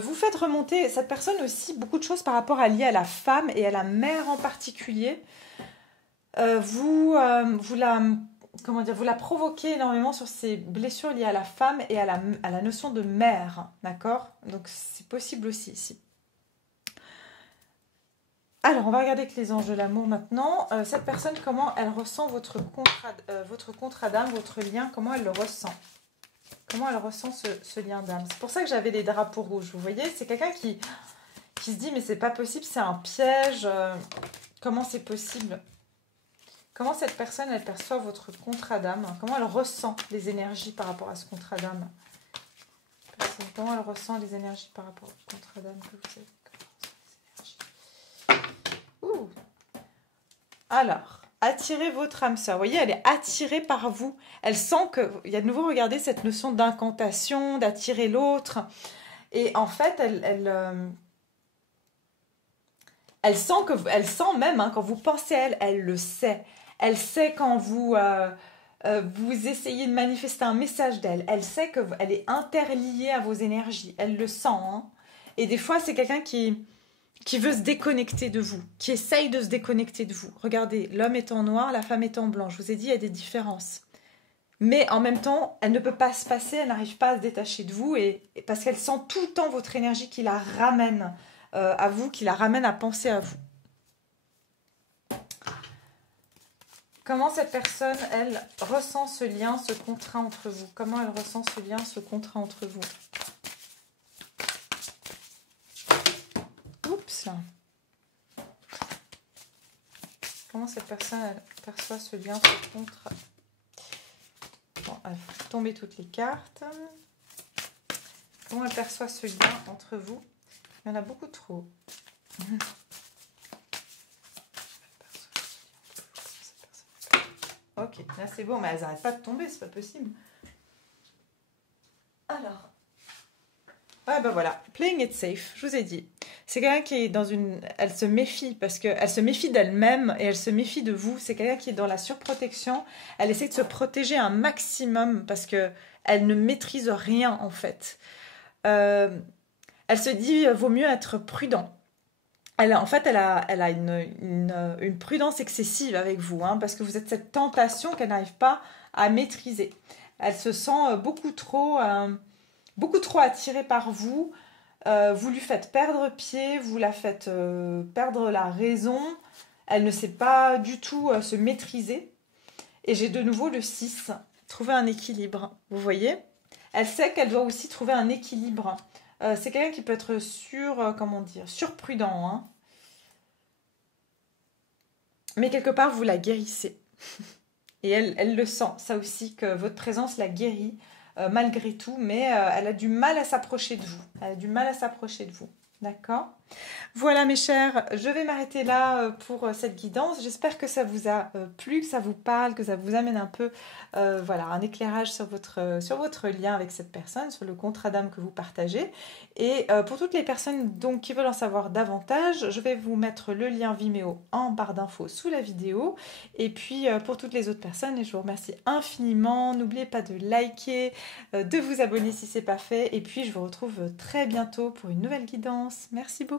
Vous faites remonter cette personne aussi beaucoup de choses par rapport à liées à la femme et à la mère en particulier. Vous la, comment dire, vous la provoquez énormément sur ces blessures liées à la femme et à la notion de mère, d'accord? Donc c'est possible aussi ici. Alors, on va regarder avec les anges de l'amour maintenant. Cette personne, comment elle ressent votre contrat d'âme, votre lien, comment elle le ressent? Comment elle ressent ce lien d'âme? C'est pour ça que j'avais les drapeaux rouges, vous voyez? C'est quelqu'un qui se dit, mais c'est pas possible, c'est un piège. Comment c'est possible? Comment cette personne, elle perçoit votre contrat d'âme? Comment elle ressent les énergies par rapport à ce contrat d'âme? Comment elle ressent les énergies par rapport au contrat d'âme que vous avez? Ouh. Alors, attirez votre âme sœur. Vous voyez, elle est attirée par vous. Elle sent que... Il y a de nouveau, regardez cette notion d'incantation, d'attirer l'autre. Et en fait, elle sent même, hein, quand vous pensez à elle, elle le sait. Elle sait quand vous essayez de manifester un message d'elle. Elle sait qu'elle est interliée à vos énergies. Elle le sent. Hein. Et des fois, c'est quelqu'un qui veut se déconnecter de vous, qui essaye de se déconnecter de vous. Regardez, l'homme est en noir, la femme est en blanc. Je vous ai dit, il y a des différences. Mais en même temps, elle ne peut pas se passer, elle n'arrive pas à se détacher de vous, parce qu'elle sent tout le temps votre énergie qui la ramène à vous, qui la ramène à penser à vous. Comment cette personne, elle, ressent ce lien, ce contrat entre vous? Comment elle ressent ce lien, ce contrat entre vous? Oups. Comment cette personne, elle perçoit ce lien, ce contrat? Bon, elle fait tomber toutes les cartes. Comment elle perçoit ce lien entre vous? Il y en a beaucoup trop. Ok, là c'est bon, mais elles n'arrêtent pas de tomber, c'est pas possible. Alors. Ouais, ben voilà, playing it safe, je vous ai dit. C'est quelqu'un qui est dans une... Elle se méfie, parce qu'elle se méfie d'elle-même et elle se méfie de vous. C'est quelqu'un qui est dans la surprotection. Elle essaie de se protéger un maximum parce qu'elle ne maîtrise rien, en fait. Elle se dit, vaut mieux être prudent. Elle a une prudence excessive avec vous, hein, parce que vous êtes cette tentation qu'elle n'arrive pas à maîtriser. Elle se sent beaucoup trop attirée par vous. Vous lui faites perdre pied, vous la faites perdre la raison. Elle ne sait pas du tout se maîtriser. Et j'ai de nouveau le 6, trouver un équilibre. Vous voyez? Elle sait qu'elle doit aussi trouver un équilibre. C'est quelqu'un qui peut être surprudent. Hein. Mais quelque part, vous la guérissez. Et elle le sent, ça aussi, que votre présence la guérit malgré tout. Mais elle a du mal à s'approcher de vous. Elle a du mal à s'approcher de vous. D'accord? Voilà mes chers, je vais m'arrêter là pour cette guidance. J'espère que ça vous a plu, que ça vous parle, que ça vous amène un peu un éclairage sur votre lien avec cette personne, sur le contrat d'âme que vous partagez. Et pour toutes les personnes donc, qui veulent en savoir davantage, je vais vous mettre le lien Vimeo en barre d'infos sous la vidéo. Et puis pour toutes les autres personnes, je vous remercie infiniment. N'oubliez pas de liker, de vous abonner si ce n'est pas fait. Et puis je vous retrouve très bientôt pour une nouvelle guidance. Merci beaucoup.